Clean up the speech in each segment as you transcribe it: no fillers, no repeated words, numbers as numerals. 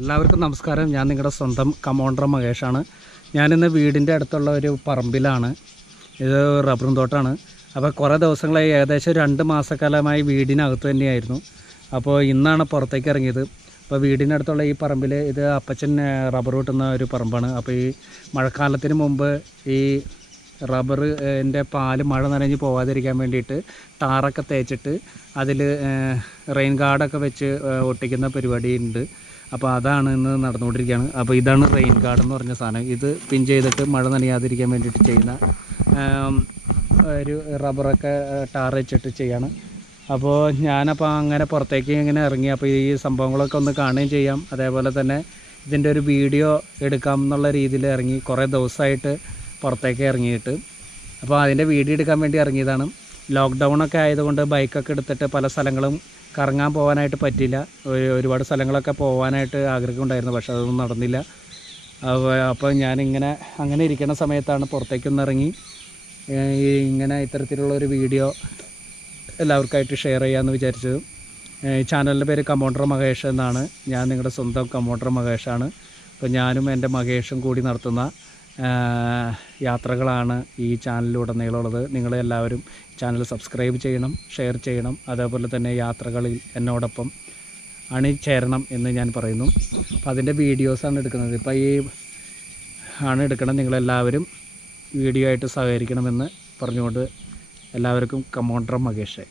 എല്ലാവർക്കും നമസ്കാരം. ഞാൻ നിങ്ങളുടെ സ്വന്തം കമോണ്ടർ മഹേഷാണ്. ഞാനിന്ന് വീടിൻ്റെ അടുത്തുള്ള ഒരു പറമ്പിലാണ്. ഇത് റബ്ബറും തോട്ടമാണ്. അപ്പോൾ കുറേ ദിവസങ്ങളായി, ഏകദേശം 2 മാസക്കാലമായി വീടിനകത്ത് തന്നെയായിരുന്നു. അപ്പോൾ ഇന്നാണ് പുറത്തേക്ക് ഇറങ്ങിയത്. അപ്പോൾ വീടിനടുത്തുള്ള ഈ പറമ്പിൽ ഇത് അപ്പച്ചൻ റബ്ബർ വെട്ടുന്ന ഒരു പറമ്പാണ്. അപ്പോൾ ഈ മഴക്കാലത്തിന് മുമ്പ് ഈ റബ്ബറിൻ്റെ പാല് മഴ നനഞ്ഞ് പോകാതിരിക്കാൻ വേണ്ടിയിട്ട് ടാറൊക്കെ തേച്ചിട്ട് അതിൽ റെയിൻ ഗാർഡൊക്കെ വെച്ച് ഒട്ടിക്കുന്ന പരിപാടി ഉണ്ട്. അപ്പോൾ അതാണ് ഇന്ന് നടന്നുകൊണ്ടിരിക്കുകയാണ്. അപ്പോൾ ഇതാണ് റെയിൻ ഗാർഡ് എന്ന് പറഞ്ഞ സാധനം. ഇത് പിൻ ചെയ്തിട്ട് മഴ നനയാതിരിക്കാൻ വേണ്ടിയിട്ട് ചെയ്യുന്ന ഒരു റബ്ബറൊക്കെ ടാർ വെച്ചിട്ട് ചെയ്യാണ്. അപ്പോൾ ഞാനപ്പോൾ അങ്ങനെ പുറത്തേക്ക് ഇങ്ങനെ ഇറങ്ങി. അപ്പോൾ ഈ സംഭവങ്ങളൊക്കെ ഒന്ന് കാണുകയും ചെയ്യാം, അതേപോലെ തന്നെ ഇതിൻ്റെ ഒരു വീഡിയോ എടുക്കാം എന്നുള്ള രീതിയിൽ ഇറങ്ങി. കുറേ ദിവസമായിട്ട് പുറത്തേക്ക് ഇറങ്ങിയിട്ട് അപ്പോൾ അതിൻ്റെ വീഡിയോ എടുക്കാൻ വേണ്ടി ഇറങ്ങിയതാണ്. ലോക്ക്ഡൗണൊക്കെ ആയതുകൊണ്ട് ബൈക്കൊക്കെ എടുത്തിട്ട് പല സ്ഥലങ്ങളും കറങ്ങാൻ പോകാനായിട്ട് പറ്റില്ല. ഒരുപാട് സ്ഥലങ്ങളൊക്കെ പോകാനായിട്ട് ആഗ്രഹമുണ്ടായിരുന്നു, പക്ഷെ അതൊന്നും നടന്നില്ല. അപ്പോൾ ഞാനിങ്ങനെ അങ്ങനെ ഇരിക്കുന്ന സമയത്താണ് പുറത്തേക്കൊന്ന് ഇറങ്ങി ഇങ്ങനെ ഇത്തരത്തിലുള്ളൊരു വീഡിയോ എല്ലാവർക്കായിട്ട് ഷെയർ ചെയ്യാമെന്ന് വിചാരിച്ചത്. ചാനലിൻ്റെ പേര് കമോണ്ടർ മഹേഷ് എന്നാണ്. ഞാൻ നിങ്ങളുടെ സ്വന്തം കമോണ്ടർ മഹേഷാണ്. അപ്പോൾ ഞാനും എൻ്റെ മഹേഷും കൂടി നടത്തുന്ന യാത്രകളാണ് ഈ ചാനലിലുടനീളമുള്ളത്. നിങ്ങളെല്ലാവരും ചാനൽ സബ്സ്ക്രൈബ് ചെയ്യണം, ഷെയർ ചെയ്യണം, അതേപോലെ തന്നെ യാത്രകളിൽ എന്നോടൊപ്പം അണിചേരണം എന്ന് ഞാൻ പറയുന്നു. അപ്പോൾ അതിൻ്റെ വീഡിയോസാണ് എടുക്കുന്നത്. ഇപ്പോൾ ഈ ആണ് എടുക്കണം. നിങ്ങളെല്ലാവരും വീഡിയോ ആയിട്ട് സഹകരിക്കണമെന്ന് പറഞ്ഞുകൊണ്ട് എല്ലാവർക്കും കമോണ്ടർ മഹേഷ്.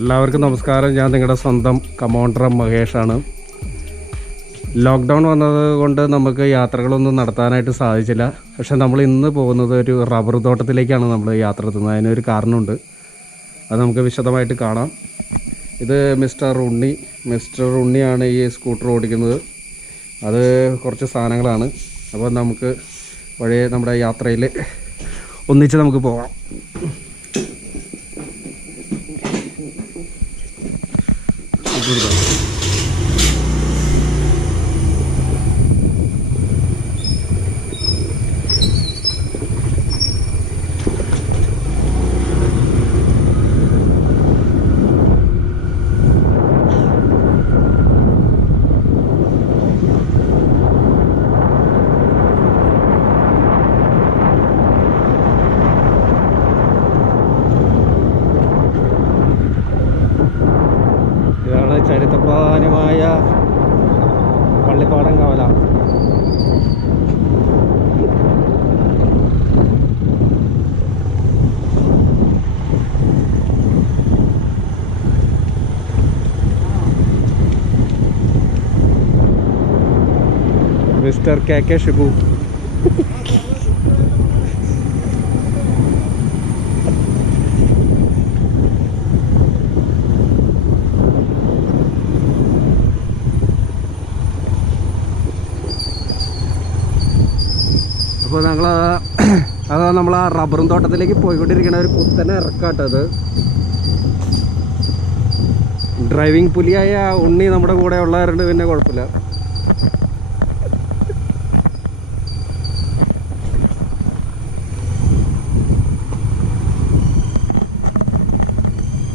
എല്ലാവർക്കും നമസ്കാരം. ഞാൻ നിങ്ങളുടെ സ്വന്തം കമോണ്ടർ മഹേഷാണ്. ലോക്ക്ഡൗൺ വന്നത് കൊണ്ട് നമുക്ക് യാത്രകളൊന്നും നടത്താനായിട്ട് സാധിച്ചില്ല. പക്ഷെ നമ്മൾ ഇന്ന് പോകുന്നത് ഒരു റബ്ബർ തോട്ടത്തിലേക്കാണ് നമ്മൾ യാത്ര എത്തുന്നത്. അതിനൊരു കാരണമുണ്ട്, അത് നമുക്ക് വിശദമായിട്ട് കാണാം. ഇത് മിസ്റ്റർ ഉണ്ണിയാണ് ഈ സ്കൂട്ടർ ഓടിക്കുന്നത്. അത് കുറച്ച് സാധനങ്ങളാണ്. അപ്പോൾ നമുക്ക് വഴിയെ നമ്മുടെ യാത്രയിൽ ഒന്നിച്ച് നമുക്ക് പോകാം. ചരിത്രപ്രധാനമായ പള്ളിപ്പാടം കവല. Mister K Shibu. അപ്പോൾ നമ്മൾ ആ റബ്ബറും തോട്ടത്തിലേക്ക് പോയിക്കൊണ്ടിരിക്കുന്ന ഒരു കുത്തനെ ഇറക്കാട്ടത്. ഡ്രൈവിംഗ് പുലിയായ ഉണ്ണി നമ്മുടെ കൂടെ ഉള്ളവരുണ്ട്, പിന്നെ കുഴപ്പമില്ല.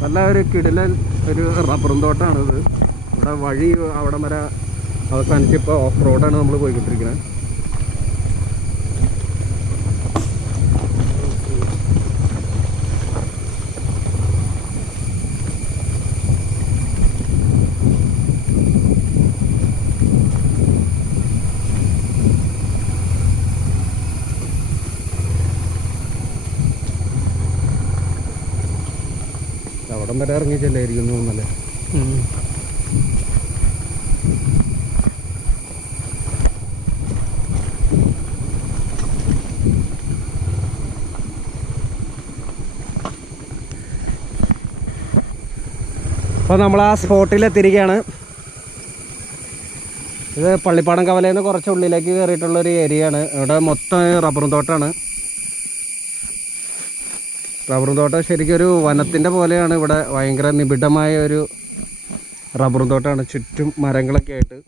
നല്ല ഒരു കിടിലൻ ഒരു റബ്ബറും തോട്ടമാണിത്. ഇവിടെ വഴി അവിടെ വരെ അവസാനിച്ച് ഇപ്പോൾ ഓഫ് റോഡാണ് നമ്മൾ പോയിക്കൊണ്ടിരിക്കുന്നത്. അവിടം വരെ ഇറങ്ങിച്ചല്ലായിരിക്കും തോന്നല്ലേ. അപ്പോൾ നമ്മൾ ആ സ്പോട്ടിലെത്തിയിരിക്കുകയാണ്. ഇത് പള്ളിപ്പാടം കവലയിൽ നിന്ന് കുറച്ച് ഉള്ളിലേക്ക് കയറിയിട്ടുള്ളൊരു ഏരിയയാണ്. ഇവിടെ മൊത്തം റബ്ബറും തോട്ടമാണ്. റബ്ബറും തോട്ടം ശരിക്കും ഒരു വനത്തിൻ്റെ പോലെയാണ്. ഇവിടെ ഭയങ്കര നിബിഡമായ ഒരു റബ്ബറും തോട്ടമാണ്. ചുറ്റും മരങ്ങളൊക്കെ ആയിട്ട്.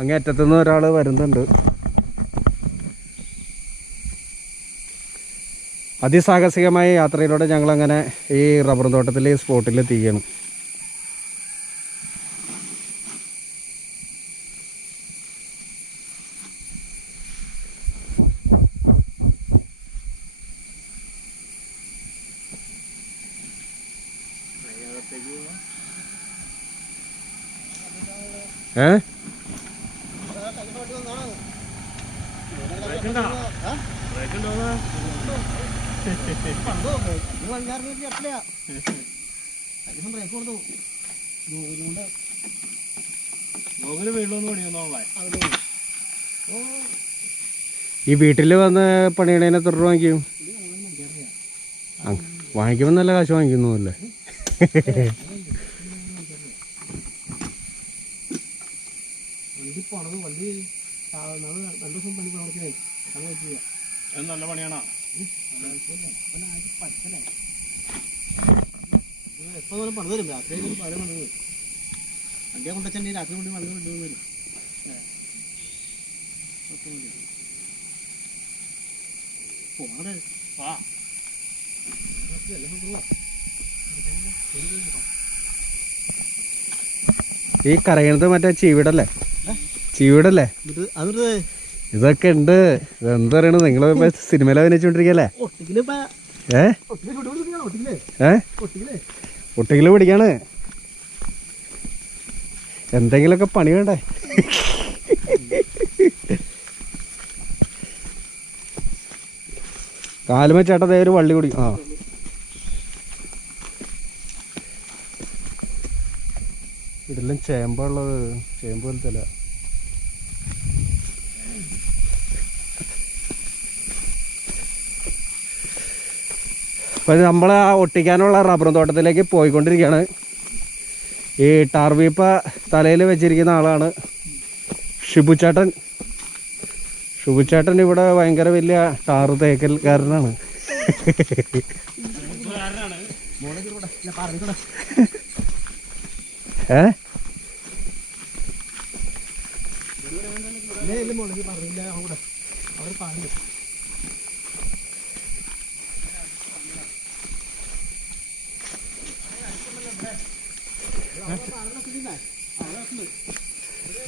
അങ്ങേ അറ്റത്തുനിന്ന് ഒരാൾ വരുന്നുണ്ട്. അതിസാഹസികമായ യാത്രയിലൂടെ ഞങ്ങളങ്ങനെ ഈ റബ്ബറും തോട്ടത്തിലെ ഈ സ്പോട്ടിലെത്തിക്കുകയാണ്. ഈ വീട്ടിൽ വന്ന് പണിയണേനെ എത്ര രൂപ വാങ്ങിക്കും? വാങ്ങിക്കുമ്പോൾ നല്ല കാശ് വാങ്ങിക്കുന്നല്ലേ? നല്ല പണിയാണോ? എപ്പോൾ പണിത് തരും. രാത്രി പല പണിത് വണ്ടിയെ കൊണ്ടുവച്ചെങ്കിൽ രാത്രി കൊണ്ട് പണിത് കൊണ്ടുവന്ന് വരും. ഈ കരയണത് മറ്റേ ചീവിടല്ലേ? ചീവിടല്ലേ? ഇതൊക്കെ ഉണ്ട്. ഇതെന്താ പറയണത്? നിങ്ങൾ സിനിമയിൽ അഭിനയിച്ചോണ്ടിരിക്കല്ലേ? ഒട്ടിക്കല് പിടിക്കാണ്. എന്തെങ്കിലുമൊക്കെ പണി വേണ്ടേ? കാലുമ ചേട്ടാ ദേ ഒരു വള്ളി കൂടി. ആ ഇതെല്ലാം ചേമ്പുള്ളത്. ചേമ്പ് പോലത്തെ അപ്പോൾ നമ്മൾ ആ ഒട്ടിക്കാനുള്ള റബ്ബറും തോട്ടത്തിലേക്ക് പോയിക്കൊണ്ടിരിക്കുകയാണ്. ഈ ടാർവീപ്പ തലയിൽ വെച്ചിരിക്കുന്ന ആളാണ് ഷിബുച്ചേട്ടൻ. ഷിബുച്ചേട്ടൻ ഇവിടെ ഭയങ്കര വലിയ ടാറ് തേക്കൽക്കാരനാണ്.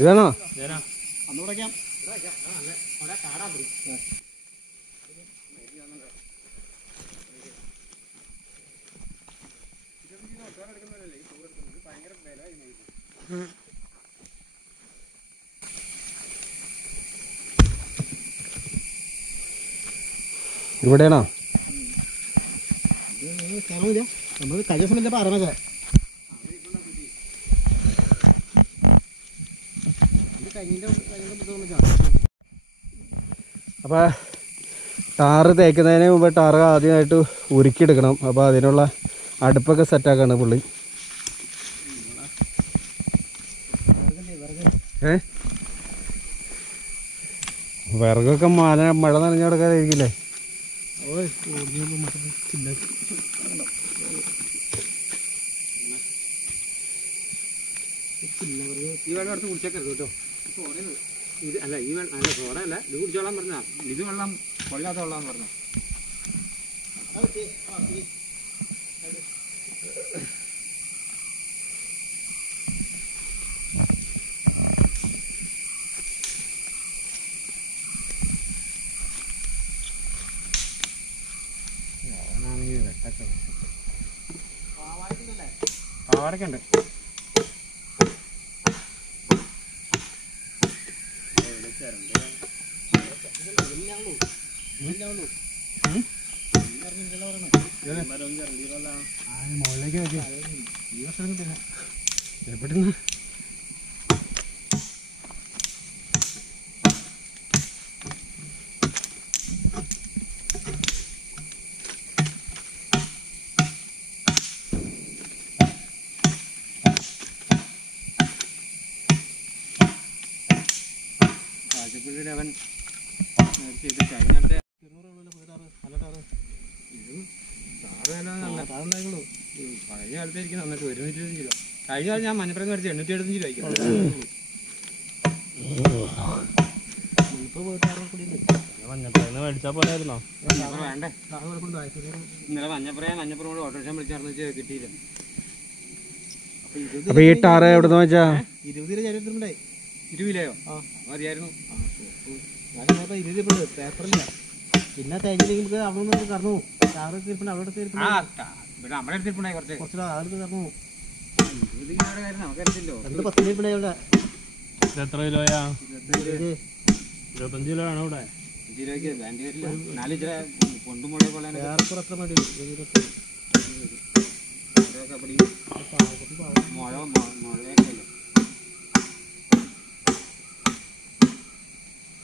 ഇതാണോ? ഇവിടെയാണോ? നമ്മൾ കഴിഞ്ഞ സമയത്ത് പറഞ്ഞത് അപ്പോൾ ടാറ് തേക്കുന്നതിന് മുമ്പ് ടാറ് ആദ്യമായിട്ട് ഉരുക്കിയെടുക്കണം. അപ്പോൾ അതിനുള്ള അടുപ്പൊക്കെ സെറ്റാക്കാണ് പുള്ളി. വിറകൊക്കെ മഴ നനഞ്ഞു കിടക്കാതിരിക്കില്ലേ? ഈ വെള്ളം എടുത്ത് കുടിച്ചേക്കരുത് കേട്ടോ. ഇത് അല്ല, ഈ വെള്ളം അല്ല, സോഡ അല്ല, ഇത് കുടിച്ചോളാൻ പറഞ്ഞാ. ഇത് വെള്ളം കൊള്ളാത്ത വെള്ളമെന്ന് പറഞ്ഞോ. പാവാടൊക്കെ ഉണ്ട്. മുകളിലേക്ക് നോക്കി ഈ വർഷം കിട്ടില്ല എവിടുന്ന് അവൻ ഇത് കഴിഞ്ഞിട്ട് പഴയ കാലത്തായിരിക്കും നന്നായിട്ട് 120 കിലോ. കഴിഞ്ഞ കാലം ഞാൻ മഞ്ഞപ്പുറം മേടിച്ച് 875 രൂപയ്ക്ക്. മഞ്ഞപ്പുറന്ന് മേടിച്ചാൽ പോലായിരുന്നോ? വേണ്ടേ ഇന്നലെ മഞ്ഞപ്പുറം കൂടെ ഓട്ടോറിക്ഷ വിളിച്ചാർന്ന് വെച്ചാൽ കിട്ടിയില്ല. അപ്പൊ ഈ ടാറ എവിടെന്ന് വെച്ചാ 20 കിലോ ചരിത്രമുണ്ടായി. 20 കിലോയോ? മതിയായിരുന്നു. പേപ്പറില്ല പിന്നെ തേച്ചില്ലെങ്കിൽ അവിടെ നിന്ന് കറന്നു ടാറ് അവിടെ നമ്മുടെ അടുത്തിരിപ്പുണ്ടായി കുറച്ച് കറന്നു 20 കിലോയുടെ കാര്യം നമുക്കറിയില്ലോ. 10 കിലോ ഇവിടെ എത്ര കിലോയാ? 25 കിലോ ആണോ ഇവിടെ? 5 രൂപയ്ക്ക് ബാൻഡ് വരില്ല. 4 ഇച്ചിരി കൊണ്ടുമുളക് കൊള്ളാൻ എത്ര മതി മുളകൊക്കെ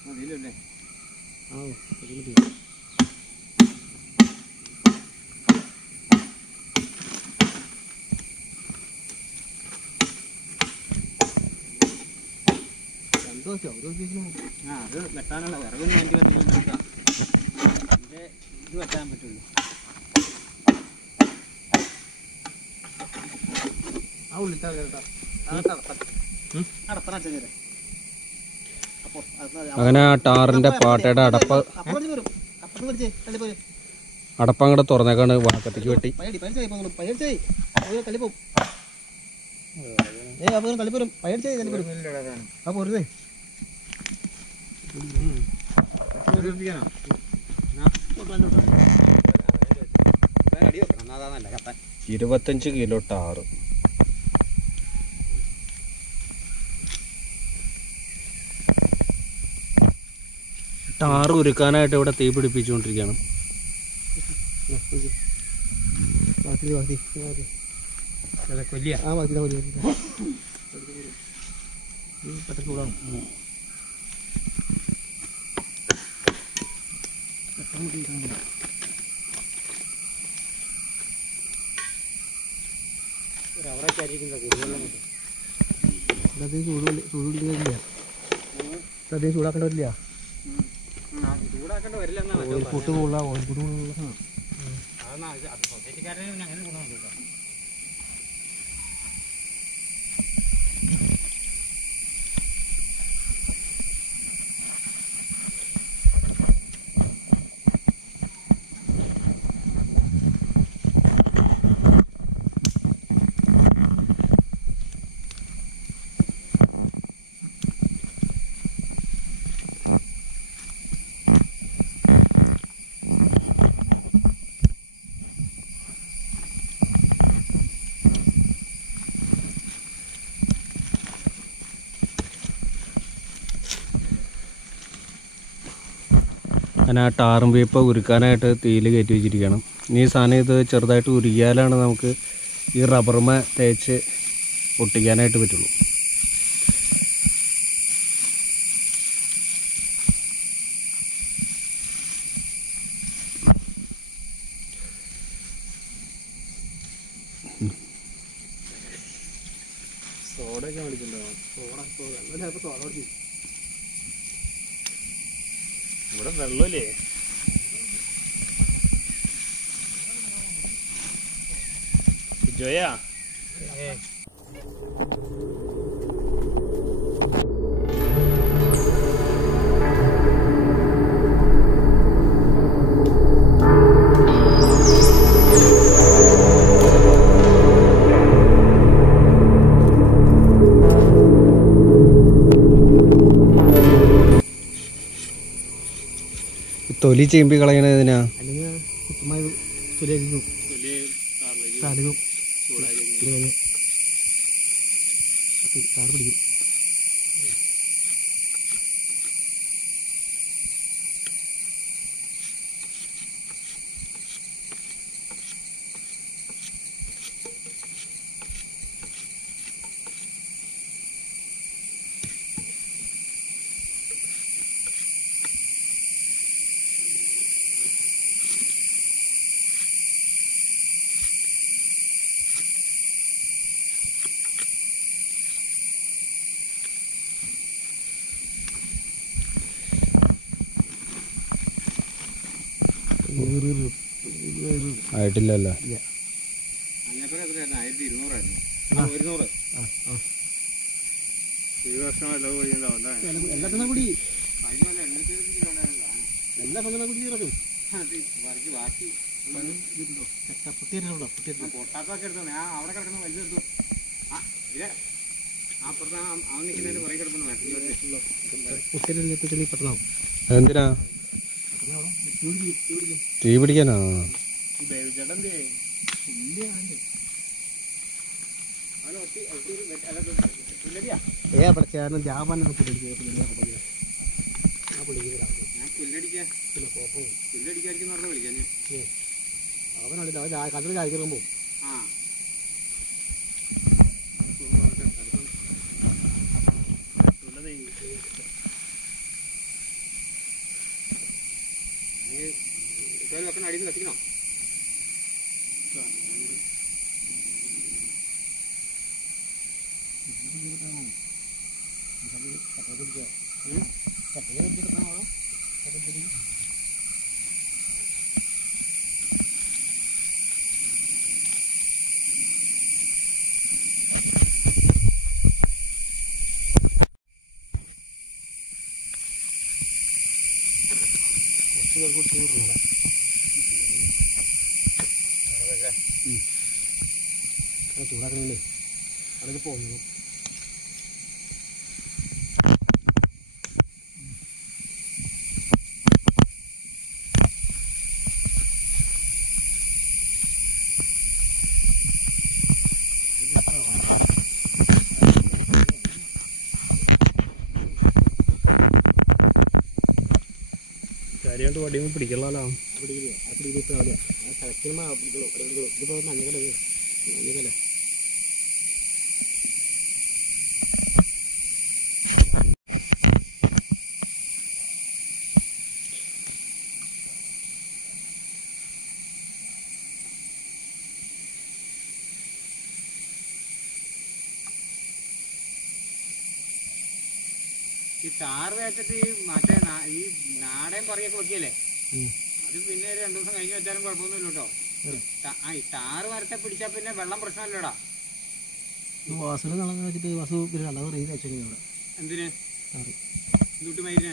മതിയില്ലേ? ആ അത് വെട്ടാനുള്ള വിറകൊന്നും വേണ്ടി വന്നില്ല. ഇത് വെട്ടാൻ പറ്റുള്ളൂ. ആ ഉള്ളിട്ടാ അങ്ങനെ ആ ടാറിന്റെ പാട്ടയുടെ അടപ്പങ്ങടെ തുറന്നേക്കാണ് വാക്കത്തേക്ക് വെട്ടി അടി വെക്കണം. അതാണല്ല കത്താൻ. 25 കിലോ ടാറ്. ടാറ് ഉരുക്കാനായിട്ട് ഇവിടെ തീ പിടിപ്പിച്ചുകൊണ്ടിരിക്കുകയാണ്. കൊല്ലിയ ചൂടാണ്. ചൂടാക്കേണ്ടതില്ല. ചൂടാക്കേണ്ട വരില്ല. ഫുഡ് കൂടുതലാ ഓയിൽ സൊസൈറ്റിക്കാരൻ അങ്ങനെ ഗുണമുണ്ട് കേട്ടോ. അങ്ങനെ ആ ടാറും വേപ്പ് ഉരുക്കാനായിട്ട് തീയിൽ കയറ്റി വെച്ചിരിക്കുകയാണ്. ഇനി ഈ സാധനം ഇത് ചെറുതായിട്ട് ഉരുകിയാലാണ് നമുക്ക് ഈ റബ്ബറുമ തേച്ച് ഒട്ടിക്കാനായിട്ട് പറ്റുള്ളൂ. സോഡയൊക്കെ മേടിച്ചിട്ടുണ്ടോ? ഇവിടെ വെള്ളമില്ലേ? ജോയാ തൊലി ചേമ്പി കളയണതിനാ ആയിട്ടില്ലല്ലോ. അങ്ങനത്തെ എത്രയായിരുന്നു? 1200 100. ഈ വർഷം വില കൂടിയുണ്ടാവും എല്ലാത്തിനും കൂടി കഴിഞ്ഞ 800 കിലോ ഉണ്ടായിരുന്നു. എല്ലാ പന്തലും കൂടി കിടക്കും. വരച്ച് ബാക്കി പൊട്ടാത്തൊക്കെ എടുത്തു. ഞാൻ അവിടെ കിടക്കുന്ന വലുതെടുത്തു. ഇല്ല അപ്പുറത്ത് അവൻ നിൽക്കുന്നതിന് പുറകെ കിടക്കുന്നു. പെട്ടെന്നാവും. അതെന്തിനാ? തീ പിടിക്കാനാ? ചേട്ടൻ ജാപാനൊക്കെ ഞാൻ പുല്ലടിക്കായിരിക്കും പറഞ്ഞ വിളിക്കാൻ. അവനടില്ല, അവൻ കടൽ ചായക്കുമ്പോൾ ആ വെക്കണം. അടിയിൽ കത്തിക്കണോ? ചൂടാക്കണേ അതൊക്കെ പോകുന്നു. കാര്യമായിട്ട് വടിയുമ്പോൾ പിടിക്കണല്ലോ. ഇതിപ്പോ മഞ്ഞക്കല്ലേ ഈ ടാറ് വെച്ചിട്ട് ഈ മറ്റേ ഈ നാടൻ പറയൊക്കെ വെക്കിയല്ലേ, അത് പിന്നെ 2 ദിവസം കഴിഞ്ഞ് വെച്ചാലും കുഴപ്പമൊന്നുമില്ല കേട്ടോ. ഈ ടാറ് മരത്തെ പിടിച്ചാൽ പിന്നെ വെള്ളം പ്രശ്നമല്ലോടാ. എന്തിന് എന്തുട്ടി മയിലിന്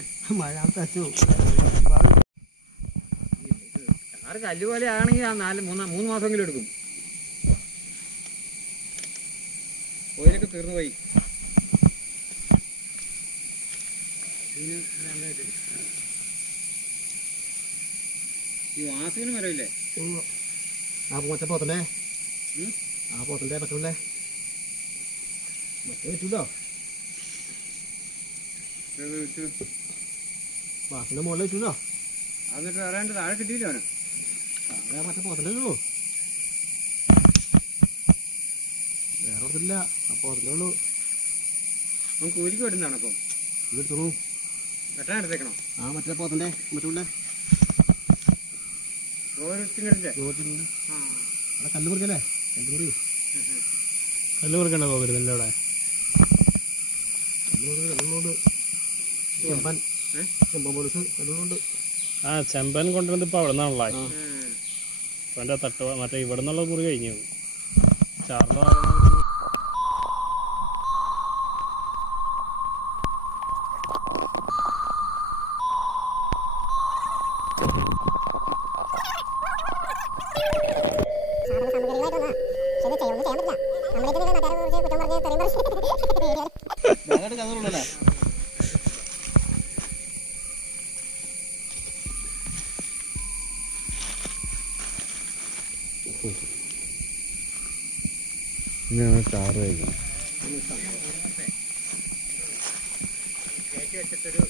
ടാറ് കല്ല് പോലെ ആണെങ്കിൽ ആ 3 മാസമെങ്കിലും എടുക്കും. ഓയിലൊക്കെ തീർന്നു പോയി. ഈ വാസുവിന് മരമില്ലേ? മറ്റേ പോത്തണ്ടേ പറ്റൂലേ? മറ്റേ പറ്റൂലോ. വാസിന്റെ മുകളിൽ പറ്റൂലോ. എന്നിട്ട് അറിയാണ്ട് താഴെ കിട്ടിയില്ല അവന്. മറ്റേ പോത്തണ്ടേ ഉള്ളൂ, വേറെ ഒന്നുമില്ല. ആ പോത്തണ്ടേ ഉള്ളൂ. അവൻ കൂലിക്ക് വരുന്നതാണ്. അപ്പം എടുത്തോളൂ. വെട്ടാൻ എടുത്തേക്കണോ? ആ മറ്റേ പോത്തണ്ടേ പറ്റൂലേ? കല്ല് മുറിക്കല്ലേ? കല്ല് മുറിക്കണ്ട പോകരുതല്ലേ അവിടെ? ആ ചെമ്പൻ കൊണ്ടുവന്നത് ഇപ്പൊ അവിടെ നിന്നാണല്ലോ. അപ്പൊ എന്റെ തട്ട് മറ്റേ ഇവിടെ നിന്നുള്ള മുറി കഴിഞ്ഞു. ചാറിന്റെ ചാറ് കഴിക്കണം. കയറ്റി വെച്ചിട്ടൊരു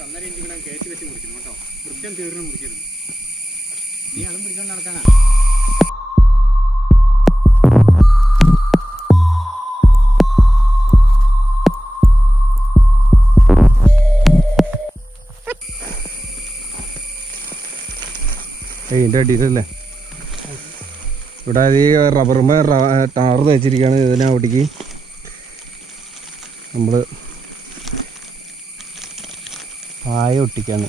1.5 ഇഞ്ച് കൂടെ കയറ്റി വെച്ച് മുറിക്കണം കേട്ടോ. കൃത്യം തീർന്ന് മുറിക്കരുത്. നീ അതും പിടിച്ചോണ്ട് നടക്കാനാ. ഇതിൻ്റെ അടിയിലല്ലേ ഇവിടെ ഈ റബ്ബറുമേ ടാറ് തേച്ചിരിക്കുകയാണ്. ഇതിനെ അവിടേക്ക് നമ്മൾ പായ ഒട്ടിക്കാണ്.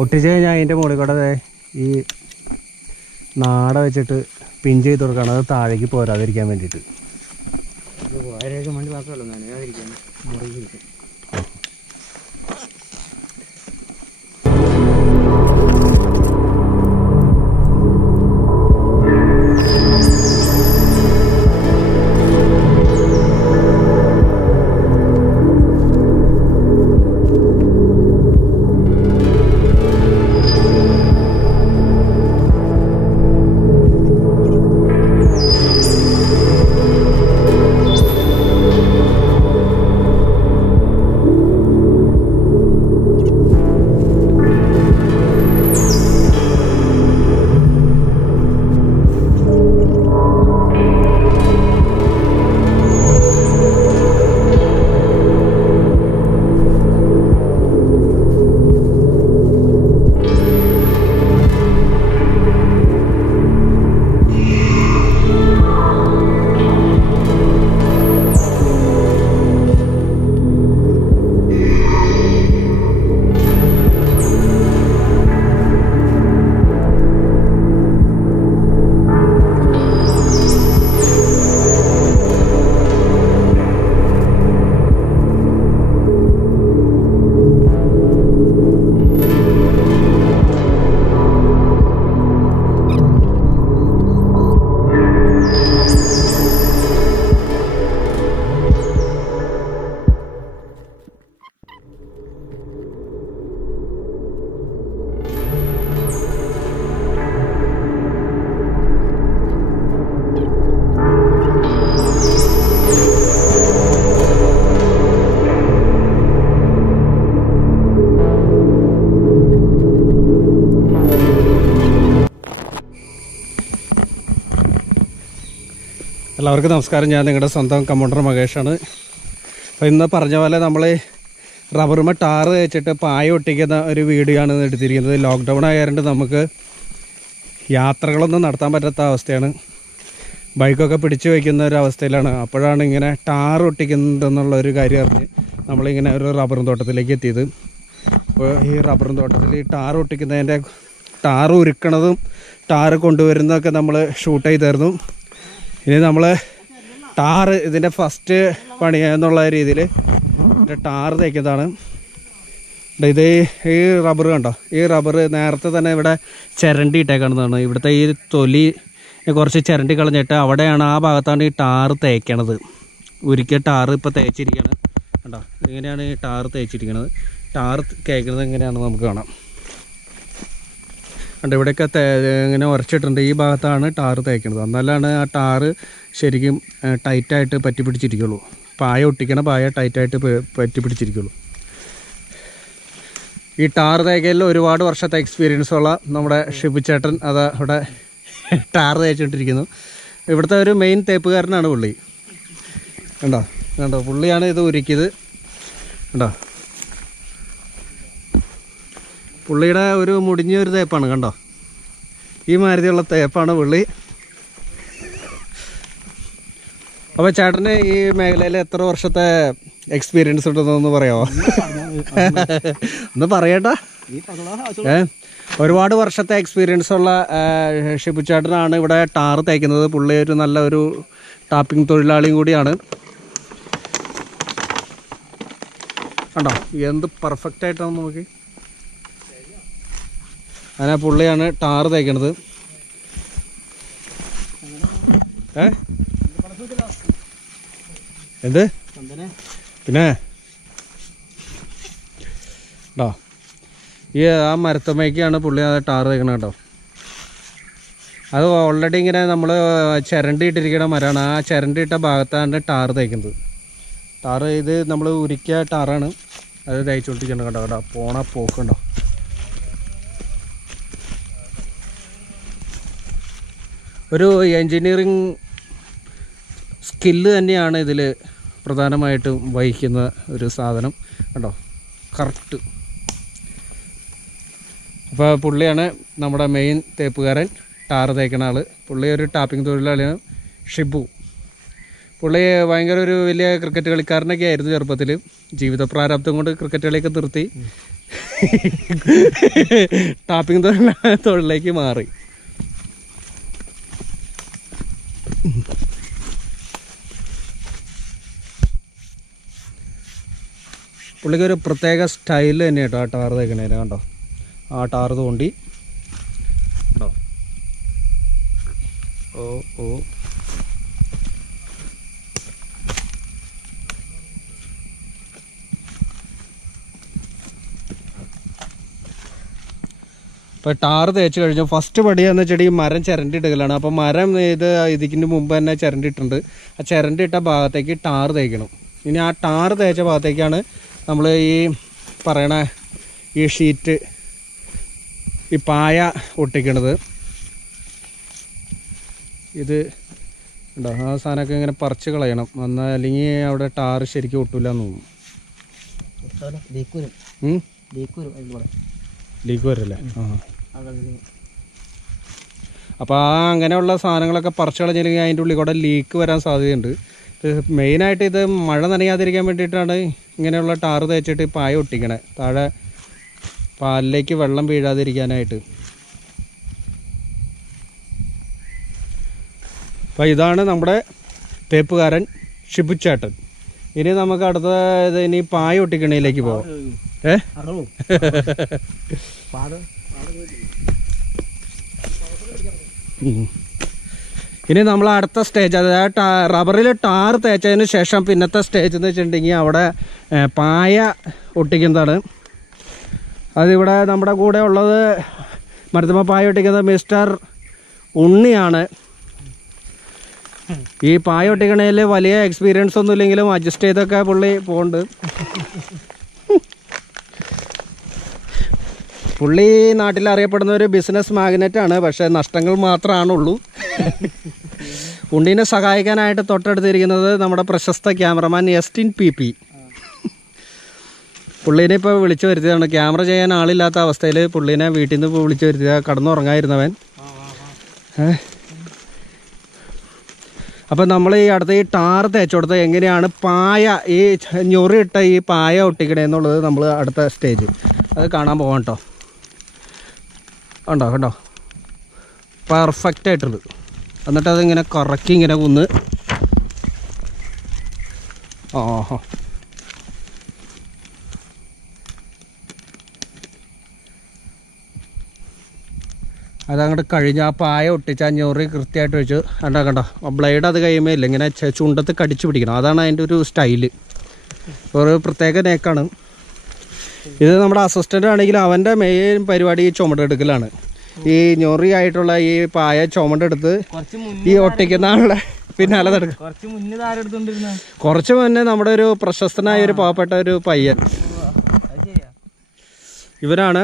ഒട്ടിച്ച് കഴിഞ്ഞാൽ അതിൻ്റെ മുകളിൽ കൂടെ ഈ നാട വെച്ചിട്ട് പിൻ ചെയ്ത് കൊടുക്കണം, അത് താഴേക്ക് പോരാതിരിക്കാൻ വേണ്ടിയിട്ട്. വേണ്ടി മാത്രമല്ല നനയാതിരിക്കാൻ മുറിയിരിക്കും. എല്ലാവർക്കും നമസ്കാരം. ഞാൻ നിങ്ങളുടെ സ്വന്തം കമോണ്ടർ മഹേഷാണ്. അപ്പോൾ ഇന്ന് പറഞ്ഞ പോലെ നമ്മൾ റബ്ബറുമ ടാറ് വെച്ചിട്ട് പായ ഒട്ടിക്കുന്ന ഒരു വീഡിയോ ആണ് എടുത്തിരിക്കുന്നത്. ലോക്ക്ഡൗൺ ആയതുകൊണ്ട് നമുക്ക് യാത്രകളൊന്നും നടത്താൻ പറ്റാത്ത അവസ്ഥയാണ്. ബൈക്കൊക്കെ പിടിച്ചു വയ്ക്കുന്ന ഒരു അവസ്ഥയിലാണ്. അപ്പോഴാണ് ഇങ്ങനെ ടാർ ഒട്ടിക്കുന്നതെന്നുള്ളൊരു കാര്യം അറിഞ്ഞ് നമ്മളിങ്ങനെ ഒരു റബ്ബറും തോട്ടത്തിലേക്ക് എത്തിയത്. അപ്പോൾ ഈ റബ്ബറും തോട്ടത്തിൽ ഈ ടാർ ഒട്ടിക്കുന്നതിൻ്റെ ടാർ ഉരുക്കണതും ടാർ കൊണ്ടുവരുന്നതൊക്കെ നമ്മൾ ഷൂട്ട് ചെയ്തായിരുന്നു. ഇനി നമ്മൾ ടാറ് ഇതിൻ്റെ ഫസ്റ്റ് പണി എന്നുള്ള രീതിയിൽ ടാറ് തേക്കുന്നതാണ്. ഇത് ഈ റബ്ബർ കണ്ടോ, ഈ റബ്ബർ നേരത്തെ തന്നെ ഇവിടെ ചിരണ്ടി ഇട്ടേക്കണതാണ്. ഇവിടുത്തെ ഈ തൊലി കുറച്ച് ചിരണ്ടി കളഞ്ഞിട്ട് അവിടെയാണ്, ആ ഭാഗത്താണ് ഈ ടാറ് തേക്കണത്. ഒരിക്കൽ ടാറ് ഇപ്പോൾ തേച്ചിരിക്കുകയാണ് കണ്ടോ. ഇങ്ങനെയാണ് ഈ ടാറ് തേച്ചിരിക്കുന്നത്. ടാറ് തേക്കുന്നത് എങ്ങനെയാണെന്ന് നമുക്ക് കാണാം. കണ്ടോ, ഇവിടെയൊക്കെ ഇങ്ങനെ ഉരച്ചിട്ടുണ്ട്. ഈ ഭാഗത്താണ് ടാറ് തേക്കുന്നത്. എന്നാലാണ് ആ ടാറ് ശരിക്കും ടൈറ്റായിട്ട് പറ്റി പിടിച്ചിരിക്കുള്ളൂ. പായ ഒട്ടിക്കണ പായ ടൈറ്റായിട്ട് പറ്റി പിടിച്ചിരിക്കുള്ളൂ. ഈ ടാർ തേക്കലിൽ ഒരുപാട് വർഷത്തെ എക്സ്പീരിയൻസ് ഉള്ള നമ്മുടെ ഷിബു ചേട്ടൻ അത് ഇവിടെ ടാർ തേച്ചിട്ടിരിക്കുന്നു. ഇവിടുത്തെ ഒരു മെയിൻ തേപ്പുകാരനാണ് പുള്ളി. കണ്ടോ കണ്ടോ, പുള്ളിയാണ് ഇത് ഒരുക്കിയത്. കണ്ടോ, പുള്ളിയുടെ ഒരു മുടിഞ്ഞൊരു തേപ്പാണ്. കണ്ടോ, ഈ മാതിരിയുള്ള തേപ്പാണ് പുള്ളി. അപ്പോൾ ചേട്ടന് ഈ മേഖലയിൽ എത്ര വർഷത്തെ എക്സ്പീരിയൻസ് ഉണ്ടെന്നൊന്ന് പറയാമോ? ഒന്ന് പറയട്ടാ. ഒരുപാട് വർഷത്തെ എക്സ്പീരിയൻസ് ഉള്ള ഷിബു ചേട്ടനാണ് ഇവിടെ ടാർ തേക്കുന്നത്. പുള്ളി ഒരു നല്ല ഒരു ടാപ്പിംഗ് തൊഴിലാളിയും കൂടിയാണ്. കണ്ടോ എന്ത് പെർഫെക്റ്റ് ആയിട്ടാണ് നോക്കി. അങ്ങനെ പുള്ളിയാണ് ടാറ് തേക്കണത്. എന്ത് പിന്നെ കേട്ടോ, ഈ ആ മരത്തമ്മയ്ക്കാണ് പുള്ളി അത് ടാറ് തേക്കണത് കേട്ടോ. അത് ഓൾറെഡി ഇങ്ങനെ നമ്മൾ ചിരണ്ടി ഇട്ടിരിക്കുന്ന മരമാണ്. ആ ചിരണ്ടി ഇട്ട ഭാഗത്താണ് ടാറ് തേക്കുന്നത്. ടാറ് ഇത് നമ്മൾ ഉരുക്കിയ ടാറാണ്. അത് തേച്ചുകൊണ്ടിരിക്കണം. കേട്ടോ കേട്ടോ, പോണ പോക്കുണ്ടോ. ഒരു എൻജിനീയറിങ് സ്കില്ല് തന്നെയാണ് ഇതിൽ പ്രധാനമായിട്ടും വഹിക്കുന്ന ഒരു സാധനം. കണ്ടോ കറക്റ്റ്. അപ്പോൾ പുള്ളിയാണ് നമ്മുടെ മെയിൻ തേപ്പുകാരൻ, ടാറ് തേക്കുന്ന ആൾ. പുള്ളി ഒരു ടാപ്പിംഗ് തൊഴിലാളിയാണ്, ഷിബു. പുള്ളി ഭയങ്കര ഒരു വലിയ ക്രിക്കറ്റ് കളിക്കാരനൊക്കെ ആയിരുന്നു ചെറുപ്പത്തിൽ. ജീവിത പ്രാരാബ്ദം കൊണ്ട് ക്രിക്കറ്റ് കളിയൊക്കെ നിർത്തി ടാപ്പിംഗ് തൊഴിലേക്ക് മാറി. പുള്ളിക്ക് ഒരു പ്രത്യേക സ്റ്റൈൽ തന്നെ കേട്ടോ ആ ടാർ തേക്കണേനെ. കണ്ടോ ആ ടാർ തോണ്ടി കണ്ടോ. ഓ ഓ ഇപ്പോൾ ടാർ തേച്ച് കഴിഞ്ഞു. ഫസ്റ്റ് പടിയെന്ന് വെച്ചാൽ ഈ മരം ചിരണ്ടിയിടുകയാണ്. അപ്പോൾ മരം ഇതിന് മുമ്പ് തന്നെ ചിരണ്ടിയിട്ടുണ്ട്. ആ ചിരണ്ടിയിട്ട ഭാഗത്തേക്ക് ടാർ തേക്കണം. ഇനി ആ ടാർ തേച്ച ഭാഗത്തേക്കാണ് നമ്മൾ ഈ പറയണ ഈ ഷീറ്റ് ഈ പായ ഒട്ടിക്കണത്. ഇത് ഉണ്ടോ ആ സാധനമൊക്കെ ഇങ്ങനെ പറിച്ച് കളയണം. എന്നാൽ അല്ലെങ്കിൽ അവിടെ ടാർ ശരിക്കും ഒട്ടില്ല എന്ന് തോന്നുന്നു. ലീക്ക് വരല്ലേ? ആ അപ്പോൾ അങ്ങനെയുള്ള സാധനങ്ങളൊക്കെ പറിച്ച് കളഞ്ഞില്ലെങ്കിൽ അതിൻ്റെ ഉള്ളിൽ കൂടെ ലീക്ക് വരാൻ സാധ്യതയുണ്ട്. മെയിനായിട്ട് ഇത് മഴ നനയാതിരിക്കാൻ വേണ്ടിയിട്ടാണ് ഇങ്ങനെയുള്ള ടാറ് തേച്ചിട്ട് പായ ഒട്ടിക്കണേ, താഴെ പാലിലേക്ക് വെള്ളം വീഴാതിരിക്കാനായിട്ട്. അപ്പോൾ ഇതാണ് നമ്മുടെ തേപ്പുകാരൻ ഷിബുച്ചേട്ടൻ. ഇനി നമുക്ക് അടുത്ത ഇനി പായ ഒട്ടിക്കണയിലേക്ക് പോവാം. ഇനി നമ്മൾ അടുത്ത സ്റ്റേജ്, അതായത് റബ്ബറിൽ ടാർ തേച്ചതിന് ശേഷം പിന്നത്തെ സ്റ്റേജ് എന്ന് വെച്ചിട്ടുണ്ടെങ്കിൽ അവിടെ പായ ഒട്ടിക്കുന്നതാണ്. അതിവിടെ നമ്മുടെ കൂടെ ഉള്ളത് മരത്തുമ്മ പായ ഒട്ടിക്കുന്നത് മിസ്റ്റർ ഉണ്ണിയാണ്. ഈ പായ ഒട്ടിക്കണയിൽ വലിയ എക്സ്പീരിയൻസ് ഒന്നും ഇല്ലെങ്കിലും അഡ്ജസ്റ്റ് ചെയ്തൊക്കെ പുള്ളി പോകുന്നുണ്ട്. പുള്ളി നാട്ടിൽ അറിയപ്പെടുന്ന ഒരു ബിസിനസ് മാഗ്നറ്റാണ്, പക്ഷേ നഷ്ടങ്ങൾ മാത്രമാണുള്ളൂ. ഉണ്ണീനെ സഹായിക്കാനായിട്ട് തൊട്ടടുത്തിരിക്കുന്നത് നമ്മുടെ പ്രശസ്ത ക്യാമറമാൻ എസ്റ്റിൻ PP. പുള്ളീനെ ഇപ്പോൾ വിളിച്ചു വരുത്തിയതാണ്. ക്യാമറ ചെയ്യാൻ ആളില്ലാത്ത അവസ്ഥയിൽ പുള്ളീനെ വീട്ടിൽ നിന്ന് ഇപ്പോൾ വിളിച്ചു വരുത്തിയ കടന്നുറങ്ങാതിരുന്നവൻ. അപ്പം നമ്മൾ ഈ അടുത്ത ഈ ടാർ തേച്ച് കൊടുത്ത് എങ്ങനെയാണ് പായ ഈ ഞൊറിയിട്ട ഈ പായ ഒട്ടിക്കണേന്നുള്ളത് നമ്മൾ അടുത്ത സ്റ്റേജ് അത് കാണാൻ പോകാം കേട്ടോ. കണ്ടോ കണ്ടോ പെർഫെക്റ്റ് ആയിട്ടുണ്ട്. എന്നിട്ട് അതിങ്ങനെ കറക്കി ഇങ്ങനെ കുന്ന് ഓഹോ അതങ്ങോട്ട് കഴിഞ്ഞ് ആ പായ ഒട്ടിച്ച് ആ ഞൊറി കൃത്യമായിട്ട് വെച്ച് കണ്ടോ കണ്ടോ ബ്ലേഡ് അത് കഴിയുമ്പോൾ ഇല്ല ഇങ്ങനെ ചുണ്ടത്ത് കടിച്ചു പിടിക്കണം. അതാണ് അതിൻ്റെ ഒരു സ്റ്റൈല്. ഒരു പ്രത്യേക നേക്കാണ് ഇത്. നമ്മുടെ അസിസ്റ്റൻ്റ് ആണെങ്കിൽ അവൻ്റെ മെയിൻ പരിപാടി ഈ ചുമടെടുക്കലാണ്. ഈ ഞൊറി ആയിട്ടുള്ള ഈ പായ ചുമടെടുത്ത് ഈ ഒട്ടിക്കുന്ന ആളുടെ പിന്നാലെ നടക്കും. കുറച്ച് മുന്നേ നമ്മുടെ ഒരു പ്രശസ്തനായ ഒരു പാവപ്പെട്ട ഒരു പയ്യൻ, ഇവനാണ്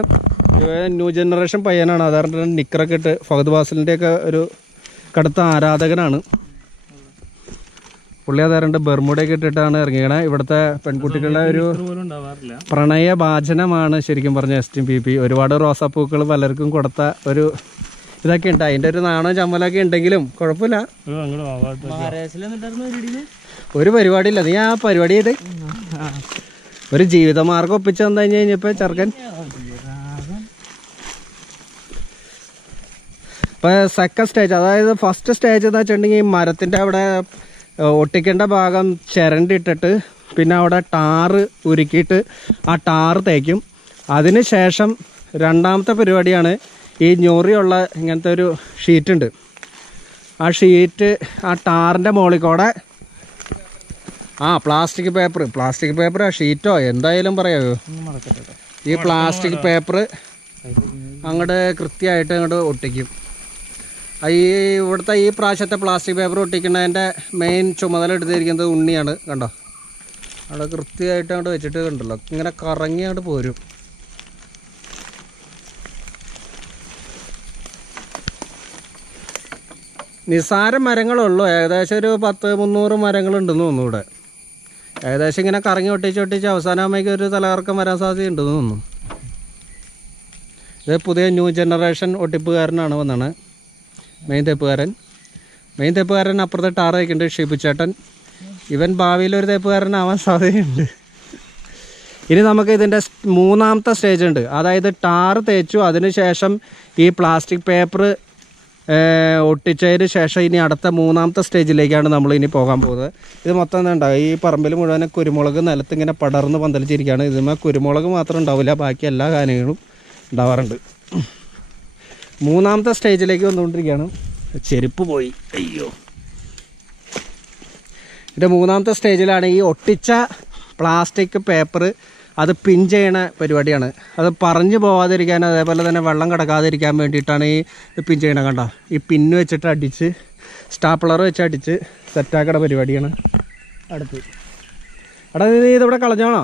ന്യൂ ജനറേഷൻ പയ്യനാണ്. അതായത് നിക്കറൊക്കെ ഇട്ട് ഫഹദ് ഫാസിലിൻ്റെയൊക്കെ ഒരു കടുത്ത ആരാധകനാണ് പുള്ളി. അതായത് ബർമുടയൊക്കെ ഇട്ടിട്ടാണ് ഇറങ്ങിയത്. ഇവിടുത്തെ പെൺകുട്ടികളുടെ ഒരു പ്രണയഭാജനമാണ് ശരിക്കും പറഞ്ഞ എസ്റ്റിൻ PP. ഒരുപാട് റോസാപ്പൂക്കൾ പലർക്കും കൊടുത്ത ഒരു ഇതൊക്കെ ഉണ്ട്. അതിൻ്റെ ഒരു നാണോ ചമ്മലൊക്കെ ഉണ്ടെങ്കിലും കുഴപ്പമില്ല. ഒരു പരിപാടിയില്ല, നീ ആ പരിപാടി ചെയ്ത് ഒരു ജീവിതമാർഗം ഒപ്പിച്ചു തന്നു കഴിഞ്ഞപ്പോൾ ചെറുക്കൻ. ഇപ്പോൾ സെക്കൻഡ് സ്റ്റേജ്, അതായത് ഫസ്റ്റ് സ്റ്റേജ് എന്ന് വെച്ചിട്ടുണ്ടെങ്കിൽ മരത്തിൻ്റെ അവിടെ ഒട്ടിക്കേണ്ട ഭാഗം ചിരണ്ടിട്ടിട്ട് പിന്നെ അവിടെ ടാറ് ഉരുക്കിയിട്ട് ആ ടാറ് തേക്കും. അതിന് ശേഷം രണ്ടാമത്തെ പരിപാടിയാണ് ഈ ഞൊറിയുള്ള ഇങ്ങനത്തെ ഒരു ഷീറ്റുണ്ട്. ആ ഷീറ്റ് ആ ടാറിൻ്റെ മുകളിൽ കൂടെ പ്ലാസ്റ്റിക് പേപ്പർ ഷീറ്റോ എന്തായാലും പറയാമോ, ഈ പ്ലാസ്റ്റിക് പേപ്പർ അങ്ങോട്ട് കൃത്യമായിട്ട് അങ്ങോട്ട് ഒട്ടിക്കും. ഈ ഇവിടുത്തെ ഈ പ്രാവശ്യത്തെ പ്ലാസ്റ്റിക് പേപ്പർ ഒട്ടിക്കുന്നതിൻ്റെ മെയിൻ ചുമതല എടുത്തിരിക്കുന്നത് ഉണ്ണിയാണ്. കണ്ടോ അവിടെ കൃത്യമായിട്ട് അങ്ങോട്ട് വെച്ചിട്ട് കണ്ടല്ലോ ഇങ്ങനെ കറങ്ങി അങ്ങോട്ട് പോരും. നിസ്സാര മരങ്ങളുള്ളൂ, ഏകദേശം ഒരു 10-300 മരങ്ങളുണ്ടെന്ന് തോന്നുന്നു ഇവിടെ. ഏകദേശം ഇങ്ങനെ കറങ്ങി ഒട്ടിച്ച് അവസാനമാകുമ്പോഴേക്കും ഒരു തലകറക്കം വരാൻ സാധ്യതയുണ്ടെന്ന് തോന്നുന്നു. ഇത് പുതിയ ന്യൂ ജനറേഷൻ ഒട്ടിപ്പുകാരനാണ് വന്നാണ് മെയിൻ തേപ്പുകാരൻ. അപ്പുറത്തെ ടാർ വയ്ക്കുന്നുണ്ട് ഷിബുച്ചേട്ടൻ. ഇവൻ ഭാവിയിൽ ഒരു തേപ്പുകാരനാവാൻ സാധ്യതയുണ്ട്. ഇനി നമുക്ക് ഇതിൻ്റെ മൂന്നാമത്തെ സ്റ്റേജ് ഉണ്ട്. അതായത് ടാർ തേച്ചു, അതിനുശേഷം ഈ പ്ലാസ്റ്റിക് പേപ്പർ ഒട്ടിച്ചതിന് ശേഷം ഇനി അടുത്ത മൂന്നാമത്തെ സ്റ്റേജിലേക്കാണ് നമ്മൾ ഇനി പോകാൻ പോകുന്നത്. ഇത് മൊത്തം എന്താ ഉണ്ടാവുക, ഈ പറമ്പിൽ മുഴുവൻ കുരുമുളക് നിലത്ത് ഇങ്ങനെ പടർന്ന് പന്തലിച്ചിരിക്കുകയാണ്. ഇതിന്മേൽ കുരുമുളക് മാത്രം ഉണ്ടാവില്ല, ബാക്കി എല്ലാ കാര്യങ്ങളും ഉണ്ടാവാറുണ്ട്. മൂന്നാമത്തെ സ്റ്റേജിലേക്ക് വന്നുകൊണ്ടിരിക്കുകയാണ്. ചെരുപ്പ് പോയി, അയ്യോ. ഇതിൻ്റെ മൂന്നാമത്തെ സ്റ്റേജിലാണ് ഈ ഒട്ടിച്ച പ്ലാസ്റ്റിക് പേപ്പർ അത് പിൻ ചെയ്യണ പരിപാടിയാണ്. അത് പറഞ്ഞു പോകാതിരിക്കാൻ, അതേപോലെ തന്നെ വെള്ളം കിടക്കാതിരിക്കാൻ വേണ്ടിയിട്ടാണ് ഈ പിൻ ചെയ്യണ. കണ്ട, ഈ പിന്ന് വെച്ചിട്ട് അടിച്ച് സ്റ്റാപ്ലർ വെച്ച് അടിച്ച് സെറ്റാക്കണ പരിപാടിയാണ് അടുത്ത്. എടാ നീ ഇതിവിടെ കളഞ്ഞാണോ?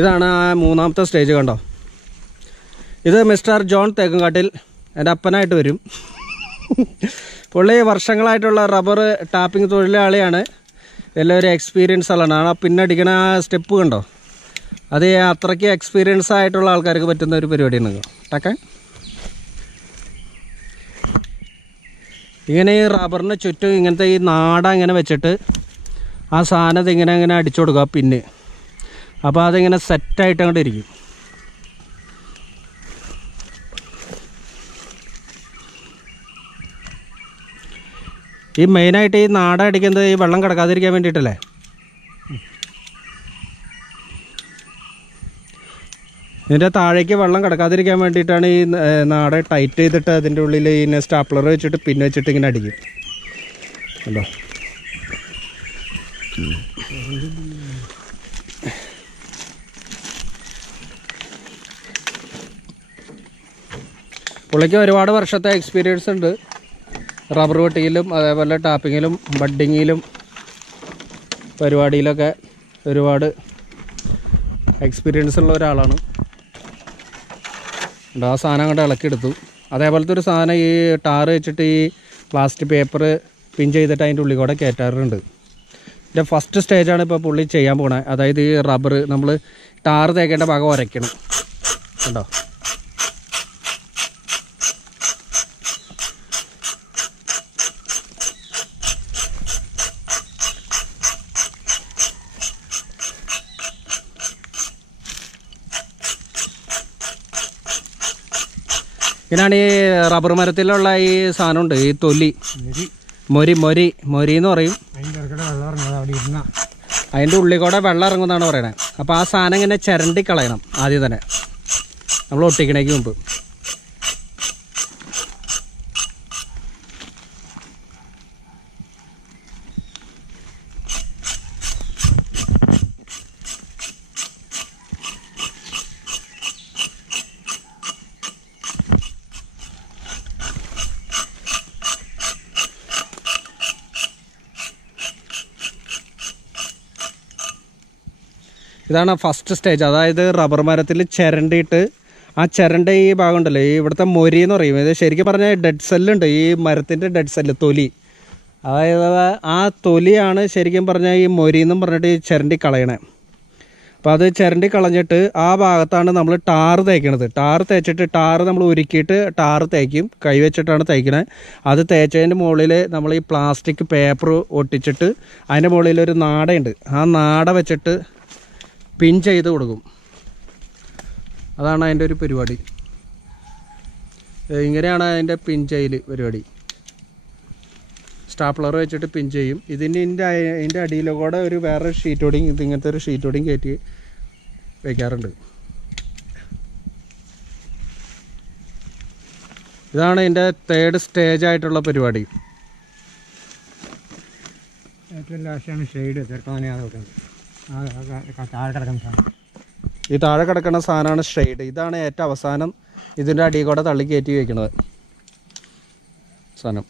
ഇതാണ് ആ മൂന്നാമത്തെ സ്റ്റേജ്. കണ്ടോ, ഇത് മിസ്റ്റർ ജോൺ തേക്കുംകാട്ടിൽ, എൻ്റെ അപ്പനായിട്ട് വരും. പുള്ളി വർഷങ്ങളായിട്ടുള്ള റബ്ബർ ടാപ്പിംഗ് തൊഴിലാളിയാണ്. എല്ലാവരും എക്സ്പീരിയൻസ് ഉള്ളതാണ്. ആ പിന്നടിക്കണ ആ സ്റ്റെപ്പ് കണ്ടോ, അത് അത്രയ്ക്ക് എക്സ്പീരിയൻസ് ആയിട്ടുള്ള ആൾക്കാർക്ക് പറ്റുന്ന ഒരു പരിപാടിയാണ് ടാക്കാൻ. ഇങ്ങനെ ഈ റബ്ബറിന് ചുറ്റും ഇങ്ങനത്തെ ഈ നാട ഇങ്ങനെ വെച്ചിട്ട് ആ സാധനം ഇങ്ങനെ അടിച്ചു കൊടുക്കുക പിന്നെ. അപ്പോൾ അതിങ്ങനെ സെറ്റായിട്ട് അങ്ങോട്ട് ഇരിക്കും. ഈ മെയിനായിട്ട് ഈ നാട അടിക്കുന്നത് ഈ വെള്ളം കിടക്കാതിരിക്കാൻ വേണ്ടിയിട്ടല്ലേ. ഇതിൻ്റെ താഴേക്ക് വെള്ളം കിടക്കാതിരിക്കാൻ വേണ്ടിയിട്ടാണ് ഈ നാട ടൈറ്റ് ചെയ്തിട്ട് അതിൻ്റെ ഉള്ളിൽ ഈ സ്റ്റാപ്ലർ വെച്ചിട്ട് പിന്നെ വെച്ചിട്ട് ഇങ്ങനെ അടിക്കും. അല്ലോ, പുള്ളിക്ക് ഒരുപാട് വർഷത്തെ എക്സ്പീരിയൻസ് ഉണ്ട് റബ്ബർ വെട്ടിയിലും അതേപോലെ ടാപ്പിങ്ങിലും ബഡ്ഡിങ്ങിലും പരിപാടിയിലൊക്കെ ഒരുപാട് എക്സ്പീരിയൻസ് ഉള്ള ഒരാളാണ്. ആ സാധനം അങ്ങോട്ട് ഇളക്കിയെടുത്തു. അതേപോലത്തെ ഒരു സാധനം ഈ ടാർ വെച്ചിട്ട് ഈ പ്ലാസ്റ്റിക് പേപ്പർ പിൻ ചെയ്തിട്ട് അതിൻ്റെ ഉള്ളിൽ കൂടെ കയറ്റാറുണ്ട്. ഇതിൻ്റെ ഫസ്റ്റ് സ്റ്റേജാണ് ഇപ്പോൾ പുള്ളി ചെയ്യാൻ പോണത്. അതായത് ഈ റബ്ബർ നമ്മൾ ടാർ തേക്കേണ്ട ഭാഗം ഉരയ്ക്കണം. കണ്ടോ, ഇതിനാണ് ഈ റബ്ബർ മരത്തിലുള്ള ഈ സാധനമുണ്ട്, ഈ തൊലി, മൊരി എന്ന് പറയും. അതിൻ്റെ ഉള്ളിൽ കൂടെ വെള്ളം ഇറങ്ങുമെന്നാണ് പറയണത്. അപ്പോൾ ആ സാധനം ഇങ്ങനെ ചിരണ്ടി കളയണം ആദ്യം തന്നെ നമ്മൾ ഒട്ടിക്കണേക്ക് മുമ്പ്. ഇതാണ് ഫസ്റ്റ് സ്റ്റേജ്. അതായത് റബ്ബർ മരത്തിൽ ചിരണ്ടിയിട്ട് ആ ചിരണ്ട ഈ ഭാഗം ഉണ്ടല്ലോ, ഈ ഇവിടുത്തെ മൊരി എന്ന് പറയും. ഇത് ശരിക്കും പറഞ്ഞാൽ ഡെഡ് സെല്ലുണ്ട്, ഈ മരത്തിൻ്റെ ഡെഡ് സെല്ല്, തൊലി. അതായത് ആ തൊലിയാണ് ശരിക്കും പറഞ്ഞാൽ ഈ മൊരി എന്നും പറഞ്ഞിട്ട് ഈ ചിരണ്ടി കളയണേ. അപ്പോൾ അത് ചിരണ്ടി കളഞ്ഞിട്ട് ആ ഭാഗത്താണ് നമ്മൾ ടാർ തേക്കണത്. ടാർ തേച്ചിട്ട് ടാർ നമ്മൾ ഉരുക്കിയിട്ട് ടാർ തേക്കും, കൈ വെച്ചിട്ടാണ് തേക്കണത്. അത് തേച്ചതിൻ്റെ മുകളിൽ നമ്മൾ ഈ പ്ലാസ്റ്റിക് പേപ്പർ ഒട്ടിച്ചിട്ട് അതിൻ്റെ മുകളിൽ ഒരു നാടയുണ്ട്, ആ നാട വെച്ചിട്ട് പിൻ ചെയ്ത് കൊടുക്കും. അതാണ് അതിൻ്റെ ഒരു പരിപാടി. ഇങ്ങനെയാണ് അതിൻ്റെ പിൻ ചെയ്യൽ പരിപാടി. സ്റ്റാപ്ലർ വെച്ചിട്ട് പിൻ ചെയ്യും. ഇതിൻ്റെ അടിയിലൂടെ ഒരു വേറെ ഷീറ്റ് ഓടിങ്, ഇതിങ്ങനത്തെ ഒരു ഷീറ്റ് ഓടിങ് കയറ്റി വയ്ക്കാറുണ്ട്. ഇതാണ് ഇതിൻ്റെ തേർഡ് സ്റ്റേജ് ആയിട്ടുള്ള പരിപാടി. ഏറ്റവും ലാസ്റ്റാണ് ഷെയ്ഡ് തീർക്കാനാണ്. ഈ താഴെ കിടക്കുന്ന സാധനമാണ് ഷെയ്ഡ്. ഇതാണ് ഏറ്റവും അവസാനം ഇതിൻ്റെ അടിയിൽ കൂടെ തള്ളി കയറ്റി വയ്ക്കുന്നത് സാധനം.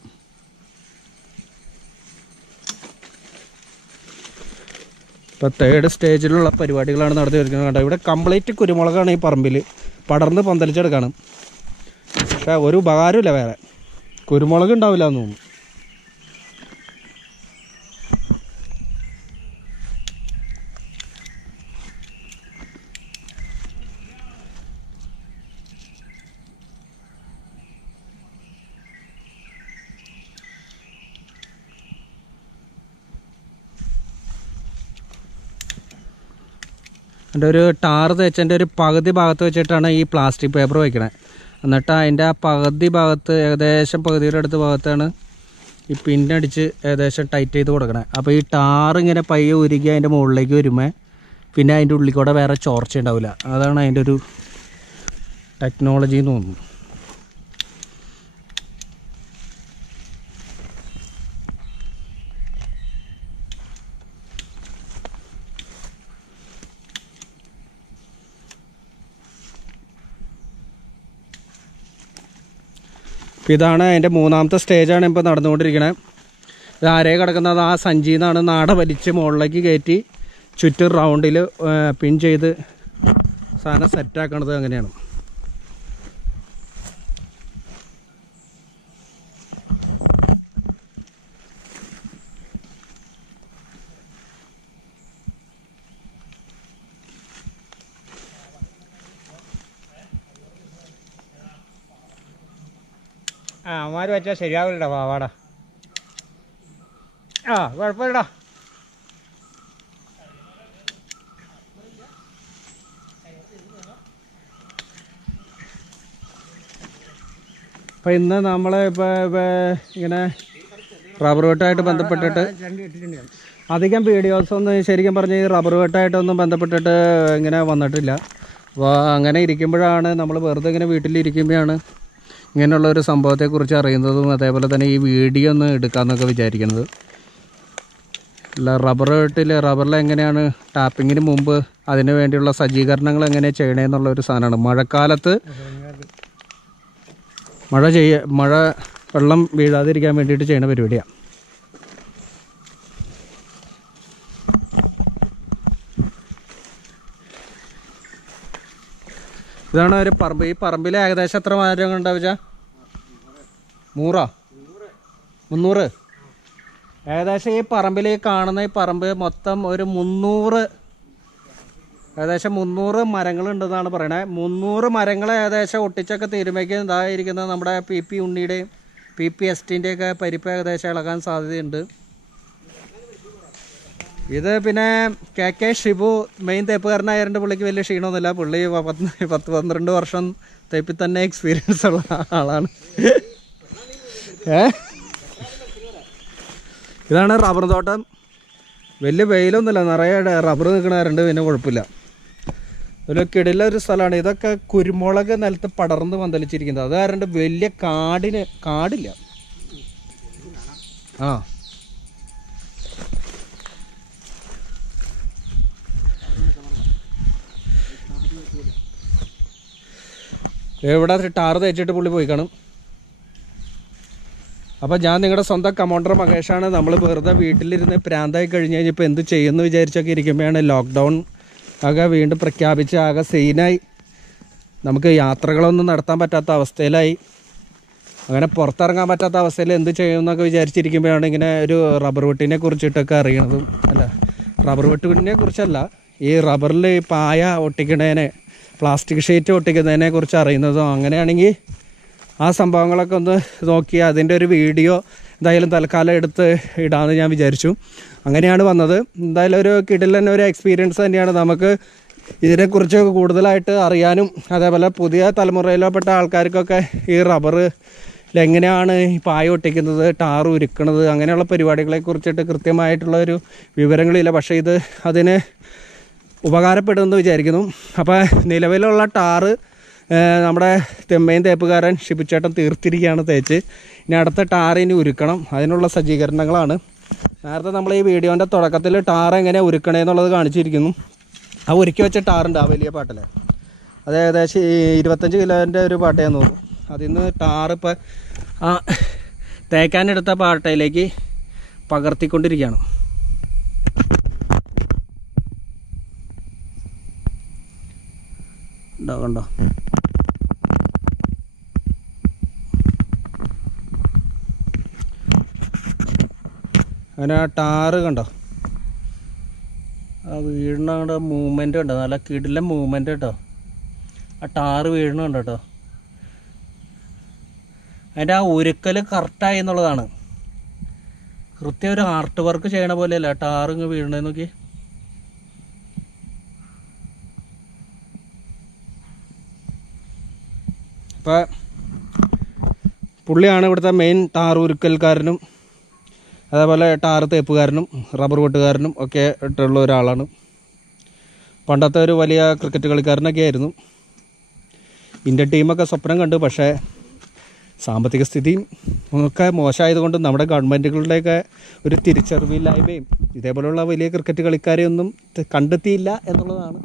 ഇപ്പോൾ തേർഡ് സ്റ്റേജിലുള്ള പരിപാടികളാണ് നടത്തി വരുന്നത്. കണ്ടോ, ഇവിടെ കംപ്ലീറ്റ് കുരുമുളകാണ് ഈ പറമ്പിൽ പടർന്ന് പന്തലിച്ചെടുക്കാണ്. പക്ഷേ ഒരു ഉപകാരമില്ല, വേറെ കുരുമുളക് ഉണ്ടാവില്ല എന്ന് തോന്നുന്നു. എൻ്റെ ഒരു ടാറ് തേച്ചതിൻ്റെ ഒരു പകുതി ഭാഗത്ത് വെച്ചിട്ടാണ് ഈ പ്ലാസ്റ്റിക് പേപ്പർ വയ്ക്കണത്. എന്നിട്ട് അതിൻ്റെ ആ പകുതി ഭാഗത്ത് ഏകദേശം പകുതിയുടെ അടുത്ത ഭാഗത്താണ് ഈ പിന്നടിച്ച് ഏകദേശം ടൈറ്റ് ചെയ്ത് കൊടുക്കണേ. അപ്പോൾ ഈ ടാർ ഇങ്ങനെ പയ്യെ ഉരുകി അതിൻ്റെ മുകളിലേക്ക് വരുമ്പോൾ പിന്നെ അതിൻ്റെ ഉള്ളിൽ കൂടെ വേറെ ചോർച്ച ഉണ്ടാവില്ല. അതാണ് അതിൻ്റെ ഒരു ടെക്നോളജി എന്ന് തോന്നുന്നു. അപ്പോൾ ഇതാണ് അതിൻ്റെ 3ാമത്തെ സ്റ്റേജാണ് ഇപ്പോൾ നടന്നുകൊണ്ടിരിക്കുന്നത്. ഇത് ആരേ കിടക്കുന്നത് ആ സഞ്ചിയിൽ നിന്നാണ് നാട വലിച്ച് മുകളിലേക്ക് കയറ്റി ചുറ്റും റൗണ്ടിൽ പിൻ ചെയ്ത് സാധനം സെറ്റാക്കണത് അങ്ങനെയാണ്. അവന്മാർ വെച്ചാൽ ശരിയാവില്ലടാ പാവാടാ. കുഴപ്പമില്ലടാ. അപ്പോൾ ഇന്ന് നമ്മൾ ഇങ്ങനെ റബ്ബർ വെട്ടായിട്ട് ബന്ധപ്പെട്ടിട്ട് അധികം വീഡിയോസൊന്നും ശരിക്കും പറഞ്ഞ് ഈ റബ്ബർ വെട്ടായിട്ടൊന്നും ബന്ധപ്പെട്ടിട്ട് ഇങ്ങനെ വന്നിട്ടില്ല. അപ്പോൾ അങ്ങനെ ഇരിക്കുമ്പോഴാണ് നമ്മൾ വെറുതെ ഇങ്ങനെ വീട്ടിലിരിക്കുമ്പോഴാണ് ഇങ്ങനെയുള്ളൊരു സംഭവത്തെക്കുറിച്ച് അറിയുന്നതും അതേപോലെ തന്നെ ഈ വീഡിയോ ഒന്ന് എടുക്കാമെന്നൊക്കെ വിചാരിക്കുന്നത്. റബ്ബറിൽ എങ്ങനെയാണ് ടാപ്പിങ്ങിന് മുമ്പ് അതിന് വേണ്ടിയുള്ള സജ്ജീകരണങ്ങൾ എങ്ങനെ ചെയ്യണമെന്നുള്ളൊരു സാധനമാണ്. മഴക്കാലത്ത് മഴ വെള്ളം വീഴാതിരിക്കാൻ വേണ്ടിയിട്ട് ചെയ്യുന്ന പരിപാടിയാണ്. ഇതാണ് ഒരു പറമ്പ്. ഈ പറമ്പിൽ ഏകദേശം എത്ര മരങ്ങൾ ഉണ്ടാവുക? 300 ഏകദേശം ഈ പറമ്പിൽ കാണുന്ന ഈ പറമ്പ് മൊത്തം ഒരു 300 ഏകദേശം 300 മരങ്ങളുണ്ടെന്നാണ് പറയണത്. 300 മരങ്ങൾ ഏകദേശം ഒട്ടിച്ചൊക്കെ തീരുമാനിക്കും. ഇതായിരിക്കുന്നത് നമ്മുടെ PP ഉണ്ണിയുടെയും PPSTൻ്റെയൊക്കെ പരിപ്പ് ഏകദേശം ഇളകാൻ സാധ്യതയുണ്ട്. ഇത് പിന്നെ KK ഷിബു മെയിൻ തേപ്പുകാരനായതിൻ്റെ പുള്ളിക്ക് വലിയ ക്ഷീണമൊന്നുമില്ല. പുള്ളി 10-12 വർഷം തേപ്പിൽ തന്നെ എക്സ്പീരിയൻസ് ഉള്ള ആളാണ്. ഇതാണ് റബ്ബർ തോട്ടം. വലിയ വെയിലൊന്നുമില്ല, നിറയെ റബ്ബർ നിൽക്കണവരുണ്ട്, പിന്നെ കുഴപ്പമില്ല. ഒരു കിടിലൊരു സ്ഥലമാണ്. ഇതൊക്കെ കുരുമുളക് നിലത്ത് പടർന്ന് പന്തലിച്ചിരിക്കുന്നത്. അത് കാരണം വലിയ കാടില്ല. എവിടെ ടാറ് തേച്ചിട്ട് പുള്ളി പോയി കാണും. അപ്പോൾ ഞാൻ നിങ്ങളുടെ സ്വന്തം കമോണ്ടർ മഹേഷാണ്. നമ്മൾ വെറുതെ വീട്ടിലിരുന്ന് പ്രാന്തായി കഴിഞ്ഞ് കഴിഞ്ഞപ്പോൾ എന്ത് ചെയ്യുമെന്ന് വിചാരിച്ചൊക്കെ ഇരിക്കുമ്പോഴാണ് ലോക്ക്ഡൗൺ ആകെ വീണ്ടും പ്രഖ്യാപിച്ച് ആകെ സീനായി. നമുക്ക് യാത്രകളൊന്നും നടത്താൻ പറ്റാത്ത അവസ്ഥയിലായി. അങ്ങനെ പുറത്തിറങ്ങാൻ പറ്റാത്ത അവസ്ഥയിൽ എന്ത് ചെയ്യുമെന്നൊക്കെ വിചാരിച്ചിരിക്കുമ്പോഴാണ് ഇങ്ങനെ ഒരു റബ്ബർ വെട്ടിനെ കുറിച്ചിട്ടൊക്കെ അറിയണതും. റബ്ബർ വെട്ടിനെ കുറിച്ചല്ല, ഈ റബ്ബറിൽ പായ ഒട്ടിക്കണേനെ, പ്ലാസ്റ്റിക് ഷീറ്റ് ഒട്ടിക്കുന്നതിനെ കുറിച്ച് അറിയുന്നതും. അങ്ങനെയാണെങ്കിൽ ആ സംഭവങ്ങളൊക്കെ ഒന്ന് നോക്കി അതിൻ്റെ ഒരു വീഡിയോ എന്തായാലും തൽക്കാലം എടുത്ത് ഇടാമെന്ന് ഞാൻ വിചാരിച്ചു. അങ്ങനെയാണ് വന്നത്. എന്തായാലും ഒരു കിടിലൻ ഒരു എക്സ്പീരിയൻസ് തന്നെയാണ്. നമുക്ക് ഇതിനെക്കുറിച്ച് കൂടുതലായിട്ട് അറിയാനും അതേപോലെ പുതിയ തലമുറയിൽപ്പെട്ട ആൾക്കാർക്കൊക്കെ ഈ റബ്ബറിലെങ്ങനെയാണ് ഈ പായ ഒട്ടിക്കുന്നത്, ടാർ ഉരുക്കണത്, അങ്ങനെയുള്ള പരിപാടികളെ കുറിച്ചിട്ട് കൃത്യമായിട്ടുള്ളൊരു വിവരങ്ങളില്ല. പക്ഷേ ഇത് അതിന് ഉപകാരപ്പെടുമെന്ന് വിചാരിക്കുന്നു. അപ്പോൾ നിലവിലുള്ള ടാറ് നമ്മുടെ മെയിൻ തേപ്പുകാരൻ ഷിബുച്ചേട്ടൻ തീർത്തിരിക്കുകയാണ് തേച്ച്. ഇനി അടുത്ത ടാറിന് ഉരുക്കണം, അതിനുള്ള സജ്ജീകരണങ്ങളാണ്. നേരത്തെ നമ്മൾ ഈ വീഡിയോൻ്റെ തുടക്കത്തിൽ ടാർ എങ്ങനെ ഉരുക്കണേന്നുള്ളത് കാണിച്ചിരിക്കുന്നു. ആ ഉരുക്കി വെച്ച ടാറുണ്ട്, ആ വലിയ പാട്ടിലെ, അത് ഏകദേശം 25 കിലോൻ്റെ ഒരു പാട്ടയാന്ന് തോന്നുന്നു. അതിൽ നിന്ന് ടാറിപ്പോൾ ആ തേക്കാനെടുത്ത പാട്ടയിലേക്ക് പകർത്തിക്കൊണ്ടിരിക്കുകയാണ്. കണ്ടോ അങ്ങനെ ആ ടാറ് കണ്ടോ, ആ വീടിനവിടെ മൂവ്മെൻറ്റ് കണ്ടോ, നല്ല കിടിലൻ മൂവ്മെൻറ്റ് കേട്ടോ. ആ ടാറ് വീഴണുണ്ട് കേട്ടോ. അതിൻ്റെ ആ ഉരുക്കൽ കറക്റ്റായി എന്നുള്ളതാണ്. കൃത്യം ഒരു ആർട്ട് വർക്ക് ചെയ്യണ പോലെയല്ല ടാറിങ് വീഴണേ. നോക്കി അപ്പോൾ പുള്ളിയാണ് ഇവിടുത്തെ മെയിൻ ടാർ ഉരുക്കൽക്കാരനും അതേപോലെ ടാർ തേപ്പുകാരനും റബ്ബർ വെട്ടുകാരനും ഒക്കെ ആയിട്ടുള്ള ഒരാളാണ്. പണ്ടത്തെ ഒരു വലിയ ക്രിക്കറ്റ് കളിക്കാരനൊക്കെ ആയിരുന്നു. ഇന്ത്യൻ ടീമൊക്കെ സ്വപ്നം കണ്ടു. പക്ഷേ സാമ്പത്തിക സ്ഥിതിയും ഒക്കെ മോശമായതുകൊണ്ട് നമ്മുടെ ഗവൺമെൻറ്റുകളുടെയൊക്കെ ഒരു തിരിച്ചറിവില്ലായ്മയും ഇതേപോലെയുള്ള വലിയ ക്രിക്കറ്റ് കളിക്കാരെയൊന്നും കണ്ടെത്തിയില്ല എന്നുള്ളതാണ്.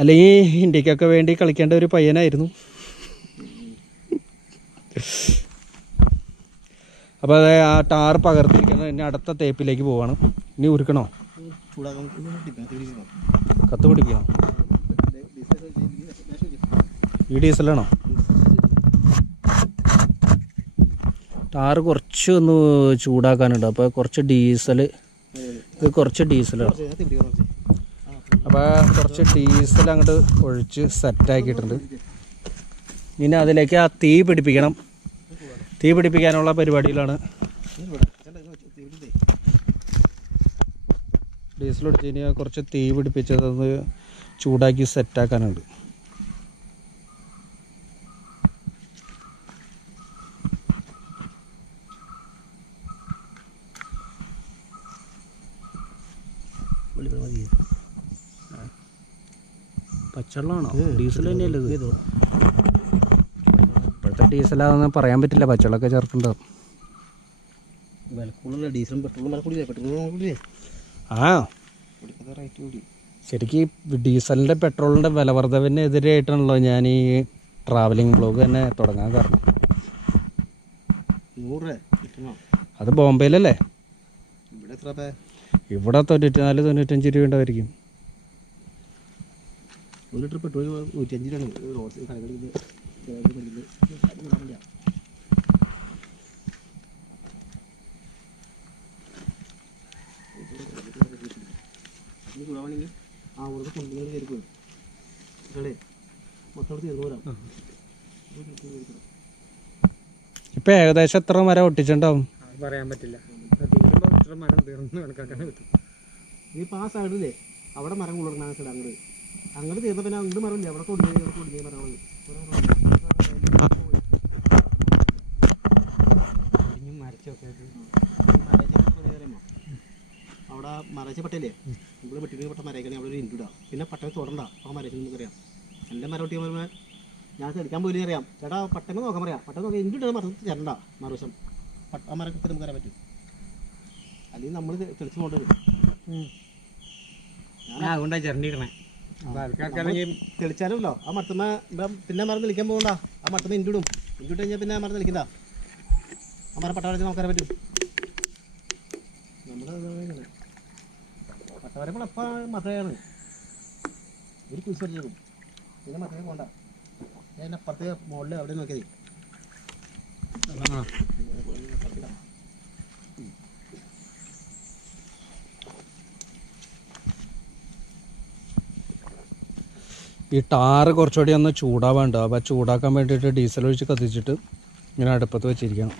അല്ലെങ്കിൽ ഇന്ത്യക്കൊക്കെ വേണ്ടി കളിക്കേണ്ട ഒരു പയ്യനായിരുന്നു. അപ്പോൾ അത് ആ ടാർ പകർത്തിയിരിക്കുന്നത് ഇനി അടുത്ത തേപ്പിലേക്ക് പോവാണ്. ഇനി ഉരുക്കണോ? കത്ത് പിടിക്കണം. ഈ ഡീസലാണോ? ടാറ് കുറച്ച് ഒന്ന് ചൂടാക്കാനുണ്ട്. അപ്പോൾ കുറച്ച് ഡീസൽ, ഇത് കുറച്ച് ഡീസലാണ്. അപ്പോൾ കുറച്ച് ഡീസൽ അങ്ങോട്ട് ഒഴിച്ച് സെറ്റാക്കിയിട്ടുണ്ട്. ഇനി അതിലേക്ക് ആ തീ പിടിപ്പിക്കണം. തീ പിടിപ്പിക്കാനുള്ള പരിപാടിയിലാണ്. ഡീസൽ ഒഴിച്ച് ഇനി കുറച്ച് തീ പിടിപ്പിച്ചതൊന്ന് ചൂടാക്കി സെറ്റാക്കാനുണ്ട്. പച്ചവെള്ളമാണോ? ഡീസൽ തന്നെയല്ലേ ഇത്? ഇപ്പോഴത്തെ ഡീസലാണെന്ന് പറയാൻ പറ്റില്ല, പച്ചവെള്ളമൊക്കെ ചേർക്കുന്നുണ്ടാവും. ഡീസലും പെട്രോളും ആ ശരിക്കും ഡീസലിൻ്റെ പെട്രോളിൻ്റെ വില വർധവിനെതിരായിട്ടാണല്ലോ ഞാൻ ഈ ട്രാവലിംഗ് ബ്ലോഗ് തന്നെ തുടങ്ങാൻ കാരണം. അത് ബോംബെയിലല്ലേ? ഇവിടെ 94-95 രൂപ ഉണ്ടായിരിക്കും. 1 ലിറ്റർ പെട്രോൾ 105 രൂപയാണ്. ഇപ്പം ഏകദേശം എത്ര മരം ഒട്ടിച്ചിട്ടുണ്ടാവും? പറയാൻ പറ്റില്ല. മരം തീർന്നു കണക്കാക്കാൻ പറ്റും. ഇനിയിപ്പോൾ ആ സൈഡില്ലേ അവിടെ മരം കൊണ്ടുവരണം. സൈഡ് അങ്ങോട്ട് തീർന്ന പിന്നെ അങ്ങോട്ട് മരമില്ല. അവിടെ കൊണ്ടുപോയി മരങ്ങൾ അവിടെ മരച്ച പട്ടയില്ലേ, ഇവിടെ വെട്ടിട്ട് പട്ട മരയ്ക്കണേ അവിടെ ഒരു ഇൻഡിടാം. പിന്നെ പട്ടം തൊടണ്ട. ആ മരയ്ക്ക് അറിയാം. എൻ്റെ മരം ഒട്ടിയ മരം ഞാൻ തെളിക്കാൻ പോലും അറിയാം. ചേട്ടാ പട്ടമേ നോക്കാൻ പറയാം. പട്ടം നോക്കാം ഇൻഡിട്ട് മരത്തിൽ ചേരണ്ട. മറുവശം ആ മരത്തിൽ നമുക്ക് അറിയാൻ പറ്റും. അല്ലെങ്കിൽ നമ്മൾ തെളിച്ച് കൊണ്ടുവരും. ഞാൻ അതുകൊണ്ടാണ് ചിരണ്ടിക്കണേ. തെളിച്ചാലുമല്ലോ ആ മരത്തുമ്മ പിന്നെ മരം തെളിക്കാൻ പോകണ്ട. ആ മരത്തുമ്മ ഇൻഡിടും. ഇൻഡിട്ട് കഴിഞ്ഞാൽ പിന്നെ ആ മരം തെളിക്കണ്ട. ആ മരം പട്ട വരച്ച് നോക്കാൻ പറ്റും. നമ്മൾ പട്ട വരമ്പോൾ അപ്പം മത്തയാണ് ഒരു കുരിശ് വരച്ചിടും. പിന്നെ മത്തേ പോകണ്ട. ഞാൻ അപ്പുറത്തെ മുകളിൽ അവിടെ നോക്കിയത്. ഈ ടാറ് കുറച്ചുകൂടി ഒന്ന് ചൂടാവാണ്ട്. അപ്പോൾ ചൂടാക്കാൻ വേണ്ടിയിട്ട് ഡീസൽ ഒഴിച്ച് കത്തിച്ചിട്ട് ഇങ്ങനെ അടുപ്പത്ത് വെച്ചിരിക്കണം.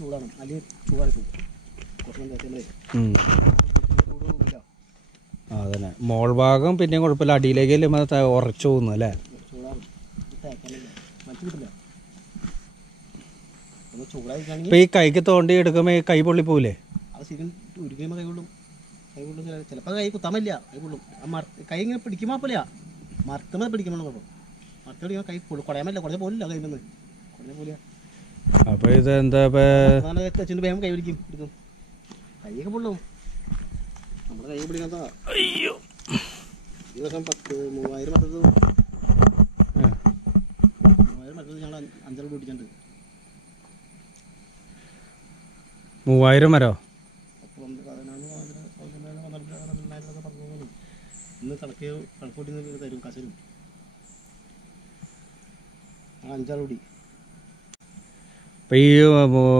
ചൂടാണ് അല്ലെങ്കിൽ ചൂടാണ്. അതന്നെ മോൾ ഭാഗം പിന്നെയും കുഴപ്പമില്ല. അടിയിലേക്കല്ലേ ഉറച്ചു പോകുന്നു അല്ലേ? ഇപ്പം ഈ കൈക്ക് തോണ്ടി എടുക്കുമ്പോൾ ഈ കൈ പൊള്ളി പോവില്ലേ? അത് ശരിക്കും ഉരുക്കുമ്പോൾ കൈ കൊള്ളും. കൈ കൊള്ളും. ചിലപ്പോൾ കൈ കുത്താൻ പറ്റില്ല. കൈ കൊള്ളും. ആ കൈ ഇങ്ങനെ പിടിക്കുമ്പോൾ പോലെയാ. മരത്തുമ്പോൾ പിടിക്കുമ്പോൾ കുഴപ്പം. മരത്ത് പിടിക്കുമ്പോൾ കൈ കുടയാൻ പറ്റില്ല. കുറച്ച് പോലില്ല കൈ നിന്ന് കുറഞ്ഞ പോലെയാ. അപ്പോൾ ഇത് എന്താ തെച്ചിൻ്റെ വേഗം കൈ പിടിക്കും എടുക്കും. കൈയൊക്കെ പൊള്ളും. നമ്മുടെ കൈ പിടിക്കാത്ത അയ്യോ ഈ വർഷം 3000 മറ്റത് 3000 മറ്റത് ഞങ്ങൾ 5 പിടിച്ചിട്ടുണ്ട്. 3000 മരോ? ഇന്ന് കണക്കൂട്ടി തരും കസരും. 5 കൂടി. അപ്പം ഈ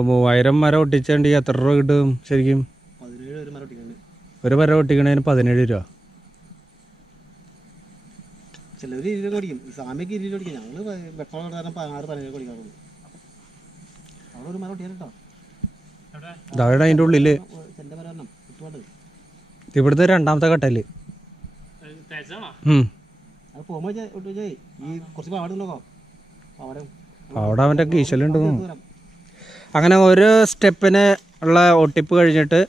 3000 മരം ഒട്ടിച്ചുണ്ടെങ്കിൽ എത്ര രൂപ കിട്ടും ശരിക്കും? 17 ഒരു മരം ഒട്ടിക്കുന്നുണ്ട്. ഒരു മരം ഒട്ടിക്കണതിന് 17 രൂപ. ചിലവർ 20 രൂപ അടിക്കും. ഈ സാമിക്ക് 20 രൂപ അടിക്കും. ഞങ്ങൾ പെട്രോൾ കാരണം 16-17 രൂപ അടിക്കാറുള്ളൂ. അവിടെ ഒരു മരം ഒട്ടിയാൽ കേട്ടോ. അതായത് അതിൻ്റെ ഉള്ളിൽ ചെൻ്റെ മരം ചുറ്റുപാട് ഇവിടുത്തെ രണ്ടാമത്തെ കട്ടല് പോകുമ്പോൾ ഈ കുറച്ച് പാടുണ്ടോ അവിടെ അവിടെ അവൻ്റെ കീശലുണ്ട്. അങ്ങനെ ഒരു സ്റ്റെപ്പിന് ഉള്ള ഒട്ടിപ്പ് കഴിഞ്ഞിട്ട്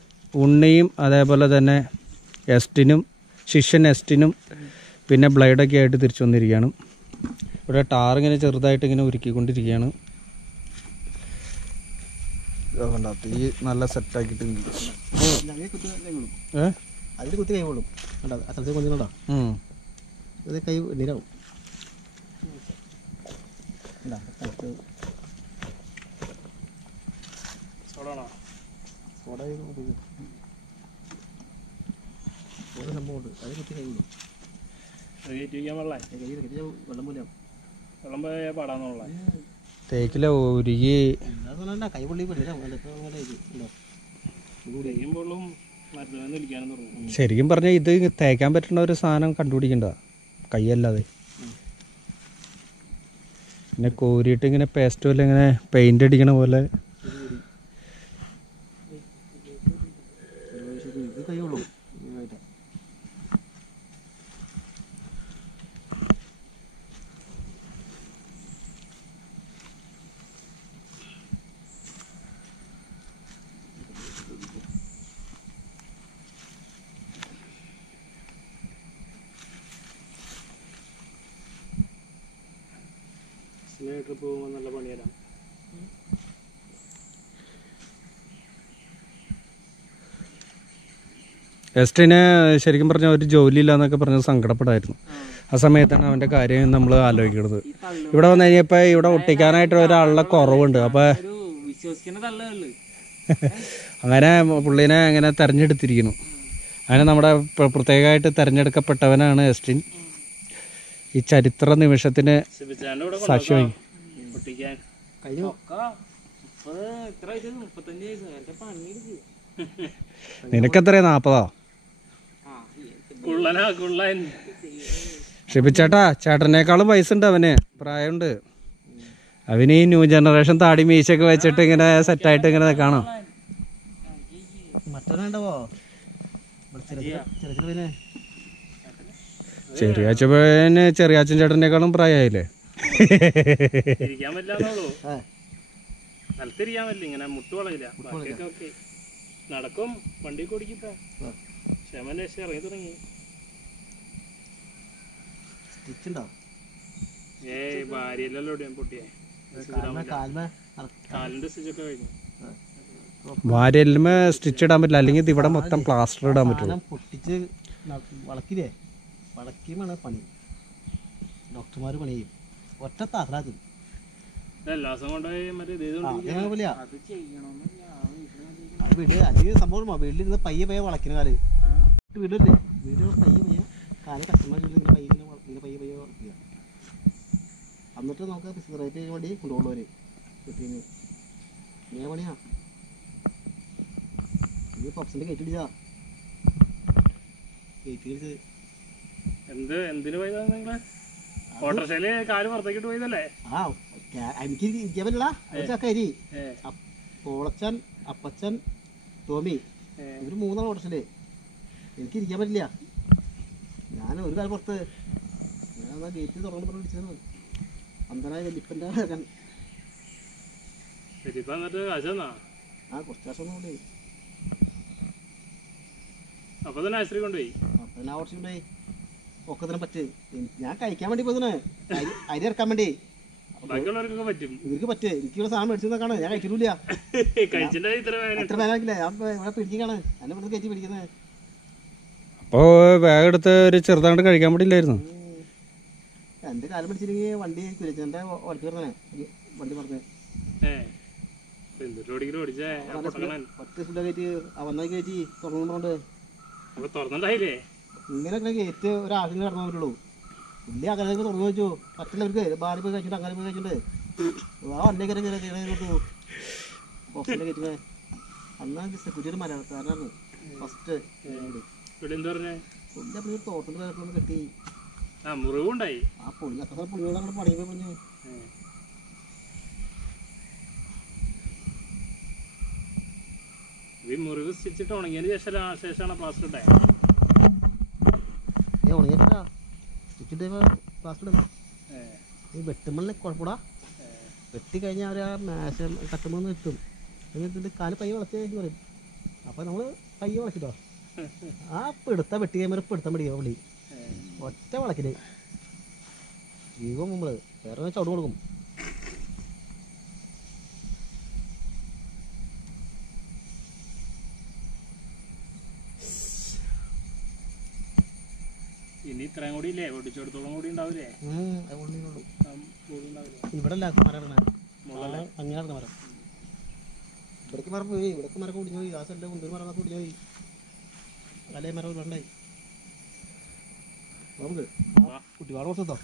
ഉണ്ണിയും അതേപോലെ തന്നെ എസ്റ്റിനും ശിഷ്യൻ എസ്റ്റിനും പിന്നെ ബ്ലേഡൊക്കെ ആയിട്ട് തിരിച്ചു വന്നിരിക്കുകയാണ്. ഇവിടെ ടാറിങ്ങനെ ചെറുതായിട്ട് ഇങ്ങനെ ഉരുക്കിക്കൊണ്ടിരിക്കുകയാണ്. തീ നല്ല സെറ്റാക്കിയിട്ട് അതിൽ കുത്തി കൈ കൊള്ളും അത്രത്തിൽ കൊണ്ടുണ്ടോ ഇത് കൈ നീരാവും. സംഭവമുണ്ട് അത് കുത്തി കൈ കൊള്ളും. വെള്ളം പോലെ തേക്കില ഉരുകി കൈ പൊള്ളി ശരിക്കും പറഞ്ഞാൽ ഇത് തേക്കാൻ പറ്റുന്ന ഒരു സാധനം കണ്ടുപിടിക്കണ്ട കൈയല്ലാതെ. പിന്നെ കോരിയിട്ട് ഇങ്ങനെ പേസ്റ്റ് പോലെ ഇങ്ങനെ പെയിന്റ് അടിക്കണ പോലെ കൈ കൊള്ളും. ട്രിപ്പ് പോകുമ്പോൾ നല്ല പണിയരാം. എസ്റ്റിന് ശരിക്കും പറഞ്ഞാൽ ഒരു ജോലിയില്ല എന്നൊക്കെ പറഞ്ഞ് സങ്കടപ്പെടായിരുന്നു. ആ സമയത്താണ് അവൻ്റെ കാര്യം നമ്മൾ ആലോചിക്കുന്നത്. ഇവിടെ വന്നു കഴിഞ്ഞപ്പോൾ ഇവിടെ ഒട്ടിക്കാനായിട്ട് ഒരാളുടെ കുറവുണ്ട്. അപ്പോൾ അങ്ങനെ പുള്ളീനെ അങ്ങനെ തിരഞ്ഞെടുത്തിരിക്കുന്നു. അങ്ങനെ നമ്മുടെ പ്രത്യേകമായിട്ട് തിരഞ്ഞെടുക്കപ്പെട്ടവനാണ് എസ്റ്റിൻ. ഈ ചരിത്ര നിമിഷത്തിന് സാക്ഷ്യമായി. നിനക്കെത്രയാ 40? ഷിബിച്ചേട്ടാ, ചേട്ടനേക്കാളും വയസ്സുണ്ട് അവന്, പ്രായമുണ്ട്. അവന് ഈ ന്യൂ ജനറേഷൻ താടി മീശയൊക്കെ വെച്ചിട്ട് ഇങ്ങനെ സെറ്റായിട്ട് ഇങ്ങനെ കാണാം. ചെറിയാച്ചന് ചെറിയാച്ചൻ ചേട്ടനേക്കാളും പ്രായമായില്ലേ? ഇങ്ങനെ മുട്ടുവളയില്ല, നടക്കും, വണ്ടി ഓടിക്കിപ്പോ ഇറങ്ങി തുടങ്ങി. ഭാര്യയല്ലോ പൊട്ടിയെ, കാലിന്റെ സ്റ്റിച്ചൊക്കെ കഴിഞ്ഞു. ഭാര്യയിലുമേ സ്റ്റിച്ച് ഇടാൻ പറ്റില്ല, അല്ലെങ്കിൽ ഇവിടെ മൊത്തം പ്ലാസ്റ്റർ ഇടാൻ പറ്റുള്ളൂ. പൊട്ടിച്ച് വളക്കില്ലേ, വളക്കിയുമാണ് പണി. ഡോക്ടർമാർ പണി ചെയ്യും ഒറ്റ താറാക്കും. സംഭവം വീട്ടിലിരുന്ന് പയ്യെ പയ്യെ വളക്കുന്ന കാല് വീടല്ലേ, വീട് പയ്യെ പയ്യെ കാല് കസ്റ്റമർ പയ്യെ പയ്യെ വളക്കുക. എന്നിട്ട് നമുക്ക് റേറ്റ് ചെയ്യാൻ വേണ്ടി കൊണ്ടുപോകുന്നവര് കിട്ടിയത് ഇങ്ങനെ പണിയാ. ഇത് പപ്സിന്റെ ഗേറ്റ് പിടിച്ചാ ഗേറ്റ് പിടിച്ച് എന്തിനു പോയതാ നിങ്ങള്? ഓട്ടോറിക്ഷയില് കാല് പുറത്തേക്കിട്ട് പോയതല്ലേ? ആ എനിക്ക് ഇരിക്കാൻ പറ്റില്ല. അരി കോളച്ചൻ, അപ്പച്ചൻ, ടോമി, ഇവര് 3 ഓട്ടോറിക്ഷയില്. എനിക്ക് ഇരിക്കാൻ പറ്റില്ല. ഞാൻ ഒരു കാലം പുറത്ത് ഞാൻ ഗേറ്റ് തുറന്നു പറഞ്ഞ് വിളിച്ചതാണ്. അന്തനായ വലിപ്പൻ്റെ ആ കുറച്ച് വർഷം കൊണ്ടുപോയി. അപ്പൊ തന്നെ ആശുപത്രി കൊണ്ടുപോയി. അപ്പൊ തന്നെ ഓട്ടോറിക്ഷ കൊണ്ടുപോയി. ഒക്കെ തന്നെ പറ്റ്. ഞാൻ കഴിക്കാൻ വേണ്ടി പോയതാണ്, അരി ഇറക്കാൻ വേണ്ടി. ബാക്കിയുള്ളവർക്കൊക്കെ പറ്റും, ഇവർക്ക് പറ്റ്. എനിക്കുള്ള സാധനം മേടിച്ചു നോക്കാണ്, ഞാൻ കഴിച്ചിട്ടില്ല. എത്ര നേരമാക്കില്ല, ഞാൻ ഇവിടെ പിടിക്കാണ് എന്നെ ഇവിടെ കയറ്റി പിടിക്കുന്നത്. അപ്പോൾ ബാഗ് എടുത്ത് ഒരു ചെറുതാണ്ട് കഴിക്കാൻ പറ്റില്ലായിരുന്നു. എന്റെ കാലം പിടിച്ചില്ലെങ്കിൽ വണ്ടി കുരച്ചെന്റെ വടക്ക് പറഞ്ഞേ വണ്ടി പറഞ്ഞേ ഒറ്റ ഫുഡ് കയറ്റി വന്നായി കയറ്റി തുറന്നുകൊണ്ട് ഇങ്ങനെയൊക്കെ കയറ്റ് ഒരാഴ്ച കടന്നാൽ പറ്റുള്ളൂ. വലിയ അങ്ങനെ തുറന്നു വെച്ചു പറ്റില്ലവർക്ക്. ബാലി പോയി കഴിച്ചിട്ട് അങ്ങനെ പോയി കഴിച്ചിട്ട് ആ വണ്ടി കയറി കൊടുത്തു ബോക്സിന്റെ കയറ്റുന്നത്. അന്നാ സെക്യൂരിറ്റി മലയാളക്കാരനായിരുന്നു ഫസ്റ്റ്. തോട്ടത്തിൽ പേരൊക്കെ കെട്ടി മുറിവുണ്ടായി. ആ പൊളി അത്ര പുളിയോട് അങ്ങനെ പണിയുമ്പോ പറഞ്ഞു. മുറിവ് സ്റ്റിച്ചിട്ട് ഉണങ്ങിയതിന് ശേഷമാണ് പ്ലാസ്റ്റർ ഉണ്ടായത്. ഉണങ്ങിയിട്ടാ സ്റ്റിച്ച് പൊളിച്ചിട്ട് പ്ലാസ്റ്റർ ഇടണം. ഈ വെട്ടുമ്പോഴേ കുഴപ്പമില്ല. വെട്ടി കഴിഞ്ഞാൽ അവർ ആ മേശം കട്ടുമ്പോൾ വെട്ടും. എന്നിട്ട് കാല് പയ്യെ വളച്ച് പറയും. അപ്പോൾ നമ്മൾ പയ്യെ വളച്ചിട്ടോ ആ പിടുത്ത വെട്ടി കഴിയുമ്പോൾ പിടുത്തം പിടിക്കുക പുള്ളി ഒറ്റ വളക്കില് ജീവൻ നമ്മൾ വേറെ ചവിട് കൊടുക്കും. ഇനി ഇത്രയും കൂടി ഇല്ലേ ഒടിച്ചെടുത്തോളം കൂടി ഉണ്ടാവില്ലേ? ഇവിടെ അല്ല മരം അങ്ങനെ നടന്ന മരം. ഇവിടേക്ക് മരം പോയി. ഇവിടേക്ക് മരം കുടിഞ്ഞു പോയി. ആ സ്ഥലം കൊണ്ടൊരു മരം കുടിഞ്ഞു പോയി. അല്ലേ മരം ഉണ്ടായി. നമുക്ക് കുട്ടിപാട് കൊടുത്തോ.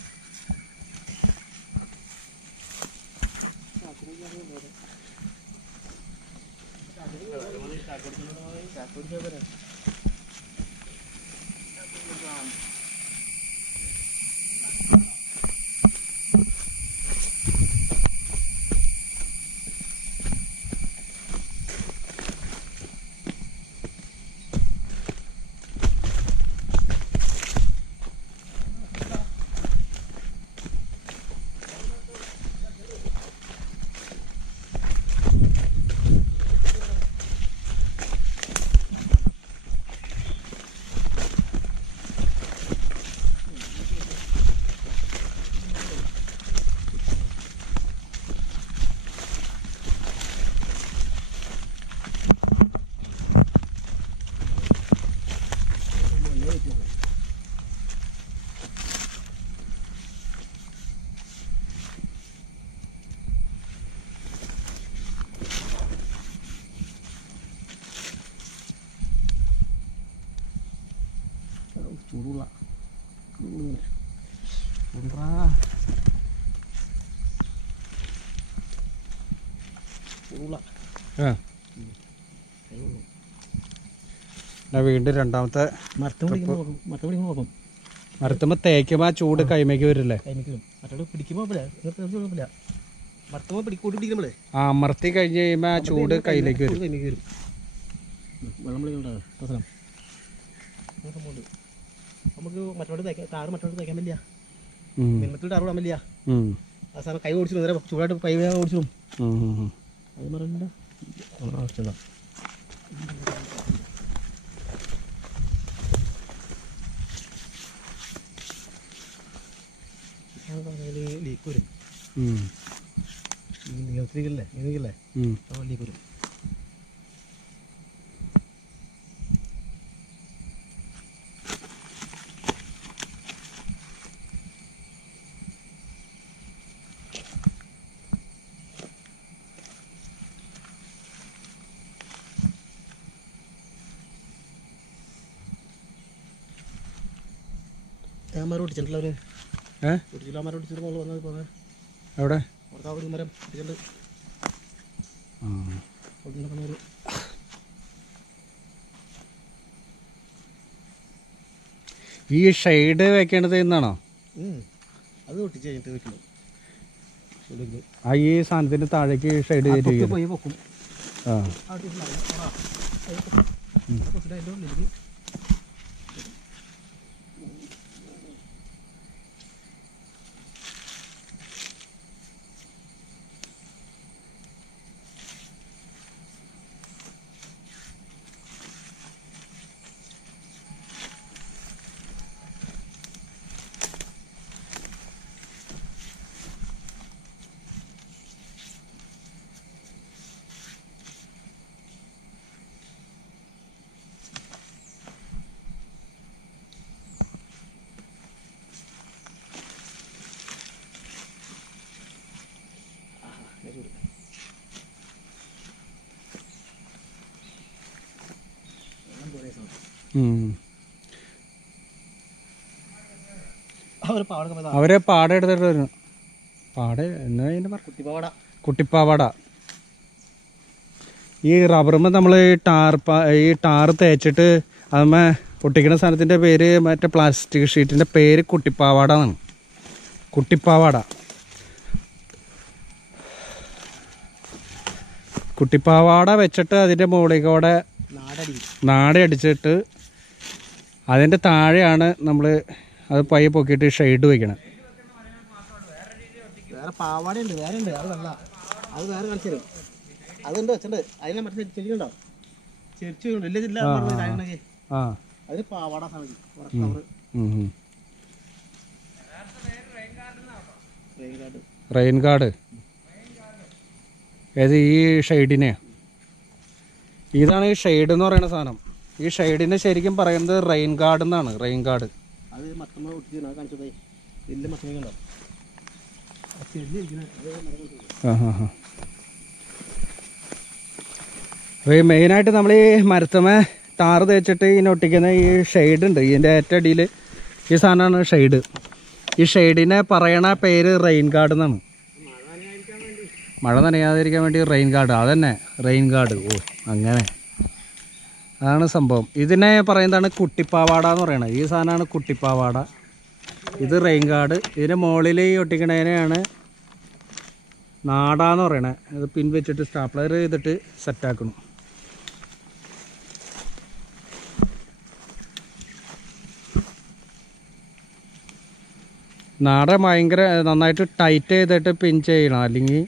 ചൂടുള്ള വീണ്ടും രണ്ടാമത്തെ മരത്തുമ്പോ തേക്കുമ്പോ ആ ചൂട് കൈമയ്ക്ക് വരില്ലേ? ആ അമർത്തി കഴിഞ്ഞ് കഴിയുമ്പോ ആ ചൂട് കയ്യിലേക്ക് വരും. വെള്ളം നമുക്ക് മറ്റോട് ടാറ് മറ്റോട് തയ്ക്കാൻ പറ്റില്ല. മിനിമത്തിൽ ടാറ് വിടാൻ പറ്റില്ല. അവസാനം കൈ ഓടിച്ചു നേരെ ചൂടായിട്ട് കൈ ഓടിച്ചു അത് പറയണ്ട ആവശ്യമില്ല. ലീക്ക് വരും. നീളത്തിലേക്കല്ലേ നീങ്ങല്ലേ ലീക്ക് വരും. തേങ്ങാമരം ഒട്ടിച്ചിട്ടുള്ള ഒരു ഒടിച്ചില്ല മരം ഒടിച്ചിട്ട് നമ്മൾ വന്നത് പോകുന്നത് എവിടെ ഒരു മരം ഒടിച്ചിട്ടുണ്ട്. ഈ ഷെയ്ഡ് വെക്കേണ്ടത് എന്നാണോ? അത് ഒട്ടിച്ച് കഴിഞ്ഞിട്ട് വെക്കണം. ആ ഈ സാധനത്തിന്റെ താഴേക്ക് ഷെയ്ഡ് ചെയ്തിട്ട് പോയി വെക്കും. അവരെ പാട എടുത്തിട്ട് വരണം. പാട എന്നാ കുട്ടിപ്പാവാട. ഈ റബ്ബറുമ്പോൾ നമ്മൾ ഈ ടാർ തേച്ചിട്ട് അതുമ്മ പൊട്ടിക്കുന്ന സാധനത്തിൻ്റെ പേര് മറ്റേ പ്ലാസ്റ്റിക് ഷീറ്റിൻ്റെ പേര് കുട്ടിപ്പാവാട എന്നാണ്. കുട്ടിപ്പാവാട കുട്ടിപ്പാവാട വെച്ചിട്ട് അതിൻ്റെ മുകളിൽ കൂടെ നാട അടിച്ചിട്ട് അതിൻ്റെ താഴെയാണ് നമ്മൾ അത് പയ്യെ പൊക്കിയിട്ട് ഷെയ്ഡ് വയ്ക്കണം. വേറെ പാവാടയുണ്ട്, വേറെ ഉണ്ട്, അത് വെള്ള, അത് വേറെ കാണിച്ചു തരും. അതുണ്ട് വെച്ചിട്ടുണ്ട്. അതിനെ മറ്റേ ചെരിക്കുണ്ടോ, ചെരിച്ചു ഇല്ല ആ അതിന് പാവാട സാധനം. റെയിൻ ഗാർഡ് ഏത് ഈ ഷെയ്ഡിനെ, ഇതാണ് ഈ ഷെയ്ഡ് എന്ന് പറയുന്ന സാധനം. ഈ ഷെയ്ഡിനെ ശരിക്കും പറയുന്നത് റെയിൻ ഗാർഡ് എന്നാണ്. റെയിൻ ഗാർഡ് അത് മറ്റമ്മ ഒട്ടിച്ച് കാണിച്ചത് വലിയ മറ്റങ്ങളുണ്ടോ. അപ്പോൾ ഈ മെയിനായിട്ട് നമ്മൾ ഈ മരത്തമ്മ ടാറ് തേച്ചിട്ട് ഇതിനെ ഒട്ടിക്കുന്ന ഈ ഷെയ്ഡ് ഉണ്ട്. ഇതിൻ്റെ ഏറ്റവും അടിയിൽ ഈ സാധനമാണ് ഷെയ്ഡ്. ഈ ഷെയ്ഡിനെ പറയണ പേര് റെയിൻ ഗാർഡ് എന്നാണ്. മഴ നനയാതിരിക്കാൻ വേണ്ടി റെയിൻ ഗാർഡ്, അതന്നെ റെയിൻ ഗാർഡ്. ഓ അങ്ങനെ, അതാണ് സംഭവം. ഇതിനെ പറയുന്നതാണ് കുട്ടിപ്പാവാട എന്ന് പറയുന്നത്. ഈ സാധനമാണ് കുട്ടിപ്പാവാട, ഇത് റെയിൻ ഗാർഡ്. ഇതിന് മുകളിൽ ഈ ഒട്ടിക്കണേനെയാണ് നാടാന്ന് പറയണേ. ഇത് പിൻ വെച്ചിട്ട് സ്റ്റാപ്ലർ ചെയ്തിട്ട് സെറ്റാക്കണം. നാട ഭയങ്കര നന്നായിട്ട് ടൈറ്റ് ചെയ്തിട്ട് പിൻ ചെയ്യണം, അല്ലെങ്കിൽ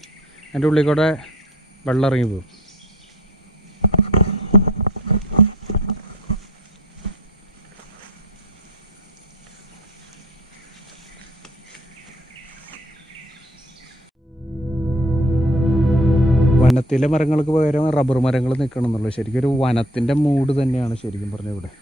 അതിൻ്റെ ഉള്ളിൽ കൂടെ വെള്ളം ഇറങ്ങി പോകും. വനത്തിലെ മരങ്ങൾക്ക് പകരം റബ്ബർ മരങ്ങൾ നിൽക്കണം എന്നുള്ളത് ശരിക്കും ഒരു വനത്തിൻ്റെ മൂഡ് തന്നെയാണ് ശരിക്കും പറഞ്ഞാൽ ഇവിടെ.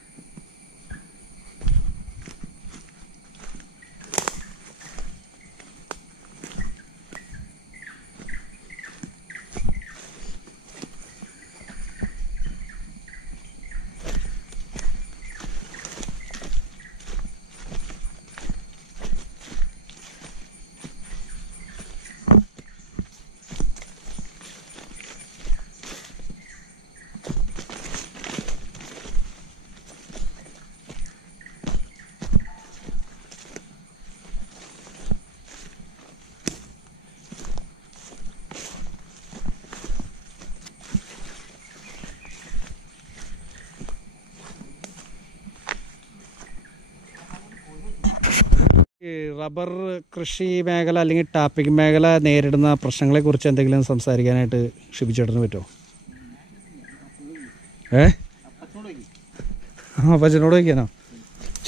ഈ റബ്ബർ കൃഷി മേഖല അല്ലെങ്കിൽ ടാപ്പിംഗ് മേഖല നേരിടുന്ന പ്രശ്നങ്ങളെക്കുറിച്ച് എന്തെങ്കിലും സംസാരിക്കാനായിട്ട് ഷിബിച്ചേട്ടന് പറ്റുമോ? അപ്പച്ചനോട് ചോദിക്കാനോ?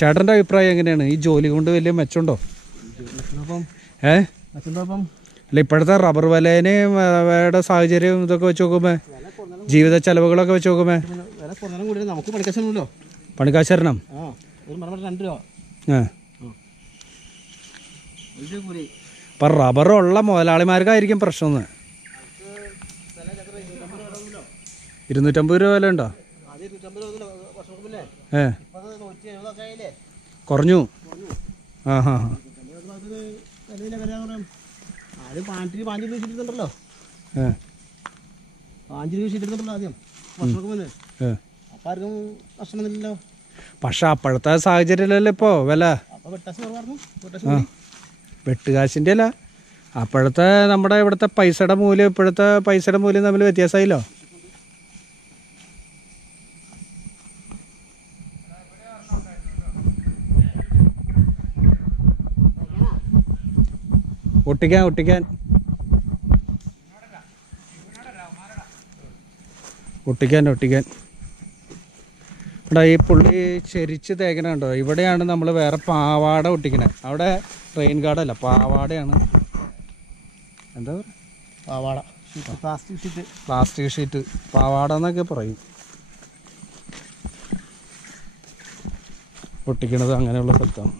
ചേട്ടൻ്റെ അഭിപ്രായം എങ്ങനെയാണ്? ഈ ജോലി കൊണ്ട് വലിയ മെച്ചമുണ്ടോ? അല്ല ഇപ്പോഴത്തെ റബ്ബർ വിലേനെയും അവയുടെ സാഹചര്യവും ഇതൊക്കെ വെച്ച് നോക്കുമ്പോ, ജീവിത ചെലവുകളൊക്കെ വെച്ച് നോക്കുമ്പോ പണിക്കാശ് തരണം. അപ്പൊ റബ്ബറുള്ള മുതലാളിമാർക്കായിരിക്കും പ്രശ്നം. 250 രൂപ വില ഉണ്ടോ? കുറഞ്ഞു. ആ ഹാ ഹാ. പക്ഷെ അപ്പോഴത്തെ സാഹചര്യത്തിലല്ലേ ഇപ്പോ വില. വെട്ടുകാശിൻ്റെ അല്ല, അപ്പോഴത്തെ നമ്മുടെ ഇവിടുത്തെ പൈസയുടെ മൂല്യം ഇപ്പോഴത്തെ പൈസയുടെ മൂല്യം തമ്മിൽ വ്യത്യാസമായില്ലോ. ഒട്ടിക്കാൻ ഒട്ടിക്കാൻ ഒട്ടിക്കാൻ ഒട്ടിക്കാൻ ഇവിടെ ഈ പുള്ളി ചെരിച്ച് തേക്കണുണ്ടോ? ഇവിടെയാണ് നമ്മൾ വേറെ പാവാട ഒട്ടിക്കണേ. അവിടെ റെയിൻ ഗാർഡല്ല, പാവാടയാണ്. എന്താ പറയുക? പാവാട, പ്ലാസ്റ്റിക് ഷീറ്റ്, പാവാട എന്നൊക്കെ പറയും. ഒട്ടിക്കണത് അങ്ങനെയുള്ള സ്ഥലത്താണ്.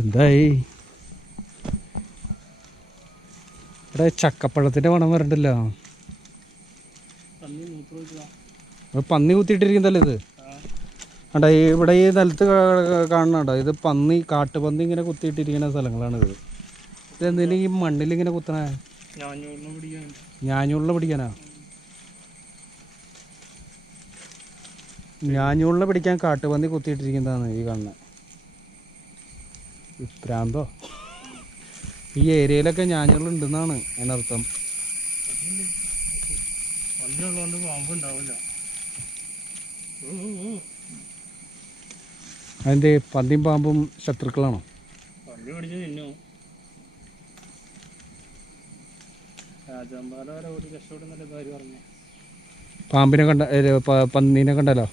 എന്തായി ഇവിടെ ചക്കപ്പഴത്തിൻ്റെ മണം വരണ്ടല്ലോ. പന്നി കുത്തിയിട്ടിരിക്കുന്നല്ലേ ഇത്? അണ്ടാ ഇവിടെ ഈ നിലത്ത് കാണണോ? ഇത് പന്നി, കാട്ടുപന്നി ഇങ്ങനെ കുത്തിയിട്ടിരിക്കുന്ന സ്ഥലങ്ങളാണിത്. ഇതെന്തിനും ഈ മണ്ണിലിങ്ങനെ കുത്തണേ? ഞാഞ്ഞൂളിനെ പിടിക്കാനാ? ഞാഞ്ഞൂളിനെ പിടിക്കാൻ കാട്ടുപന്നി കുത്തിയിട്ടിരിക്കുന്നതാണ് ഈ കാണുന്നത്. പ്രാന്തോ? ഈ ഏരിയയിലൊക്കെ ഞാഞ്ഞൂൾ ഉണ്ടെന്നാണ് അതിനർത്ഥം. പന്നിയുള്ളതുകൊണ്ട് പാമ്പ് ഉണ്ടാവില്ല. അതിൻ്റെ പന്നിയും പാമ്പും ശത്രുക്കളാണോ? പന്നി പിടിച്ച് തിന്നു. രാജാമ്പാല വരെ ഒരു രക്ഷപ്പെടുന്നല്ലേ കാര്യം പറഞ്ഞു. പാമ്പിനെ കണ്ട പന്നീനെ കണ്ടല്ലോ.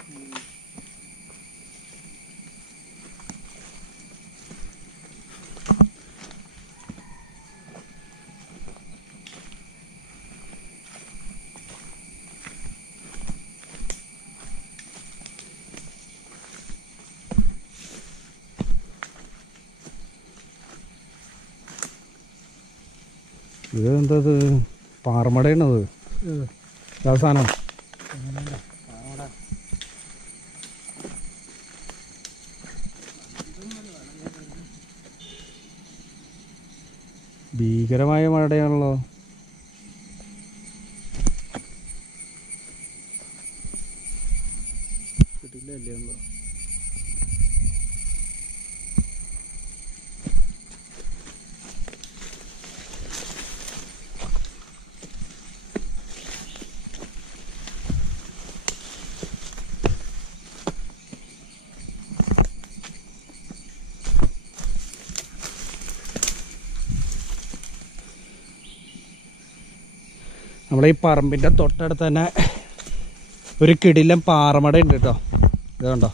ഇത് എന്തത്? പാറമടയാണത് സാധനം. ഭീകരമായ മഴയാണല്ലോ. കിട്ടില്ലല്ലോ. നമ്മളെ ഈ പറമ്പിൻ്റെ തൊട്ടടുത്ത് തന്നെ ഒരു കിടിലൻ പാറമട ഉണ്ട് കേട്ടോ. ഇത് കണ്ടോ,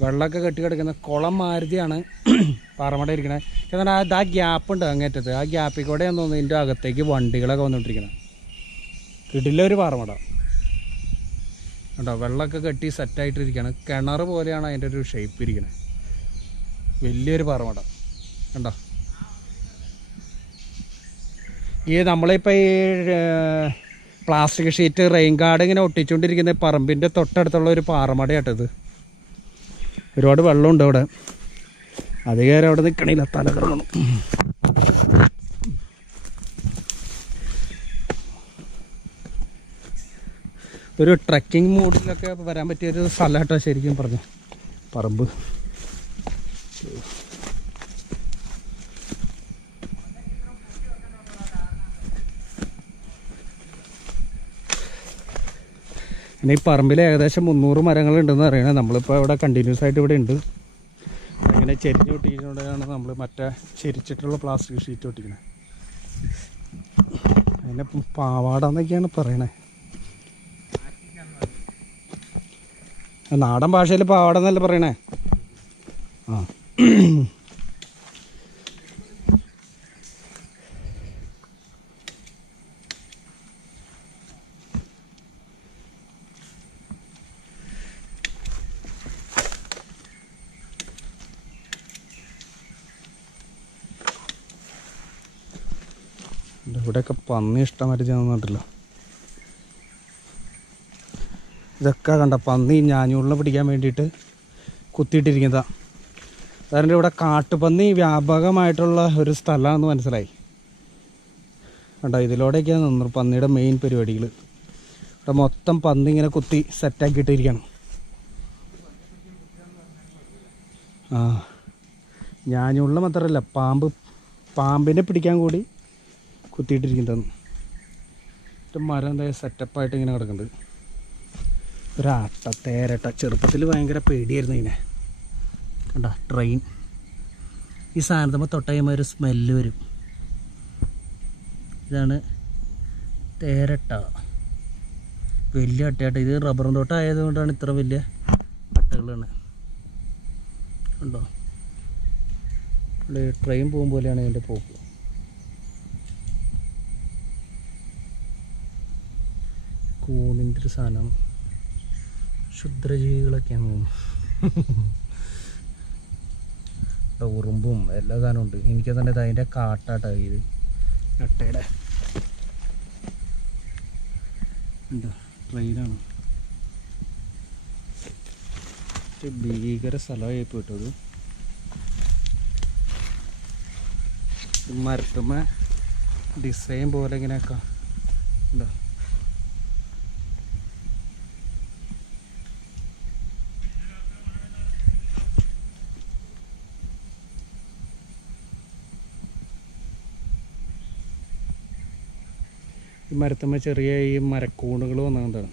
വെള്ളമൊക്കെ കെട്ടി കിടക്കുന്ന കുളം മാരുതിയാണ് പാറമട ഇരിക്കണത്. എന്നാൽ അത് ആ ഗ്യാപ്പ് ഉണ്ട് അങ്ങേറ്റത്ത്. ആ ഗ്യാപ്പിൽ കൂടെ ഞാൻ തോന്നുന്നു ഇതിൻ്റെ അകത്തേക്ക് വണ്ടികളൊക്കെ വന്നുകൊണ്ടിരിക്കണം. കിടിലൊരു പാറമട കണ്ടോ, വെള്ളമൊക്കെ കെട്ടി സെറ്റായിട്ടിരിക്കുകയാണ്. കിണർ പോലെയാണ് അതിൻ്റെ ഒരു ഷേപ്പ് ഇരിക്കുന്നത്. വലിയൊരു പാറമട കണ്ടോ. ഈ നമ്മളിപ്പോൾ ഈ പ്ലാസ്റ്റിക് ഷീറ്റ് റെയിൻ ഗാർഡ് ഇങ്ങനെ ഒട്ടിച്ചുകൊണ്ടിരിക്കുന്ന പറമ്പിൻ്റെ തൊട്ടടുത്തുള്ള ഒരു പാറമടയാട്ടത്. ഒരുപാട് വെള്ളമുണ്ട് അവിടെ. അധികം അവിടെ നിൽക്കണില്ല, തല കറങ്ങണം. ഒരു ട്രക്കിംഗ് മൂഡിലൊക്കെ വരാൻ പറ്റിയൊരു സ്ഥലമായിട്ടോ ശരിക്കും പറഞ്ഞു പറമ്പ്. പിന്നെ ഈ പറമ്പിൽ ഏകദേശം 300 മരങ്ങളുണ്ടെന്ന് അറിയണേ. നമ്മളിപ്പോൾ ഇവിടെ കണ്ടിന്യൂസ് ആയിട്ട് ഇവിടെ ഉണ്ട്. അങ്ങനെ ചെരിഞ്ഞ് ഒട്ടിക്കുന്നതുകൊണ്ടാണ് നമ്മൾ മറ്റേ ചെരിച്ചിട്ടുള്ള പ്ലാസ്റ്റിക് ഷീറ്റ് ഒട്ടിക്കണേ. അതിനെ പാവാട എന്നൊക്കെയാണ് പറയണേ. നാടൻ ഭാഷയിൽ പാവാട എന്നല്ല പറയണേ. ആ ഇവിടെയൊക്കെ പന്നി ഇഷ്ടമായിട്ട് ചെന്നിട്ടില്ല. ഇതൊക്കെ കണ്ട പന്നി ഞാഞ്ഞൂളിനെ പിടിക്കാൻ വേണ്ടിയിട്ട് കുത്തിയിട്ടിരിക്കുന്നതാണ്. അതുകൊണ്ട് ഇവിടെ കാട്ടുപന്നി വ്യാപകമായിട്ടുള്ള ഒരു സ്ഥലമാണെന്ന് മനസ്സിലായി. കണ്ടോ, ഇതിലൂടെയൊക്കെയാണ് നിന്നു പന്നിയുടെ മെയിൻ പരിപാടികൾ. ഇവിടെ മൊത്തം പന്നി ഇങ്ങനെ കുത്തി സെറ്റാക്കിയിട്ടിരിക്കുകയാണ്. ആ ഞാഞ്ഞൂളിനെ മാത്രമല്ല, പാമ്പിനെ പിടിക്കാൻ കൂടി കുത്തിയിട്ടിരിക്കുന്നതാണ്. മരം എന്താ സെറ്റപ്പായിട്ട് ഇങ്ങനെ കിടക്കുന്നുണ്ട്. ഒരാട്ട തേരട്ട. ചെറുപ്പത്തിൽ ഭയങ്കര പേടിയായിരുന്നു ഇതിനെ. കണ്ട ട്രെയിൻ ഈ സാധനത്തുമ്പോൾ തൊട്ടയുമ്പോൾ ഒരു സ്മെല്ല് വരും. ഇതാണ് തേരട്ട. വലിയ അട്ടയാട്ട. ഇത് റബ്ബറും തോട്ടം ആയതുകൊണ്ടാണ് ഇത്ര വലിയ അട്ടകളാണ്. ഉണ്ടോ, ട്രെയിൻ പോകും പോലെയാണ് ഇതിൻ്റെ പോക്ക്. കൂണിൻ്റെ ഒരു സാധനം. ക്ഷുദ്രജീവികളൊക്കെയാണ് ഉറുമ്പും എല്ലാ സാധനവും ഉണ്ട്. എനിക്ക് തന്നെ അതിൻ്റെ കാട്ടാട്ട ഇത് അട്ടയുടെ. എന്താ ട്രെയിനാണ്. ഭീകര സ്ഥലമായി പോയിട്ടത്. മരത്തുമ്മ ഡിസൈൻ പോലെ ഇങ്ങനെയൊക്കെ എന്താ ഈ മരത്തുമ്മ ചെറിയ ഈ മരക്കൂണുകൾ വന്നതാണ്.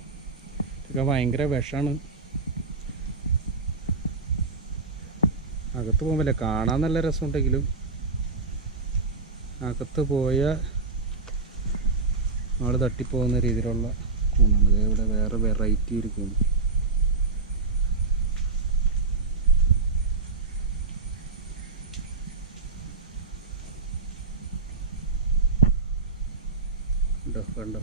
ഇതൊക്കെ ഭയങ്കര വിഷമാണ്. അകത്ത് പോകുമ്പോൾ കാണാൻ നല്ല രസമുണ്ടെങ്കിലും അകത്ത് പോയാൽ ആൾ തട്ടിപ്പോകുന്ന രീതിയിലുള്ള കൂണാണ്. ഇത് ഇവിടെ വേറെ വെറൈറ്റി ഒരു കൂണ്. കണ്ടോ കണ്ടോ.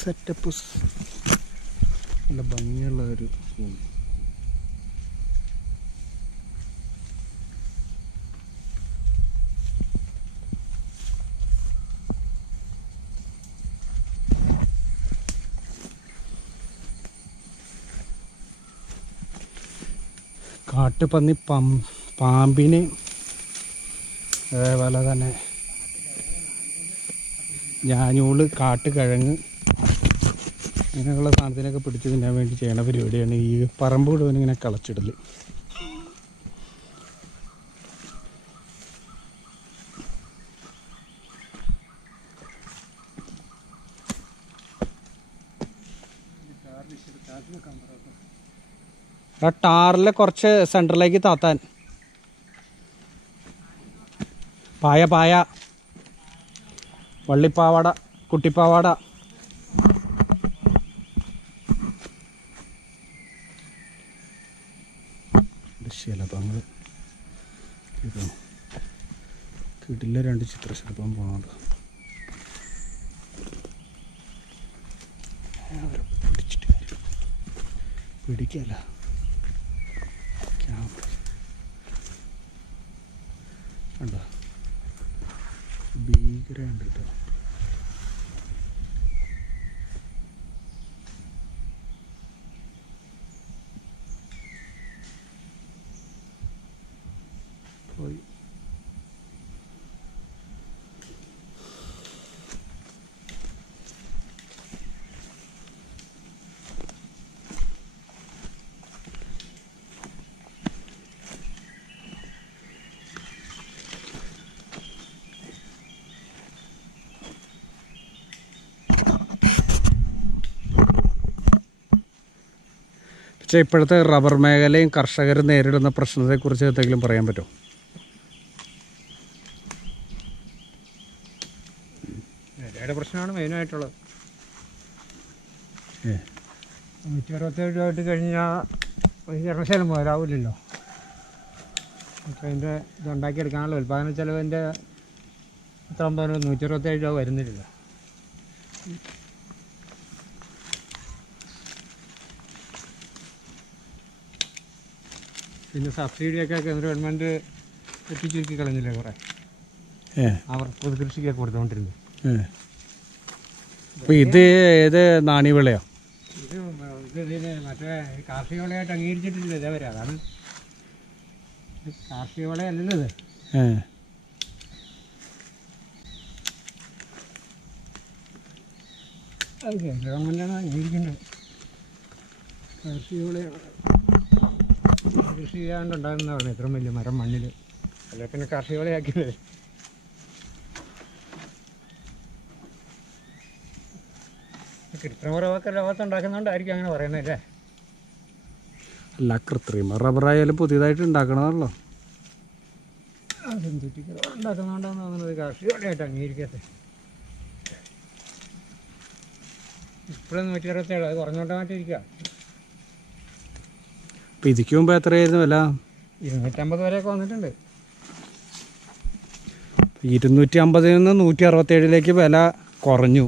സെറ്റപ്പ് നല്ല ഭംഗിയുള്ള ഒരു കൂണ്. കാട്ടുപന്നി പാമ്പിന്, അതേപോലെ തന്നെ ഞാഞ്ഞൂള്, കാട്ടുകിഴങ്ങ് അങ്ങനെയുള്ള സാധനത്തിനൊക്കെ പിടിച്ച് തിന്നാൻ വേണ്ടി ചെയ്യണ പരിപാടിയാണ് ഈ പറമ്പ് മുഴുവൻ ഇങ്ങനെ കളച്ചിടൽ. ആ ടാറിൽ കുറച്ച് സെൻറ്ററിലേക്ക് താത്താൻ. പായ വള്ളിപ്പാവാട, കുട്ടിപ്പാവാട. ശിലഭങ്ങൾ കിടില 2 ചിത്രശലഭം പോകുന്നുണ്ട്. പിടിക്കല്ല കണ്ടോ, ഭീകരമുണ്ട് കേട്ടോ. പോയി പക്ഷേ ഇപ്പോഴത്തെ റബ്ബർ മേഖലയും കർഷകർ നേരിടുന്ന പ്രശ്നത്തെക്കുറിച്ച് എന്തെങ്കിലും പറയാൻ പറ്റുമോ? വിലയുടെ പ്രശ്നമാണ് മെയിനായിട്ടുള്ളത്. 167 രൂപ ഇട്ട് കഴിഞ്ഞാൽ ഒരു കാരണവശാലും മുതലാവില്ലല്ലോ. അപ്പോൾ അതിൻ്റെ ഇതുണ്ടാക്കിയെടുക്കാനുള്ള ഉൽപ്പാദന ചെലവിൻ്റെ എത്ര 167 രൂപ വരുന്നില്ലല്ലോ. പിന്നെ സബ്സിഡിയൊക്കെ കേന്ദ്ര ഗവൺമെൻറ് എത്തിച്ചുരുക്കി കളഞ്ഞില്ലേ കുറേ. അവർ പൊതുകൃഷിക്കൊക്കെ കൊടുത്തുകൊണ്ടിരുന്നു. അപ്പോൾ ഇത് ഏത് നാണ്യവിളയോ? ഇതിന് മറ്റേ കാർഷിക വിളയായിട്ട് അംഗീകരിച്ചിട്ടില്ല ഇതേവരെ. അതാണ് കാർഷിക വിളയല്ലല്ലോ ഇത്. അത് കേന്ദ്ര ഗവൺമെൻറ്റാണ് അംഗീകരിക്കേണ്ടത്. കാർഷിക വിളയാണ്. കൃഷി ചെയ്യാണ്ടുണ്ടാകുന്നതാണ് ഇത്രയും വലിയ മരം മണ്ണിൽ. അല്ലെ പിന്നെ കാർഷിക വിളയാക്കിയത്. കൃത്രിമ ലോകത്തുണ്ടാക്കുന്നതുകൊണ്ടായിരിക്കും അങ്ങനെ പറയുന്നതല്ലേ. അല്ല, കൃത്രിമ റബ്ബറായാലും പുതിയതായിട്ട് ഉണ്ടാക്കണമല്ലോ. സിന്തറ്റിക് ഉണ്ടാക്കുന്നതുകൊണ്ടാണ് തോന്നുന്നത് കാർഷിക വിളയായിട്ട് അംഗീകരിക്കാത്തത്. ഇപ്പോഴും 167, അത് കുറഞ്ഞോണ്ട് മാറ്റിയിരിക്കുക. അപ്പം ഇതിക്ക് മുമ്പ് എത്രയായിരുന്നു വില? 250 വരെയൊക്കെ വന്നിട്ടുണ്ട്. 250 നിന്ന് 167 വില കുറഞ്ഞു.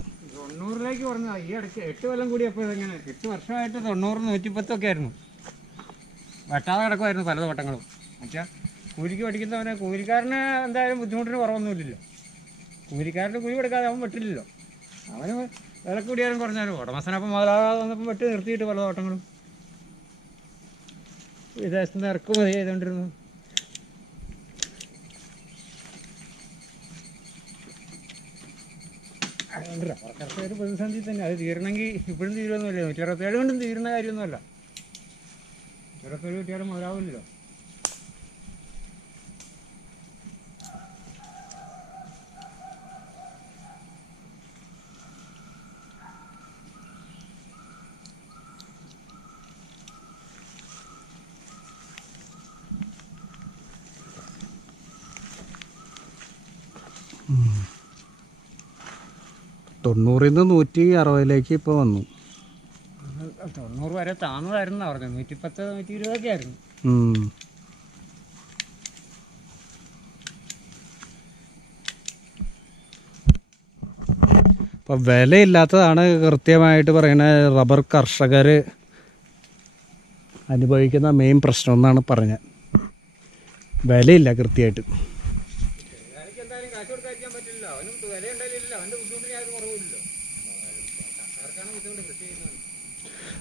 90 കുറഞ്ഞു. ഈ ഇടയ്ക്ക് 8 കൊല്ലം കൂടിയപ്പോൾ ഇതെങ്ങനെ 8 വർഷമായിട്ട് 90, 110 ഒക്കെ ആയിരുന്നു. വെട്ടാതെ കിടക്കുമായിരുന്നു പല തോട്ടങ്ങളും. പക്ഷേ കൂലിക്ക് പഠിക്കുന്നവനെ കൂലിക്കാരന് എന്തായാലും ബുദ്ധിമുട്ടിന് കുറവൊന്നുമില്ലല്ലോ. കൂലിക്കാരൻ്റെ കൂലി കൊടുക്കാതെ അവൻ വെട്ടില്ലല്ലോ. അവന് വില കൂടിയാലും കുറഞ്ഞാലും ഉടമസ്ഥനപ്പം മുതലാകാതെ വന്നപ്പോൾ വെട്ടി നിർത്തിയിട്ട് പല തോട്ടങ്ങളും വിദേശത്ത് നിന്ന് ഇറക്കുമതി ചെയ്തുകൊണ്ടിരുന്നു. കർഷകർ പ്രതിസന്ധി തന്നെ. അത് തീരണമെങ്കിൽ ഇപ്പോഴും തീരുമൊന്നുമില്ല. 167 കൊണ്ടും തീരുന്ന കാര്യമൊന്നുമല്ല. 167 കിട്ടിയാലും മുതലാവില്ലല്ലോ. തൊണ്ണൂറിൽ നിന്ന് 160 ഇപ്പോൾ വന്നു. 90 വരെ താന്നതായിരുന്നു പറഞ്ഞത്. 110, 120 ആയിരുന്നു. അപ്പം വിലയില്ലാത്തതാണ് കൃത്യമായിട്ട് പറയുന്നത് റബ്ബർ കർഷകർ അനുഭവിക്കുന്ന മെയിൻ പ്രശ്നം എന്നാണ് പറഞ്ഞത്. വിലയില്ല കൃത്യമായിട്ട്. എന്തായാലും കാശ് കൊടുക്കാതിരിക്കാൻ പറ്റില്ല. അവനും വില ഉണ്ടായില്ല. അവൻ്റെ ബുദ്ധിമുട്ടിന് യാതൊരു കുറവില്ലല്ലോ. കർഷകർക്കാണ് ബുദ്ധിമുട്ട് കൃഷി ചെയ്യുന്നത്.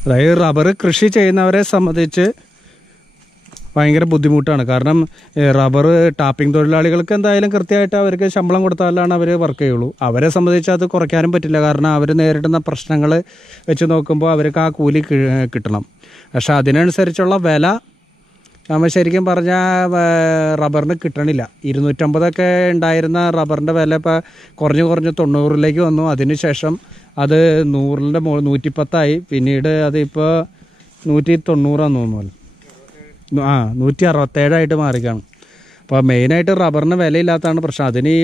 അതായത് റബ്ബർ കൃഷി ചെയ്യുന്നവരെ സംബന്ധിച്ച് ഭയങ്കര ബുദ്ധിമുട്ടാണ്. കാരണം റബ്ബർ ടാപ്പിംഗ് തൊഴിലാളികൾക്ക് എന്തായാലും കൃത്യമായിട്ട് അവർക്ക് ശമ്പളം കൊടുത്താലാണ് അവർ വർക്ക് ചെയ്യുള്ളൂ. അവരെ സംബന്ധിച്ച് അത് കുറയ്ക്കാനും പറ്റില്ല. കാരണം അവർ നേരിടുന്ന പ്രശ്നങ്ങൾ വെച്ച് നോക്കുമ്പോൾ അവർക്ക് ആ കൂലി കിട്ടണം. പക്ഷെ അതിനനുസരിച്ചുള്ള വില നമ്മൾ ശരിക്കും പറഞ്ഞാൽ റബ്ബറിന് കിട്ടണില്ല. 250 ഉണ്ടായിരുന്ന റബ്ബറിൻ്റെ വില ഇപ്പോൾ കുറഞ്ഞ് 90 വന്നു. അതിനുശേഷം അത് 100ൻ്റെ 110 പിന്നീട് അതിപ്പോൾ 190 തോന്നുന്നു. 167 മാറിക്കാണ്. അപ്പോൾ മെയിനായിട്ട് റബ്ബറിന് വിലയില്ലാത്തതാണ് പ്രശ്നം. അതിന് ഈ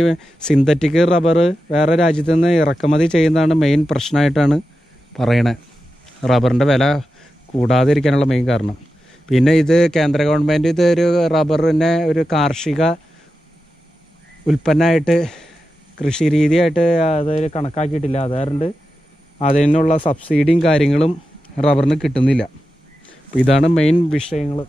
സിന്തറ്റിക് റബ്ബർ വേറെ രാജ്യത്തു നിന്ന് ഇറക്കുമതി ചെയ്യുന്നതാണ് മെയിൻ പ്രശ്നമായിട്ടാണ് പറയണത്. റബ്ബറിൻ്റെ വില കൂടാതിരിക്കാനുള്ള മെയിൻ കാരണം. പിന്നെ ഇത് കേന്ദ്ര ഗവൺമെൻറ് ഇതൊരു റബ്ബറിനെ ഒരു കാർഷിക ഉൽപ്പന്നമായിട്ട് കൃഷി രീതിയായിട്ട് അത് കണക്കാക്കിയിട്ടില്ല. അതുകൊണ്ട് അതിനുള്ള സബ്സിഡിയും കാര്യങ്ങളും റബ്ബറിന് കിട്ടുന്നില്ല. അപ്പോൾ ഇതാണ് മെയിൻ വിഷയങ്ങൾ.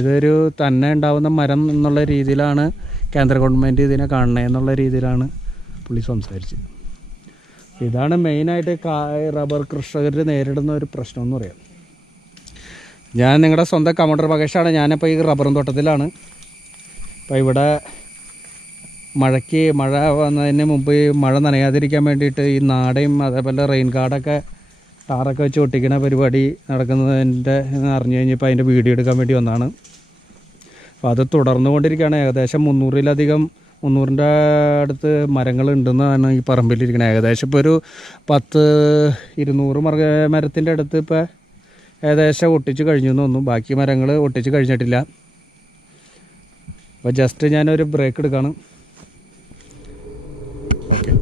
ഇതൊരു തന്നെ ഉണ്ടാവുന്ന മരം എന്നുള്ള രീതിയിലാണ് കേന്ദ്ര ഗവൺമെൻറ് ഇതിനെ കാണണേ എന്നുള്ള രീതിയിലാണ് പുള്ളി സംസാരിച്ചത്. ഇതാണ് മെയിനായിട്ട് റബ്ബർ കർഷകർ നേരിടുന്ന ഒരു പ്രശ്നം എന്ന് പറയാം. ഞാൻ നിങ്ങളുടെ സ്വന്തം കമോണ്ടർ മകേഷാണ്. ഞാനിപ്പോൾ ഈ റബ്ബറും തോട്ടത്തിലാണ്. അപ്പോൾ ഇവിടെ മഴ വന്നതിന് മുമ്പ് ഈ മഴ നനയാതിരിക്കാൻ വേണ്ടിയിട്ട് ഈ നാടയും അതേപോലെ റെയിൻ ഗാർഡൊക്കെ ടാറൊക്കെ വെച്ച് ഒട്ടിക്കുന്ന പരിപാടി നടക്കുന്നതിൻ്റെ അറിഞ്ഞു കഴിഞ്ഞപ്പോൾ അതിൻ്റെ വീഡിയോ എടുക്കാൻ വേണ്ടി വന്നതാണ്. അപ്പോൾ അത് തുടർന്നുകൊണ്ടിരിക്കുകയാണ്. ഏകദേശം 300ൻ്റെ അടുത്ത് മരങ്ങളുണ്ടെന്നാണ് ഈ പറമ്പിലിരിക്കുന്നത്. ഏകദേശം ഇപ്പോൾ ഒരു 10-200 മരത്തിൻ്റെ അടുത്ത് ഇപ്പോൾ ഏകദേശം ഒട്ടിച്ച് കഴിഞ്ഞു എന്ന് തോന്നുന്നു. ബാക്കി മരങ്ങൾ ഒട്ടിച്ച് കഴിഞ്ഞിട്ടില്ല. അപ്പോൾ ജസ്റ്റ് ഞാനൊരു ബ്രേക്ക് എടുക്കുകയാണ്. ഓക്കെ.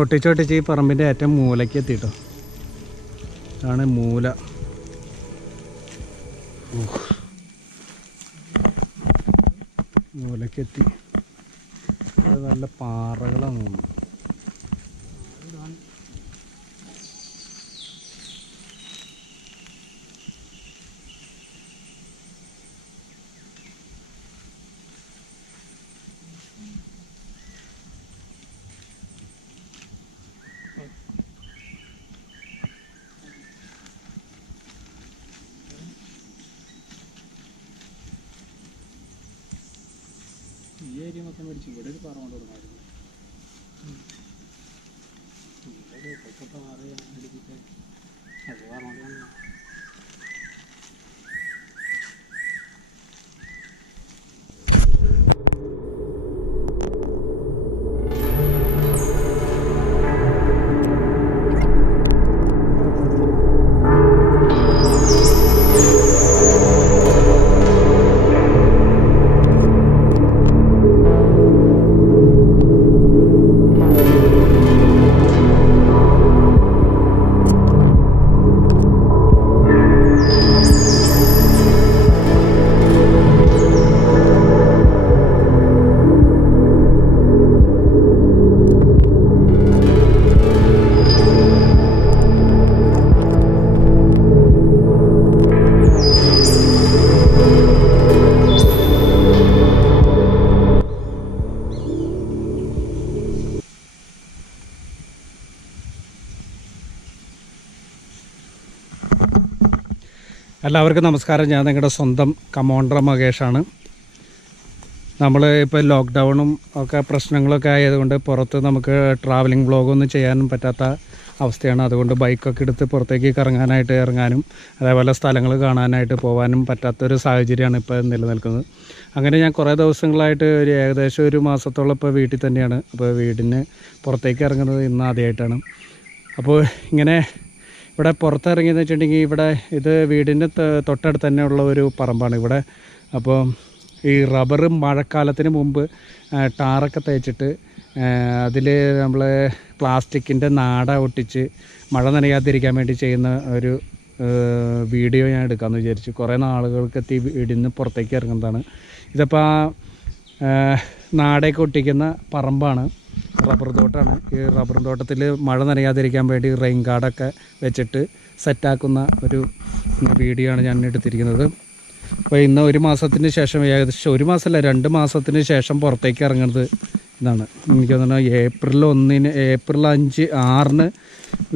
ഒട്ടിച്ചൊട്ടിച്ച് ഈ പറമ്പിൻ്റെ ഏറ്റവും മൂലയ്ക്ക് എത്തിയിട്ടോ. ഇതാണ് മൂല. മൂലയ്ക്കെത്തി. അത് നല്ല പാറകളാണ് തോന്നുന്നു. ഈ ഏരിയ മൊത്തം മേടിച്ചു. ഇവിടെ ഒരു പാറ കൊണ്ട് കൊടുക്കാമായിരുന്നു. അത് പാറ കൊണ്ട് എല്ലാവർക്കും നമസ്കാരം. ഞാൻ നിങ്ങളുടെ സ്വന്തം കമോണ്ടർ മഹേഷാണ്. നമ്മൾ ഇപ്പോൾ ലോക്ക്ഡൗണും ഒക്കെ പ്രശ്നങ്ങളൊക്കെ ആയതുകൊണ്ട് പുറത്ത് നമുക്ക് ട്രാവലിംഗ് വ്ളോഗൊന്നും ചെയ്യാനും പറ്റാത്ത അവസ്ഥയാണ്. അതുകൊണ്ട് ബൈക്കൊക്കെ എടുത്ത് പുറത്തേക്ക് ഇറങ്ങാനും അതേപോലെ സ്ഥലങ്ങൾ കാണാനായിട്ട് പോകാനും പറ്റാത്തൊരു സാഹചര്യമാണ് ഇപ്പോൾ നിലനിൽക്കുന്നത്. അങ്ങനെ ഞാൻ കുറേ ദിവസങ്ങളായിട്ട് ഏകദേശം ഒരു മാസത്തോളം ഇപ്പോൾ വീട്ടിൽ തന്നെയാണ്. അപ്പോൾ വീടിന് പുറത്തേക്ക് ഇറങ്ങുന്നത് ഇന്ന് ആദ്യമായിട്ടാണ്. അപ്പോൾ ഇങ്ങനെ ഇവിടെ പുറത്തിറങ്ങിയെന്ന് വെച്ചിട്ടുണ്ടെങ്കിൽ ഇത് വീടിൻ്റെ തൊട്ടടുത്ത് തന്നെ ഉള്ള ഒരു പറമ്പാണ് ഇവിടെ. അപ്പോൾ ഈ റബ്ബർ മഴക്കാലത്തിന് മുമ്പ് ടാറൊക്കെ തേച്ചിട്ട് അതിൽ നമ്മൾ പ്ലാസ്റ്റിക്കിൻ്റെ നാട ഒട്ടിച്ച് മഴ നനയാതിരിക്കാൻ വേണ്ടി ചെയ്യുന്ന ഒരു വീഡിയോ ഞാൻ എടുക്കാമെന്ന് വിചാരിച്ചു. കുറേ നാളുകൾക്കെത്തി വീടിന് പുറത്തേക്ക് ഇറങ്ങുന്നതാണ്. ഇതിപ്പോൾ നാടയൊക്കെ ഒട്ടിക്കുന്ന പറമ്പാണ്, റബ്ബർ തോട്ടമാണ്. ഈ റബ്ബർ തോട്ടത്തിൽ മഴ നനയാതിരിക്കാൻ വേണ്ടി റെയിൻ ഗാർഡൊക്കെ വെച്ചിട്ട് സെറ്റാക്കുന്ന ഒരു വീഡിയോ ആണ് ഞാൻ എടുത്തിരിക്കുന്നത്. അപ്പോൾ ഇന്ന് ഒരു മാസത്തിന് ശേഷം, ഏകദേശം ഒരു മാസമല്ല 2 മാസത്തിന് ശേഷം പുറത്തേക്ക് ഇറങ്ങുന്നത് ഇതാണ്. എനിക്ക് തോന്നുന്നു ഏപ്രിൽ 5-6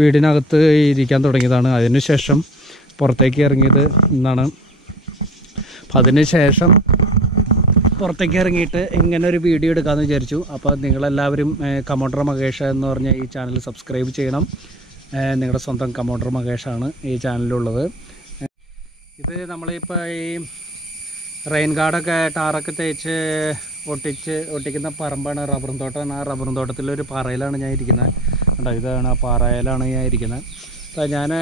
വീടിനകത്ത് ഇരിക്കാൻ തുടങ്ങിയതാണ്. അതിന് ശേഷം പുറത്തേക്ക് ഇറങ്ങിയത് ഇന്നാണ്. അപ്പം അതിന് ശേഷം പുറത്തേക്ക് ഇറങ്ങിയിട്ട് ഇങ്ങനെ ഒരു വീഡിയോ എടുക്കാമെന്ന് വിചാരിച്ചു. അപ്പോൾ നിങ്ങളെല്ലാവരും കമോണ്ടർ മഹേഷ് എന്ന് പറഞ്ഞ ഈ ചാനൽ സബ്സ്ക്രൈബ് ചെയ്യണം. നിങ്ങളുടെ സ്വന്തം കമോണ്ടർ മഹേഷാണ് ഈ ചാനലിലുള്ളത്. ഇത് നമ്മളിപ്പോൾ ഈ റെയിൻ ഗാർഡൊക്കെ ടാറൊക്കെ തേച്ച് ഒട്ടിക്കുന്ന പറമ്പാണ്, റബ്ബറും തോട്ടമാണ്. ആ റബ്ബറും തോട്ടത്തിലൊരു പാറയിലാണ് ഞാൻ ഇരിക്കുന്നത്. കേട്ടോ, ഇതാണ് ആ പാറയിലാണ് ഞാൻ ഇരിക്കുന്നത്. അപ്പോൾ ഞാൻ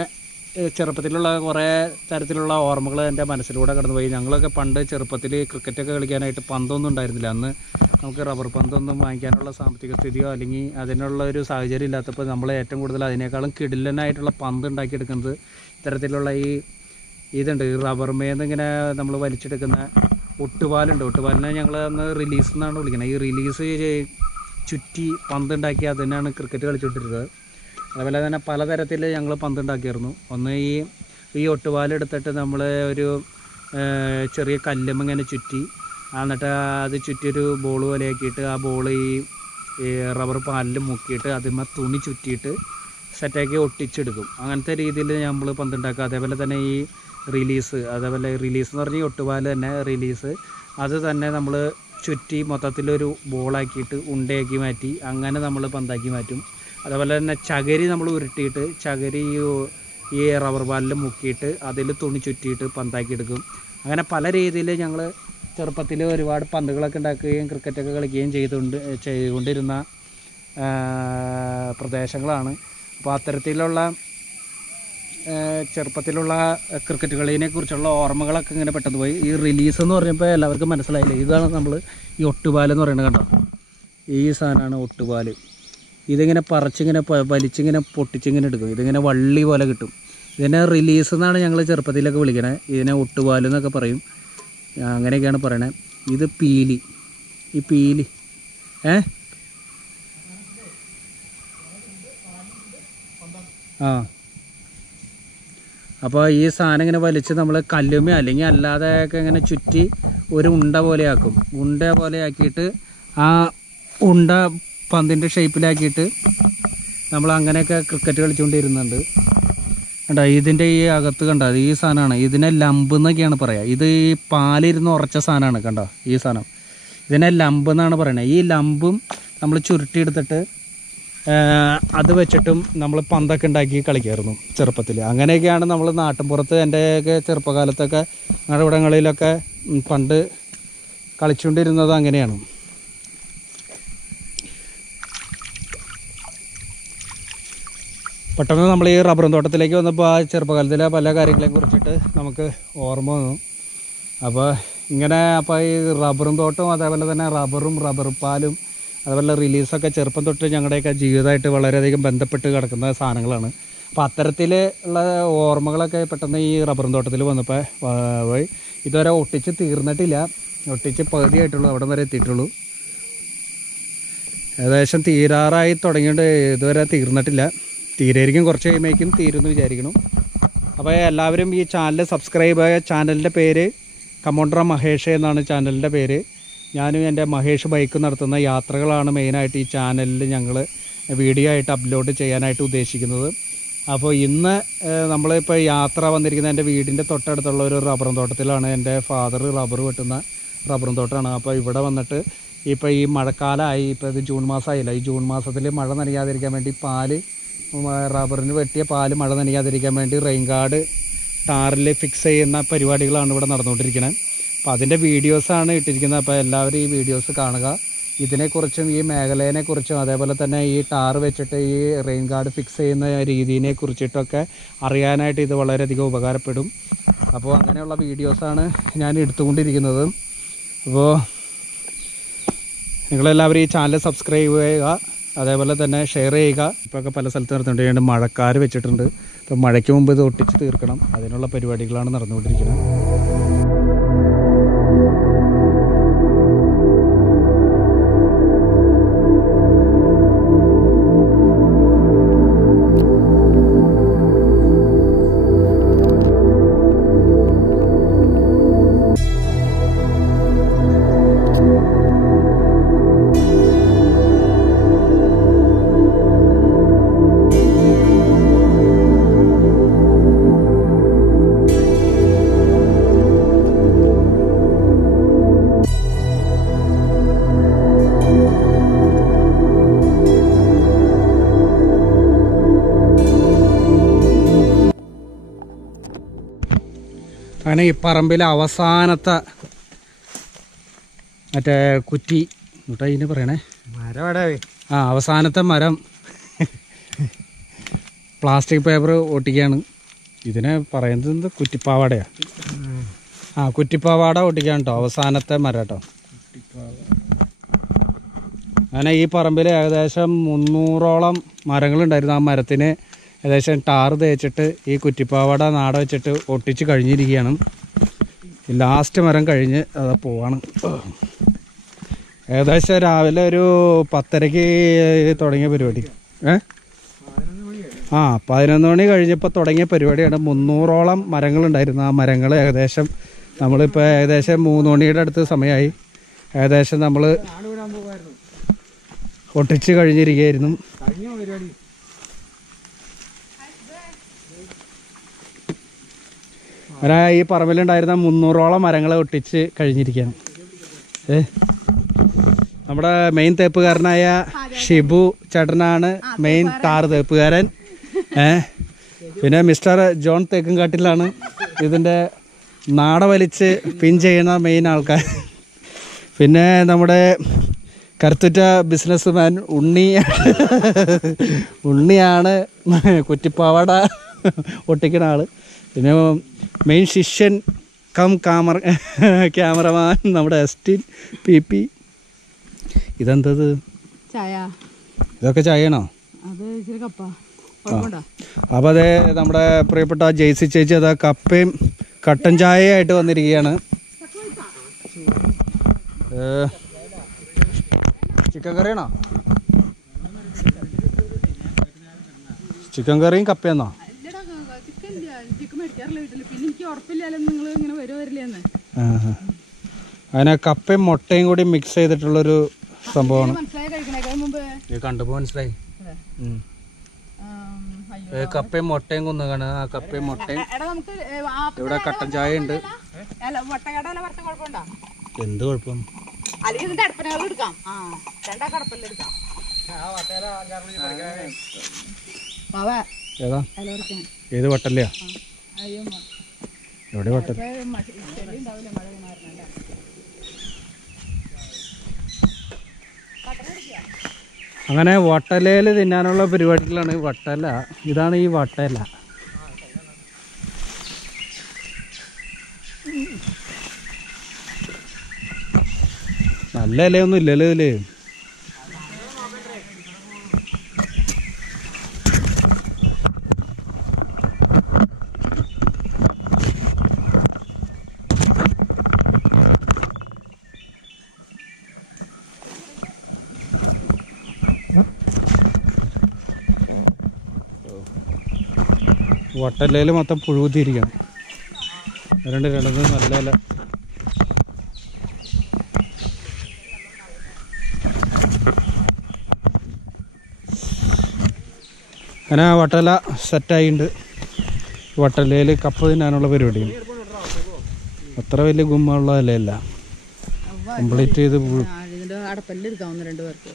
ചെറുപ്പത്തിലുള്ള കുറേ തരത്തിലുള്ള ഓർമ്മകൾ എൻ്റെ മനസ്സിലൂടെ കടന്നുപോയി. ഞങ്ങളൊക്കെ പണ്ട് ചെറുപ്പത്തിൽ ക്രിക്കറ്റൊക്കെ കളിക്കാനായിട്ട് പന്തൊന്നും ഉണ്ടായിരുന്നില്ല. അന്ന് നമുക്ക് റബ്ബർ പന്തൊന്നും വാങ്ങിക്കാനുള്ള സാമ്പത്തിക സ്ഥിതിയോ അല്ലെങ്കിൽ അതിനുള്ള ഒരു സാഹചര്യം ഇല്ലാത്തപ്പോൾ നമ്മൾ ഏറ്റവും കൂടുതൽ അതിനേക്കാളും കിടിലനായിട്ടുള്ള പന്ത് ഉണ്ടാക്കിയെടുക്കുന്നത് ഇത്തരത്തിലുള്ള ഇതുണ്ട്, ഈ റബ്ബർമേന്ന് ഇങ്ങനെ നമ്മൾ വലിച്ചെടുക്കുന്ന ഒട്ടുപാലുണ്ട്. ഒട്ടുപാലിനെ ഞങ്ങൾ അന്ന് റിലീസ് എന്നാണ് വിളിക്കുന്നത്. ഈ റിലീസ് ചുറ്റി പന്തുണ്ടാക്കി അതിനാണ് ക്രിക്കറ്റ് കളിച്ചുകൊണ്ടിരുന്നത്. അതുപോലെ തന്നെ പലതരത്തിൽ ഞങ്ങൾ പന്തുണ്ടാക്കിയിരുന്നു. ഒന്ന് ഈ ഒട്ടുപാലെടുത്തിട്ട് നമ്മൾ ഒരു ചെറിയ കല്ലുമ്മ ഇങ്ങനെ ചുറ്റി, എന്നിട്ട് അത് ചുറ്റിയൊരു ബോൾ പോലെയാക്കിയിട്ട് ആ ബോൾ ഈ റബ്ബർ പാലിൽ മുക്കിയിട്ട് അതിന്മേൽ തുണി ചുറ്റിയിട്ട് സെറ്റാക്കി ഒട്ടിച്ചെടുക്കും. അങ്ങനത്തെ രീതിയിൽ നമ്മൾ പന്തുണ്ടാക്കുക. അതേപോലെ തന്നെ ഈ റിലീസ് എന്ന് പറഞ്ഞാൽ ഈ ഒട്ടുപാൽ തന്നെ റിലീസ്, അത് തന്നെ നമ്മൾ ചുറ്റി മൊത്തത്തിലൊരു ബോളാക്കിയിട്ട് ഉണ്ടയാക്കി മാറ്റി അങ്ങനെ നമ്മൾ പന്താക്കി മാറ്റും. അതേപോലെ തന്നെ ചകിരി നമ്മൾ ഉരുട്ടിയിട്ട് ചകിരി ഈ റബ്ബർ പാലിൽ മുക്കിയിട്ട് അതിൽ തുണി ചുറ്റിയിട്ട് പന്താക്കി എടുക്കും. അങ്ങനെ പല രീതിയിൽ ഞങ്ങൾ ചെറുപ്പത്തിൽ ഒരുപാട് പന്തുകളൊക്കെ ഉണ്ടാക്കുകയും ക്രിക്കറ്റൊക്കെ കളിക്കുകയും ചെയ്തുകൊണ്ടിരുന്ന പ്രദേശങ്ങളാണ്. അപ്പോൾ അത്തരത്തിലുള്ള ചെറുപ്പത്തിലുള്ള ക്രിക്കറ്റ് കളിയെ കുറിച്ചുള്ള ഓർമ്മകളൊക്കെ ഇങ്ങനെ പെട്ടെന്ന് പോയി. ഈ റിലീസ് എന്ന് പറഞ്ഞപ്പോൾ എല്ലാവർക്കും മനസ്സിലായില്ലേ, ഇതാണ് നമ്മൾ ഈ ഒട്ടുപാലെന്ന് പറയുന്നത്. കണ്ടോ, ഈ സാധനമാണ് ഒട്ടുപാൽ. ഇതിങ്ങനെ പറിച്ചിങ്ങനെ വലിച്ചിങ്ങനെ പൊട്ടിച്ചിങ്ങനെ എടുക്കും. ഇതിങ്ങനെ വള്ളി പോലെ കിട്ടും. ഇതിനെ റിലീസ് എന്നാണ് ഞങ്ങൾ ചെറുപ്പത്തിലൊക്കെ വിളിക്കണേ. ഇതിനെ ഒട്ടുപാൽ എന്നൊക്കെ പറയും, അങ്ങനെയൊക്കെയാണ് പറയണേ. ഇത് പീലി, ഈ പീലി അപ്പോൾ ഈ സാധനം ഇങ്ങനെ വലിച്ച് നമ്മൾ കല്ലുമ്മ അല്ലെങ്കിൽ അല്ലാതെയൊക്കെ ഇങ്ങനെ ചുറ്റി ഒരു ഉണ്ട പോലെയാക്കും. ഉണ്ട പോലെയാക്കിയിട്ട് ആ ഉണ്ട പന്തിൻ്റെ ഷേപ്പിലാക്കിയിട്ട് നമ്മൾ അങ്ങനെയൊക്കെ ക്രിക്കറ്റ് കളിച്ചുകൊണ്ടിരുന്നുണ്ട്. കണ്ടോ, ഇതിൻ്റെ ഈ അകത്ത് കണ്ടോ, ഈ സാധനമാണ്. ഇതിനെ ലംബ് എന്നൊക്കെയാണ് പറയുക. ഇത് ഈ പാലിരുന്ന് ഉറച്ച സാധനമാണ്. കണ്ടോ, ഈ സാധനം ഇതിനെ ലംബ് എന്നാണ് പറയുന്നത്. ഈ ലംബും നമ്മൾ ചുരുട്ടിയെടുത്തിട്ട് അത് വെച്ചിട്ടും നമ്മൾ പന്തൊക്കെ ഉണ്ടാക്കി കളിക്കായിരുന്നു ചെറുപ്പത്തിൽ. അങ്ങനെയൊക്കെയാണ് നമ്മൾ നാട്ടിൻപുറത്ത് എൻ്റെയൊക്കെ ചെറുപ്പകാലത്തൊക്കെ ഞങ്ങളുടെ ഇവിടങ്ങളിലൊക്കെ പണ്ട് കളിച്ചുകൊണ്ടിരുന്നത് അങ്ങനെയാണ്. പെട്ടെന്ന് നമ്മൾ ഈ റബ്ബറും തോട്ടത്തിലേക്ക് വന്നപ്പോൾ ആ ചെറുപ്പകാലത്തിലെ പല കാര്യങ്ങളെയും കുറിച്ചിട്ട് നമുക്ക് ഓർമ്മ വന്നു. അപ്പോൾ ഈ റബ്ബറും തോട്ടവും അതേപോലെ തന്നെ റബ്ബർ പാലും അതുപോലെ റിലീസൊക്കെ ചെറുപ്പം തൊട്ട് ഞങ്ങളുടെയൊക്കെ ജീവിതമായിട്ട് വളരെയധികം ബന്ധപ്പെട്ട് കിടക്കുന്ന സാധനങ്ങളാണ്. അപ്പോൾ അത്തരത്തിൽ ഉള്ള ഓർമ്മകളൊക്കെ പെട്ടെന്ന് ഈ റബ്ബറും തോട്ടത്തിൽ വന്നപ്പോൾ പോയി. ഇതുവരെ ഒട്ടിച്ച് തീർന്നിട്ടില്ല, ഒട്ടിച്ച് പകുതിയായിട്ടുള്ളൂ, അവിടെ വരെ എത്തിയിട്ടുള്ളൂ. ഏകദേശം തീരാറായി തുടങ്ങിയിട്ട് ഇതുവരെ തീർന്നിട്ടില്ല. തീരായിരിക്കും, കുറച്ച് കഴിയുമ്പോഴേക്കും തീരുമെന്ന് വിചാരിക്കണം. അപ്പോൾ എല്ലാവരും ഈ ചാനൽ സബ്സ്ക്രൈബ് ചെയ്യുക. ചാനലിൻ്റെ പേര് കമോണ്ടർ മഹേഷ് എന്നാണ് ചാനലിൻ്റെ പേര്. ഞാനും എൻ്റെ മഹേഷ് ബൈക്ക് നടത്തുന്ന യാത്രകളാണ് മെയിനായിട്ട് ഈ ചാനലിൽ ഞങ്ങൾ വീഡിയോ ആയിട്ട് അപ്ലോഡ് ചെയ്യാനായിട്ട് ഉദ്ദേശിക്കുന്നത്. അപ്പോൾ ഇന്ന് നമ്മളിപ്പോൾ യാത്ര വന്നിരിക്കുന്നത് എൻ്റെ വീടിൻ്റെ തൊട്ടടുത്തുള്ള ഒരു റബ്ബറും തോട്ടത്തിലാണ്. എൻ്റെ ഫാദർ റബ്ബർ വെട്ടുന്ന റബ്ബറും തോട്ടമാണ്. അപ്പോൾ ഇവിടെ വന്നിട്ട് ഇപ്പോൾ ഈ മഴക്കാലമായി, ഇപ്പോൾ ഇത് ജൂൺ മാസമായില്ല, ഈ ജൂൺ മാസത്തിൽ മഴ നനയാതിരിക്കാൻ വേണ്ടി റബ്ബറിന് വെട്ടിയ പാല് മഴ നനയാതിരിക്കാൻ വേണ്ടി റെയിൻ ഗാർഡ് ടാറിൽ ഫിക്സ് ചെയ്യുന്ന പരിപാടികളാണ് ഇവിടെ നടന്നുകൊണ്ടിരിക്കുന്നത്. അപ്പോൾ അതിൻ്റെ വീഡിയോസാണ് ഇട്ടിരിക്കുന്നത്. അപ്പോൾ എല്ലാവരും ഈ വീഡിയോസ് കാണുക. ഇതിനെക്കുറിച്ചും ഈ മേഖലയെക്കുറിച്ചും അതേപോലെ തന്നെ ഈ ടാർ വെച്ചിട്ട് ഈ റെയിൻ ഗാർഡ് ഫിക്സ് ചെയ്യുന്ന രീതിയെ കുറിച്ചിട്ടൊക്കെ അറിയാനായിട്ട് ഇത് വളരെയധികം ഉപകാരപ്പെടും. അപ്പോൾ അങ്ങനെയുള്ള വീഡിയോസാണ് ഞാൻ എടുത്തുകൊണ്ടിരിക്കുന്നത്. അപ്പോൾ നിങ്ങളെല്ലാവരും ഈ ചാനൽ സബ്സ്ക്രൈബ് ചെയ്യുക, അതേപോലെ തന്നെ ഷെയർ ചെയ്യുക. ഇപ്പോഴൊക്കെ പല സ്ഥലത്ത് നടന്നുകൊണ്ടിരിക്കുന്നുണ്ട്. മഴക്കാർ വെച്ചിട്ടുണ്ട്. അപ്പോൾ മഴയ്ക്ക് മുമ്പ് ഇത് ഒട്ടിച്ച് തീർക്കണം. അതിനുള്ള പരിപാടികളാണ് നടന്നുകൊണ്ടിരിക്കുന്നത്. അങ്ങനെ ഈ പറമ്പിലെ അവസാനത്തെ മറ്റേ കുറ്റി എന്നിട്ട് അതിന് പറയണേ അവസാനത്തെ മരം പ്ലാസ്റ്റിക് പേപ്പർ ഒട്ടിക്കുകയാണ്. ഇതിനെ പറയുന്നത് കുറ്റിപ്പാവാടയാണ്. കുറ്റിപ്പാവാട ഒട്ടിക്കാൻ കേട്ടോ അവസാനത്തെ മരം കേട്ടോ. അങ്ങനെ ഈ പറമ്പിൽ ഏകദേശം 300ഓളം മരങ്ങളുണ്ടായിരുന്നു. ആ മരത്തിന് ഏകദേശം ടാർ തേച്ചിട്ട് ഈ കുറ്റിപ്പാവാട നാട വെച്ചിട്ട് ഒട്ടിച്ച് കഴിഞ്ഞിരിക്കുകയാണ്. ലാസ്റ്റ് മരം കഴിഞ്ഞ് അത് പോവാണ്. ഏകദേശം രാവിലെ ഒരു 10:30 തുടങ്ങിയ പരിപാടി. 11 മണി കഴിഞ്ഞപ്പോൾ തുടങ്ങിയ പരിപാടിയാണ്. 300ഓളം മരങ്ങളുണ്ടായിരുന്നു. ആ മരങ്ങൾ ഏകദേശം നമ്മളിപ്പോൾ ഏകദേശം 3 മണിയുടെ അടുത്ത് സമയമായി. ഏകദേശം നമ്മൾ ഒട്ടിച്ച് കഴിഞ്ഞിരിക്കുകയായിരുന്നു. അങ്ങനെ ഈ പറമ്പിലുണ്ടായിരുന്ന 300ഓളം മരങ്ങളെ ഒട്ടിച്ച് കഴിഞ്ഞിരിക്കുകയാണ്. നമ്മുടെ മെയിൻ തേപ്പുകാരനായ ഷിബു ചേട്ടനാണ് മെയിൻ ടാർ തേപ്പുകാരൻ. പിന്നെ മിസ്റ്റർ ജോൺ തേക്കുംകാട്ടിലാണ് ഇതിൻ്റെ നാട വലിച്ച് പിൻ ചെയ്യുന്ന മെയിൻ ആൾക്കാർ. പിന്നെ നമ്മുടെ കരുത്തുറ്റ ബിസിനസ്മാൻ ഉണ്ണിയാണ് കുറ്റിപ്പാവാട ഒട്ടിക്കുന്ന ആൾ. പിന്നെ മെയിൻ ശിഷ്യൻ കം ക്യാമറമാൻ നമ്മുടെ എസ്റ്റിൻ PP. ഇതെന്തത്? ഇതൊക്കെ ചായയാണോ? അപ്പോൾ അതേ നമ്മുടെ പ്രിയപ്പെട്ട ജെയ്സി ചേച്ചി അതാ കപ്പയും കട്ടൻ ചായയായിട്ട് വന്നിരിക്കുകയാണ്. ചിക്കൻ കറിയാണോ? ചിക്കൻ കറിയും കപ്പയെന്നോ? അങ്ങനെ കപ്പയും മുട്ടയും കൂടി മിക്സ് ചെയ്തിട്ടുള്ളൊരു സംഭവമാണ്. കണ്ടപ്പോ മനസ്സിലായി. കപ്പയും മുട്ടയും കുന്നുകാണ്. ആ കപ്പയും മുട്ടയും ഇവിടെ കട്ടൻ ചായ ഉണ്ട്. എന്ത് കുഴപ്പം? ഏതാ? ഏത് വട്ടല്ലയാ? എവിടെ വട്ടൽ? അങ്ങനെ വട്ടലയിൽ തിന്നാനുള്ള പരിപാടികളാണ്. വട്ടല ഇതാണ് ഈ വട്ടല. നല്ല ഇലയൊന്നും ഇല്ലല്ലോ ഇതില്. വട്ടലയിൽ മൊത്തം പുഴുകുത്തിയിരിക്കണം. രണ്ടും നല്ല ഇല. അങ്ങനെ വട്ടല സെറ്റായിട്ടുണ്ട്. വട്ടലയിൽ കപ്പ തിന്നാനുള്ള പരിപാടിയാണ്. അത്ര വലിയ ഗുമ്മുള്ള ഇലയല്ല, കംപ്ലീറ്റ് ചെയ്ത് അടപ്പല്ലെടുക്കാവുന്ന 2 പേർക്ക്.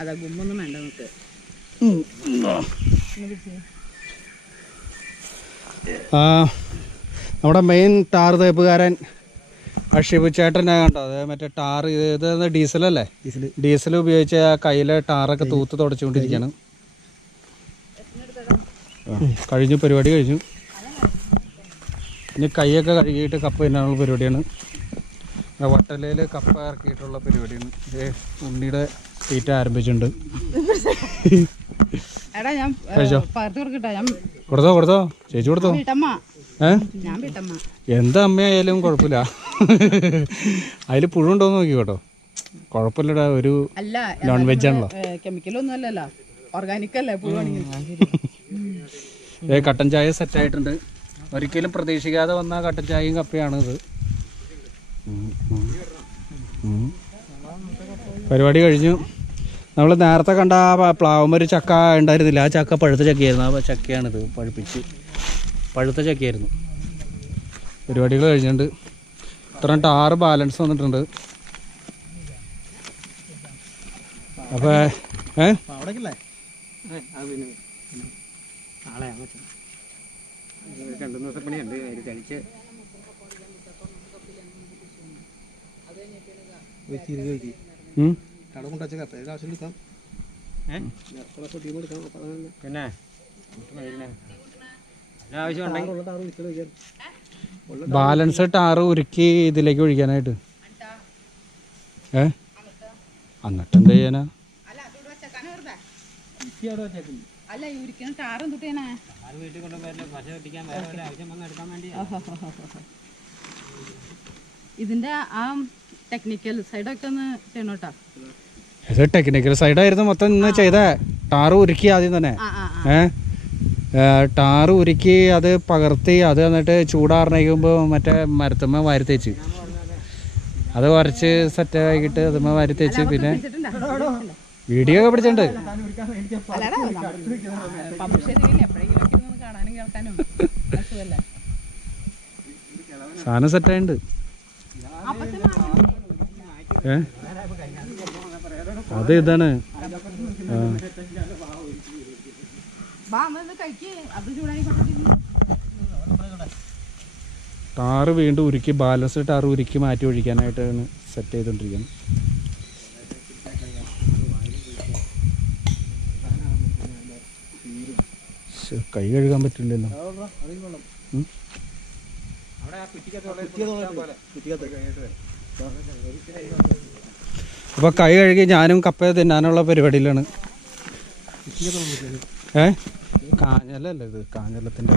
അതാ ഗുമ്മൊന്നും വേണ്ട നമുക്ക്. നമ്മുടെ മെയിൻ ടാർ തേപ്പുകാരൻ അഷിബ് ചേട്ടനെ കണ്ടോ? അത് മറ്റേ ടാർ ഇത് ഡീസലല്ലേ, ഡീസൽ ഉപയോഗിച്ച് ആ കയ്യിലെ ടാറൊക്കെ തൂത്ത് തുടച്ചുകൊണ്ടിരിക്കുകയാണ്. കഴിഞ്ഞു, പരിപാടി കഴിഞ്ഞു. ഇനി കൈയൊക്കെ കഴുകിയിട്ട് കപ്പ തിന്നാനുള്ള പരിപാടിയാണ്. വട്ടലയിൽ കപ്പ ഇറക്കിയിട്ടുള്ള പരിപാടിയാണ്. ഉണ്ണിയുടെ തീറ്റ ആരംഭിച്ചിട്ടുണ്ട്. കൊടുത്തോ ചേച്ചി കൊടുത്തോ. എന്താ അമ്മയായാലും കുഴപ്പമില്ല. അതിൽ പുഴുണ്ടോന്ന് നോക്കി കേട്ടോ. കുഴപ്പമില്ലടാ, ഒരു നോൺ വെജ് ആണല്ലോ. കെമിക്കലൊന്നും അല്ലല്ലോ, ഓർഗാനിക് അല്ലേ. കട്ടൻ ചായ സെറ്റായിട്ടുണ്ട്. ഒരിക്കലും പ്രതീക്ഷിക്കാതെ വന്ന കട്ടൻ ചായയും കപ്പയാണ് ഇത്. പരിപാടി കഴിഞ്ഞു. നമ്മൾ നേരത്തെ കണ്ട ആ പ്ലാവുമൊരു ചക്ക ഉണ്ടായിരുന്നില്ല, ആ ചക്ക പഴുത്ത ചക്കയായിരുന്നു. ആ ചക്കയാണിത്, പഴുത്ത ചക്കയായിരുന്നു. പരിപാടികൾ കഴിഞ്ഞിട്ടുണ്ട്. ഇത്രയും ടാറ് ബാലൻസ് വന്നിട്ടുണ്ട്. അപ്പോൾ 2 ദിവസം പണിയുണ്ട്. കഴിച്ച് പിന്നെ ബാലൻസ് ടാറ് ഉരുക്കി ഇതിലേക്ക് ഒഴിക്കാനായിട്ട്. എന്നിട്ട് എന്ത് ചെയ്യാനാ? ഇതിന്റെ ആ ടെക്നിക്കൽ സൈഡൊക്കെ ഒന്ന് ചെയ്യണോട്ടാ. ഇത് ടെക്നിക്കൽ സൈഡായിരുന്നു മൊത്തം ഇന്ന് ചെയ്ത. ടാറ് ഉരുക്കി ആദ്യം തന്നെ, ടാറ് ഉരുക്കി അത് പകർത്തി, അത് എന്നിട്ട് ചൂടാറിനേക്കുമ്പോൾ മറ്റേ മരത്തുമ്മ വാരി തേച്ച്, അത് കുറച്ച് സെറ്റാക്കിയിട്ട് അതുമ്മ വാരി തേച്ച്. പിന്നെ വീഡിയോ ഒക്കെ പിടിച്ചിട്ടുണ്ട്. സാധനം സെറ്റായിട്ടുണ്ട്. അത് ഇതാണ്. ടാറ് വീണ്ടും ഉരുക്കി, ബാലൻസ് ടാറ് ഉരുക്കി മാറ്റി ഒഴിക്കാനായിട്ടാണ് സെറ്റ് ചെയ്തോണ്ടിരിക്കുന്നത്. കൈ കഴുകാൻ പറ്റില്ലല്ലോ. അപ്പൊ കൈ കഴുകി ഞാനും കപ്പ തിന്നാനുള്ള പരിപാടിയിലാണ്. കാഞ്ഞലല്ലേ ഇത്, കാഞ്ഞലത്തിന്റെ.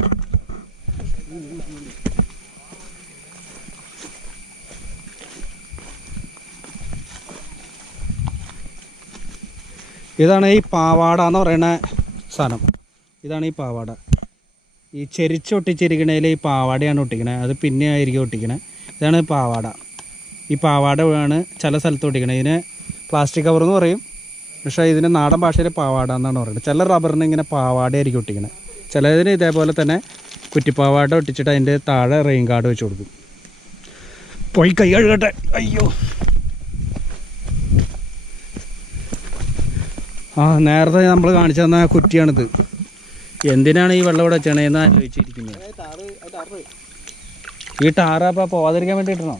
ഇതാണ് ഈ പാവാട എന്ന് പറയുന്ന സാധനം. ഇതാണ് ഈ പാവാട. ഈ ചെരിച്ചൊട്ടിച്ചിരിക്കണേൽ ഈ പാവാടയാണ് ഒട്ടിക്കണത്. അത് പിന്നെ ആയിരിക്കും ഒട്ടിക്കണേ. ഇതാണ് പാവാട. ഈ പാവാട ആണ് ചില സ്ഥലത്ത് ഒട്ടിക്കണത്. ഇതിന് പ്ലാസ്റ്റിക് കവർ എന്ന് പറയും, പക്ഷേ ഇതിന് നാടൻ ഭാഷയിൽ പാവാട എന്നാണ് പറയുന്നത്. ചില റബ്ബറിന് ഇങ്ങനെ പാവാടയായിരിക്കും ഒട്ടിക്കണത്. ചിലതിന് ഇതേപോലെ തന്നെ കുറ്റിപ്പാവാട ഒട്ടിച്ചിട്ട് അതിൻ്റെ താഴെ റെയിൻ ഗാർഡ് വെച്ച് കൊടുക്കും. പോയി കൈ കഴുകട്ടെ. അയ്യോ, നേരത്തെ നമ്മൾ കാണിച്ചു തന്ന കുറ്റിയാണിത്. എന്തിനാണ് ഈ വെള്ളം ഇവിടെ വെച്ചണേന്ന് ആലോചിച്ചിരിക്കുന്നത്. ഈ ടാറപ്പം പോവാതിരിക്കാൻ വേണ്ടി ഇട്ടണോ?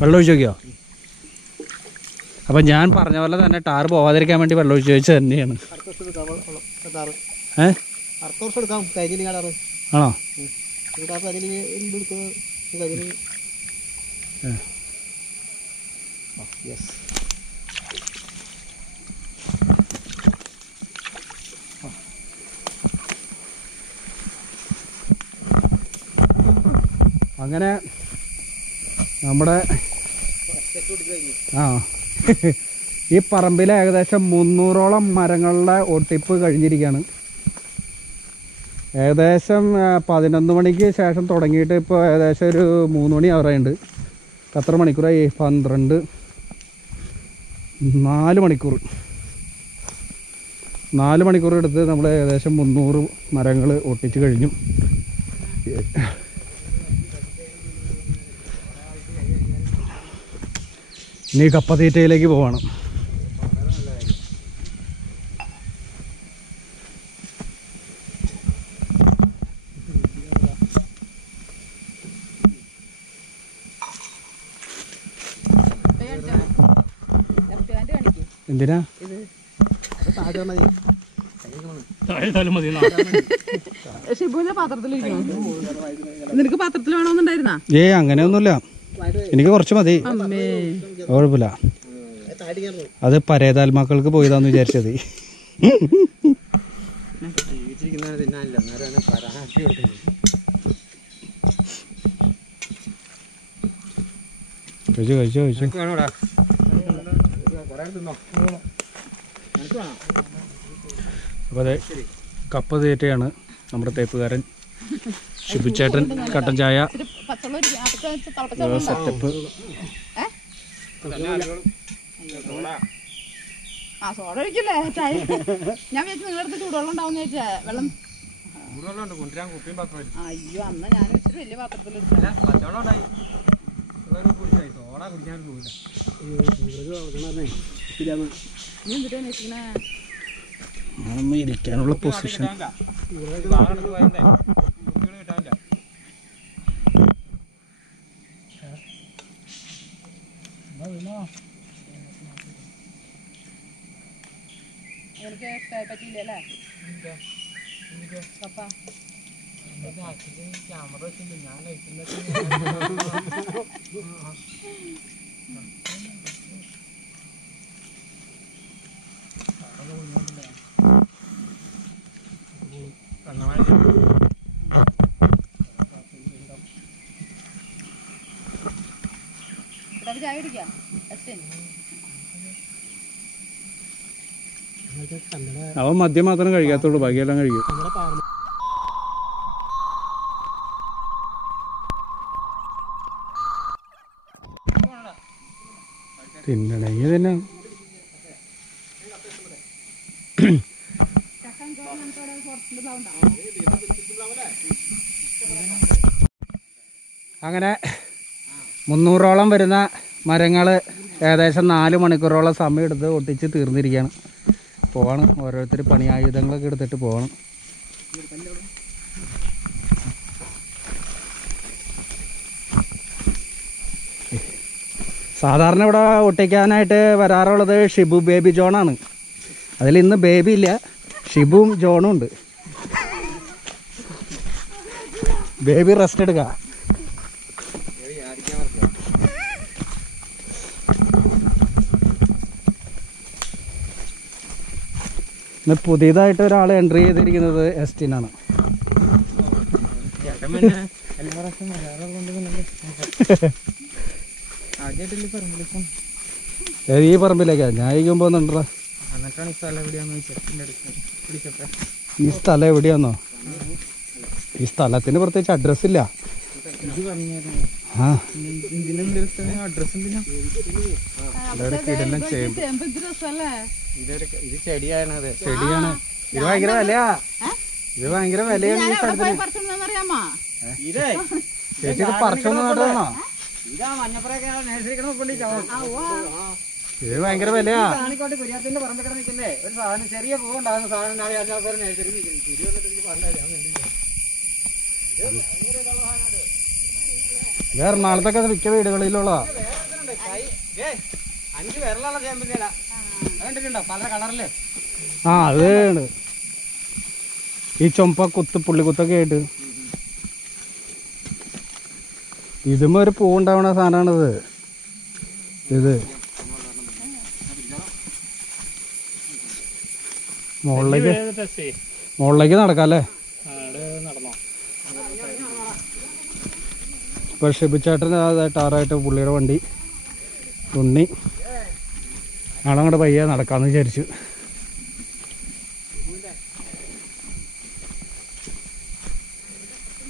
വെള്ളം ഒഴിച്ച് നോക്കിയോ? അപ്പം ഞാൻ പറഞ്ഞ പോലെ തന്നെ ടാറ് പോവാതിരിക്കാൻ വേണ്ടി വെള്ളം ഒഴിച്ച് വെച്ചത് തന്നെയാണ്. ആണോ? അങ്ങനെ നമ്മുടെ ഈ പറമ്പിൽ ഏകദേശം 300ഓളം മരങ്ങളുടെ ഒട്ടിപ്പ് കഴിഞ്ഞിരിക്കുകയാണ്. ഏകദേശം 11 മണിക്ക് ശേഷം തുടങ്ങിയിട്ട് ഇപ്പോൾ ഏകദേശം ഒരു 3 മണി ആവറായുണ്ട്. എത്ര മണിക്കൂറായി? 12, 4 മണിക്കൂർ. 4 മണിക്കൂർ എടുത്ത് നമ്മൾ ഏകദേശം 300 മരങ്ങൾ ഒട്ടിച്ച് കഴിഞ്ഞു. ഇനി കപ്പ തീറ്റയിലേക്ക് പോകണം. എന്തിനാ ഷിബുവിന്റെ പാത്രത്തിലിരിക്കണം. നിനക്ക് പാത്രത്തിൽ വേണമെന്നുണ്ടായിരുന്നാ? അങ്ങനെയൊന്നുമില്ല, എനിക്ക് കുറച്ച് മതി, കുഴപ്പമില്ല. അത് പരേതാത്മാക്കൾക്ക് പോയതാന്ന് വിചാരിച്ചത്. കഴിച്ചു. അപ്പോൾ അതെ കപ്പ തീറ്റയാണ് നമ്മുടെ തേപ്പുകാരൻ ഷിബുച്ചേട്ടൻ. കട്ടൻ ചായ സെറ്റപ്പ്. സോഡ ഒഴിക്കില്ലേ ചായ? ഞാൻ വിചാരിച്ചു നിങ്ങളടുത്ത് ചൂടുവെള്ളം ഉണ്ടാവും ചോദിച്ചാ. വെള്ളം അയ്യോ, അന്ന് ഞാൻ ഇച്ചിരി വലിയ പാത്രത്തിലെടുത്ത. നീ എന്തിട്ടാ അന്വേഷിക്കണേ? ഇരിക്കാനുള്ള പൊസിഷൻ. എനിക്ക് പറ്റിയില്ലല്ലേ കപ്പ? ചായ കുടിക്കാം. അവൻ മദ്യം മാത്രം കഴിക്കാത്തുള്ളൂ, ബാക്കിയെല്ലാം കഴിക്കും. തിന്നണമെങ്കിൽ തന്നെ അങ്ങനെ 300ഓളം വരുന്ന മരങ്ങൾ ഏകദേശം 4 മണിക്കൂറോളം സമയം എടുത്ത് ഒട്ടിച്ച് തീർന്നിരിക്കുകയാണ്. പോകണം, ഓരോരുത്തർ പണിയായുധങ്ങളൊക്കെ എടുത്തിട്ട് പോകണം. സാധാരണ ഇവിടെ ഒട്ടിക്കാനായിട്ട് വരാറുള്ളത് ഷിബു ബേബി ജോണാണ്. അതിൽ ഇന്ന് ബേബി ഇല്ല, ഷിബുവും ജോണും ഉണ്ട്. ബേബി റെസ്റ്റ് എടുക്കുക. ഇന്ന് പുതിയതായിട്ട് ഒരാൾ എൻട്രി ചെയ്തിരിക്കുന്നത് എസ്റ്റിനാണ്. ഈ പറമ്പിലേക്കാ ഞാൻ ഇരിക്കുമ്പോ ഒന്നുണ്ടോ? ഈ സ്ഥലം എവിടെയാന്നോ? ഈ സ്ഥലത്തിന് പ്രത്യേകിച്ച് അഡ്രസ് ഇല്ല. ചെടിയാണ്. ഇത് ഭയങ്കര വിലയാ. ഇത് ഭയങ്കര വിലയാണ് ഈ സ്ഥലത്തിന്. ചേച്ചി ഇത് പറിച്ചൊന്നും നട്ടതാണോ? ഇത് ഭയങ്കര വിലയാ. ഒരു സാധനം ചെറിയ പൂവുണ്ടാകുന്ന സാധനം ഇത് എറണാകുളത്തൊക്കെ മിക്ക വീടുകളിലുള്ള 5 വിരലുള്ള ചേമ്പിന്റെ ഇല കണ്ടിട്ടുണ്ടോ? പല കളറില്. അത് ഈ ചൊമ്പ കുത്ത് പുള്ളിക്കുത്തൊക്കെ ആയിട്ട് ഇതും ഒരു പൂവുണ്ടാവണ സാധനമാണിത്. ഇത് മുകളിലേക്ക് നടക്കാം അല്ലേ? ഇപ്പൊ ഷിബുച്ചേട്ടന് ടാറായിട്ട് പുള്ളിയുടെ വണ്ടി ഉണ്ണി ആളങ്ങോട്ട് പയ്യെ നടക്കാമെന്ന് വിചാരിച്ചു.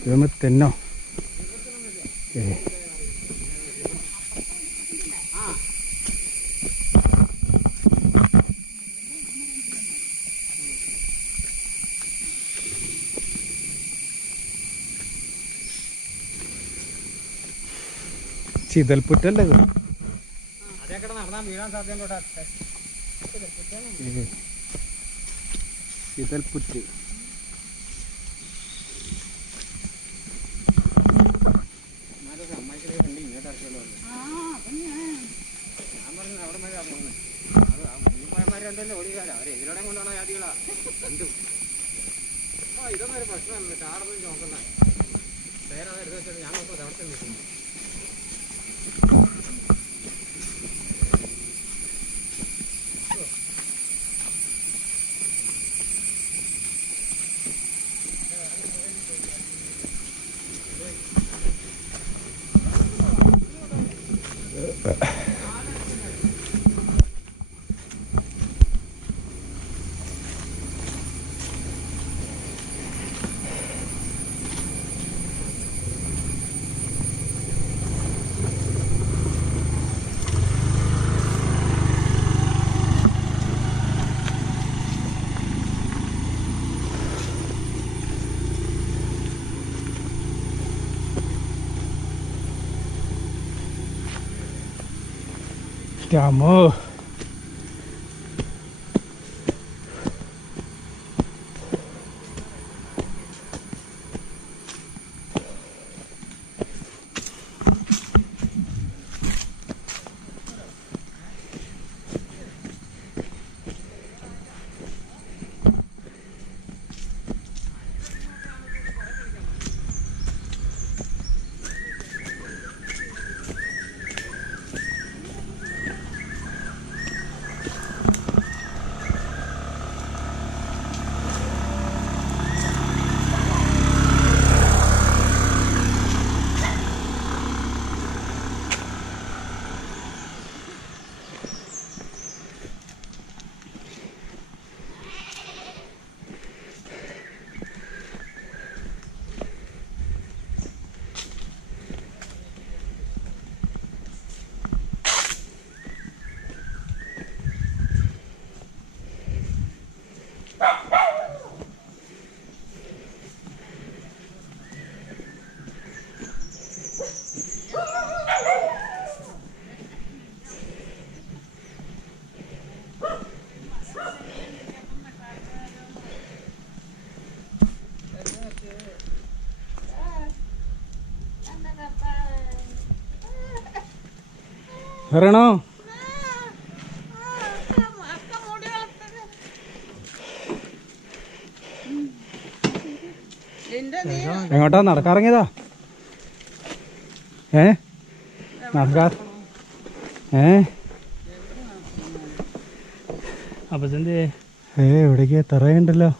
ഇതൊന്ന് തെന്നോ? ചിതൽപുറ്റല്ലേ ഇത്? അതേക്കടെ നടന്നാൽ വീഴാൻ സാധ്യത. ചിതൽപുറ്റ്. അമ്മായിക്കടെ കണ്ടി ഇങ്ങോട്ട് ഇറക്കിയല്ലോ. ഞാൻ പറഞ്ഞു അവിടെ മഴ പോകുന്നത്. അത് മുന്നിപ്പഴന്മാരുണ്ടല്ലോ ഓടിക്കാല. അവർ എതിരോടെ കൊണ്ടുപോകണ ജാതികളാ രണ്ടും. ഇതൊന്നും ഒരു പ്രശ്നമല്ല. ചാടൊന്നും നോക്കണ്ട. പേരാ എടുത്ത് വെച്ചാൽ ഞാൻ നോക്കുന്നത് അവിടെ തന്നെ നിൽക്കുന്നു. രാമോ, വരണോ? എങ്ങോട്ടാ നടക്കാറങ്ങിയതാ? നടക്കാർ അപ്പച്ചൻ്റെ എവിടേക്ക് തറയുണ്ടല്ലോ.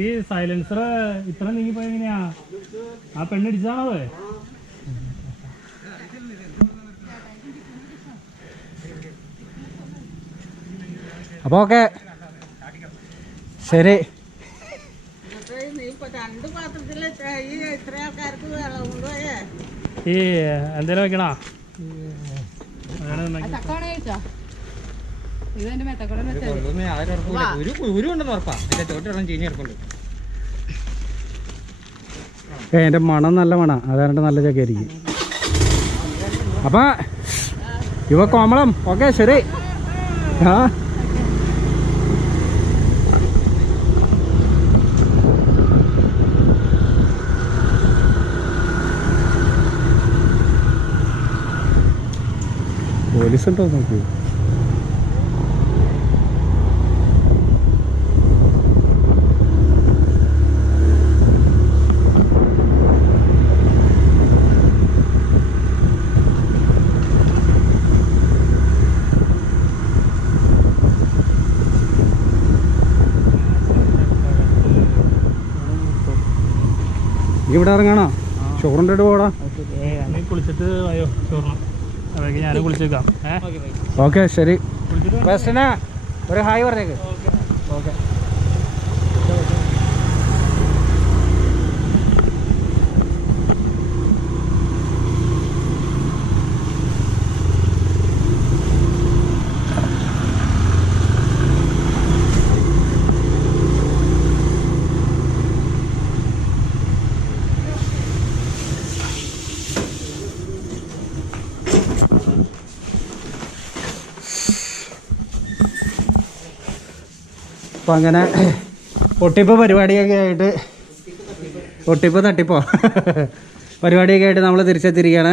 ഈ സൈലൻസർ ഇത്ര നീങ്ങിപ്പോയ എങ്ങനെയാ? ആ പെണ്ണിടിച്ചാണോ? അപ്പൊ ഓക്കെ, ശരി. ഈ എന്തേലും വെക്കണോ? തക്കാളി കഴിച്ചോ? ഇതെന്റെ മെത്തക്കോടെ ഉരുണ്ടെന്ന് ഉറപ്പാ. എന്റെ ചോട്ടിടണം ചീഞ്ഞ് കിടക്കുന്നുണ്ട്. എൻ്റെ മണം നല്ല മണം, അതാണ്ട് നല്ല ചക്കയായിരിക്കും. അപ്പൊ യുവ കോമളം ഓക്കെ, ശരി. ആ പോലീസ് ഉണ്ടോ നോക്കൂ. ഇവിടെ ഇറങ്ങാണോ? ചോറിൻ്റെ ഇട്ട് പോടാ. കുളിച്ചിട്ട് അയ്യോ ചോറിന് അതൊക്കെ ഞാനും കുളിച്ചേക്കാം. ഓക്കെ, ശരി. ബസ്സിനാ ഒരു ഹായ് പറഞ്ഞേക്ക്. ഓക്കെ. അപ്പോൾ അങ്ങനെ ഒട്ടിപ്പ് പരിപാടിയൊക്കെ ആയിട്ട് ഒട്ടിപ്പ് തട്ടിപ്പോ പരിപാടിയൊക്കെ ആയിട്ട് നമ്മൾ തിരിച്ചെത്തിയിരിക്കുകയാണ്.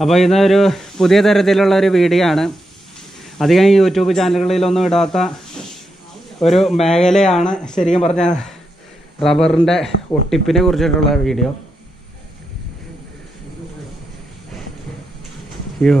അപ്പോൾ ഇന്നൊരു പുതിയ തരത്തിലുള്ള ഒരു വീഡിയോ ആണ്. അധികം യൂട്യൂബ് ചാനലുകളിലൊന്നും ഇടാത്ത ഒരു മേഖലയാണ് ശരിക്കും പറഞ്ഞാൽ റബ്ബറിൻ്റെ ഒട്ടിപ്പിനെ കുറിച്ചിട്ടുള്ള വീഡിയോ. അയ്യോ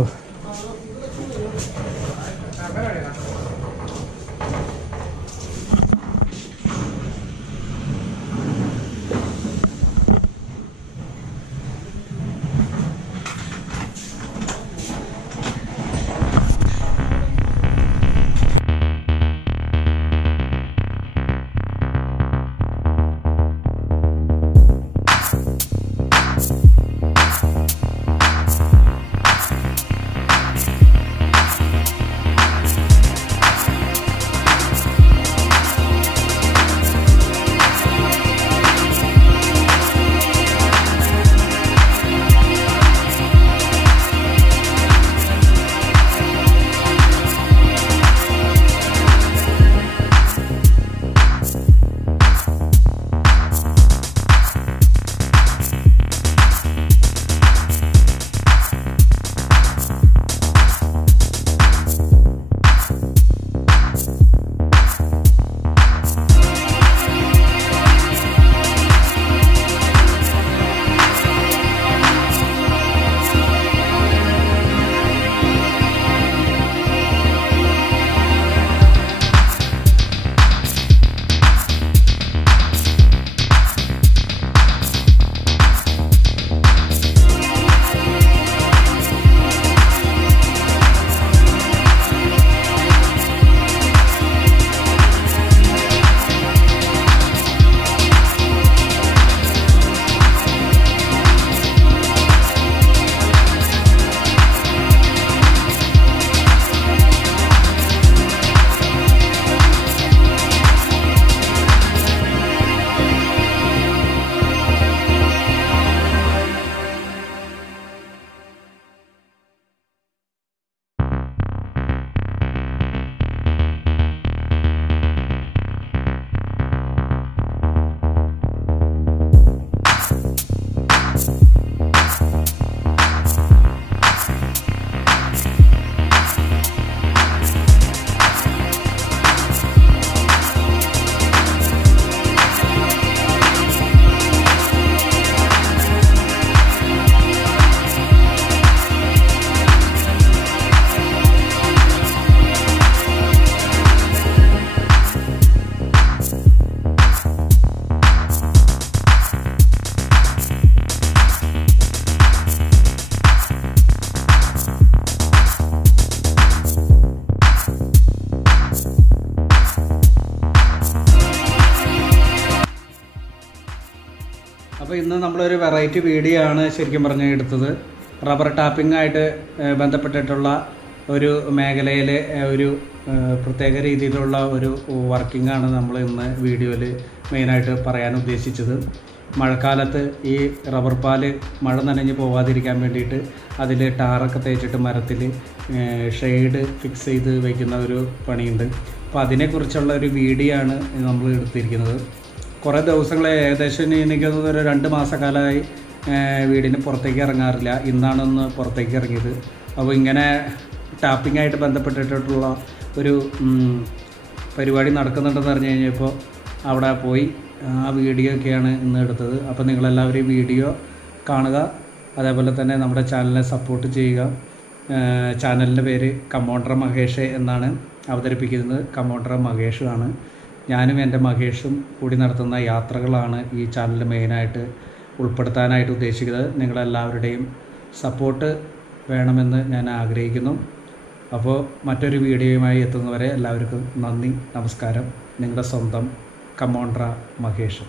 അപ്പോൾ ഇന്ന് നമ്മളൊരു വെറൈറ്റി വീഡിയോ ആണ് ശരിക്കും പറഞ്ഞാൽ എടുത്തത്. റബ്ബർ ടാപ്പിംഗ് ആയിട്ട് ബന്ധപ്പെട്ടിട്ടുള്ള ഒരു മേഖലയിലെ ഒരു പ്രത്യേക രീതിയിലുള്ള ഒരു വർക്കിംഗ് ആണ് നമ്മൾ ഇന്ന് വീഡിയോയിൽ മെയിനായിട്ട് പറയാൻ ഉദ്ദേശിച്ചത്. മഴക്കാലത്ത് ഈ റബ്ബർ പാല് മഴ നനഞ്ഞ് പോകാതിരിക്കാൻ വേണ്ടിയിട്ട് അതിൽ ടാറൊക്കെ തേച്ചിട്ട് മരത്തിൽ ഷെയ്ഡ് ഫിക്സ് ചെയ്ത് വയ്ക്കുന്ന ഒരു പണിയുണ്ട്. അപ്പോൾ അതിനെക്കുറിച്ചുള്ള ഒരു വീഡിയോ ആണ് നമ്മൾ എടുത്തിരിക്കുന്നത്. കുറേ ദിവസങ്ങളെ ഏകദേശം എനിക്കൊന്നും ഒരു 2 മാസക്കാലമായി വീടിന് പുറത്തേക്ക് ഇറങ്ങാറില്ല. ഇന്നാണൊന്ന് പുറത്തേക്ക് ഇറങ്ങിയത്. അപ്പോൾ ഇങ്ങനെ ടാപ്പിങ്ങായിട്ട് ബന്ധപ്പെട്ടിട്ടുള്ള ഒരു പരിപാടി നടക്കുന്നുണ്ടെന്ന് പറഞ്ഞു കഴിഞ്ഞപ്പോൾ അവിടെ പോയി ആ വീഡിയോ ഒക്കെയാണ് ഇന്ന് എടുത്തത്. അപ്പോൾ നിങ്ങളെല്ലാവരും വീഡിയോ കാണുക, അതേപോലെ തന്നെ നമ്മുടെ ചാനലിനെ സപ്പോർട്ട് ചെയ്യുക. ചാനലിൻ്റെ പേര് കമോണ്ടർ മഹേഷ് എന്നാണ് അവതരിപ്പിക്കുന്നത്. കമോണ്ടർ മഹേഷാണ്. ഞാനും എൻ്റെ മഹേഷും കൂടി നടത്തുന്ന യാത്രകളാണ് ഈ ചാനൽ മെയിനായിട്ട് ഉൾപ്പെടുത്താനായിട്ട് ഉദ്ദേശിക്കുന്നത്. നിങ്ങളെല്ലാവരുടെയും സപ്പോർട്ട് വേണമെന്ന് ഞാൻ ആഗ്രഹിക്കുന്നു. അപ്പോൾ മറ്റൊരു വീഡിയോയുമായി എത്തുന്നവരെ എല്ലാവർക്കും നന്ദി, നമസ്കാരം. നിങ്ങളുടെ സ്വന്തം കമോണ്ടർ മഹേഷ്.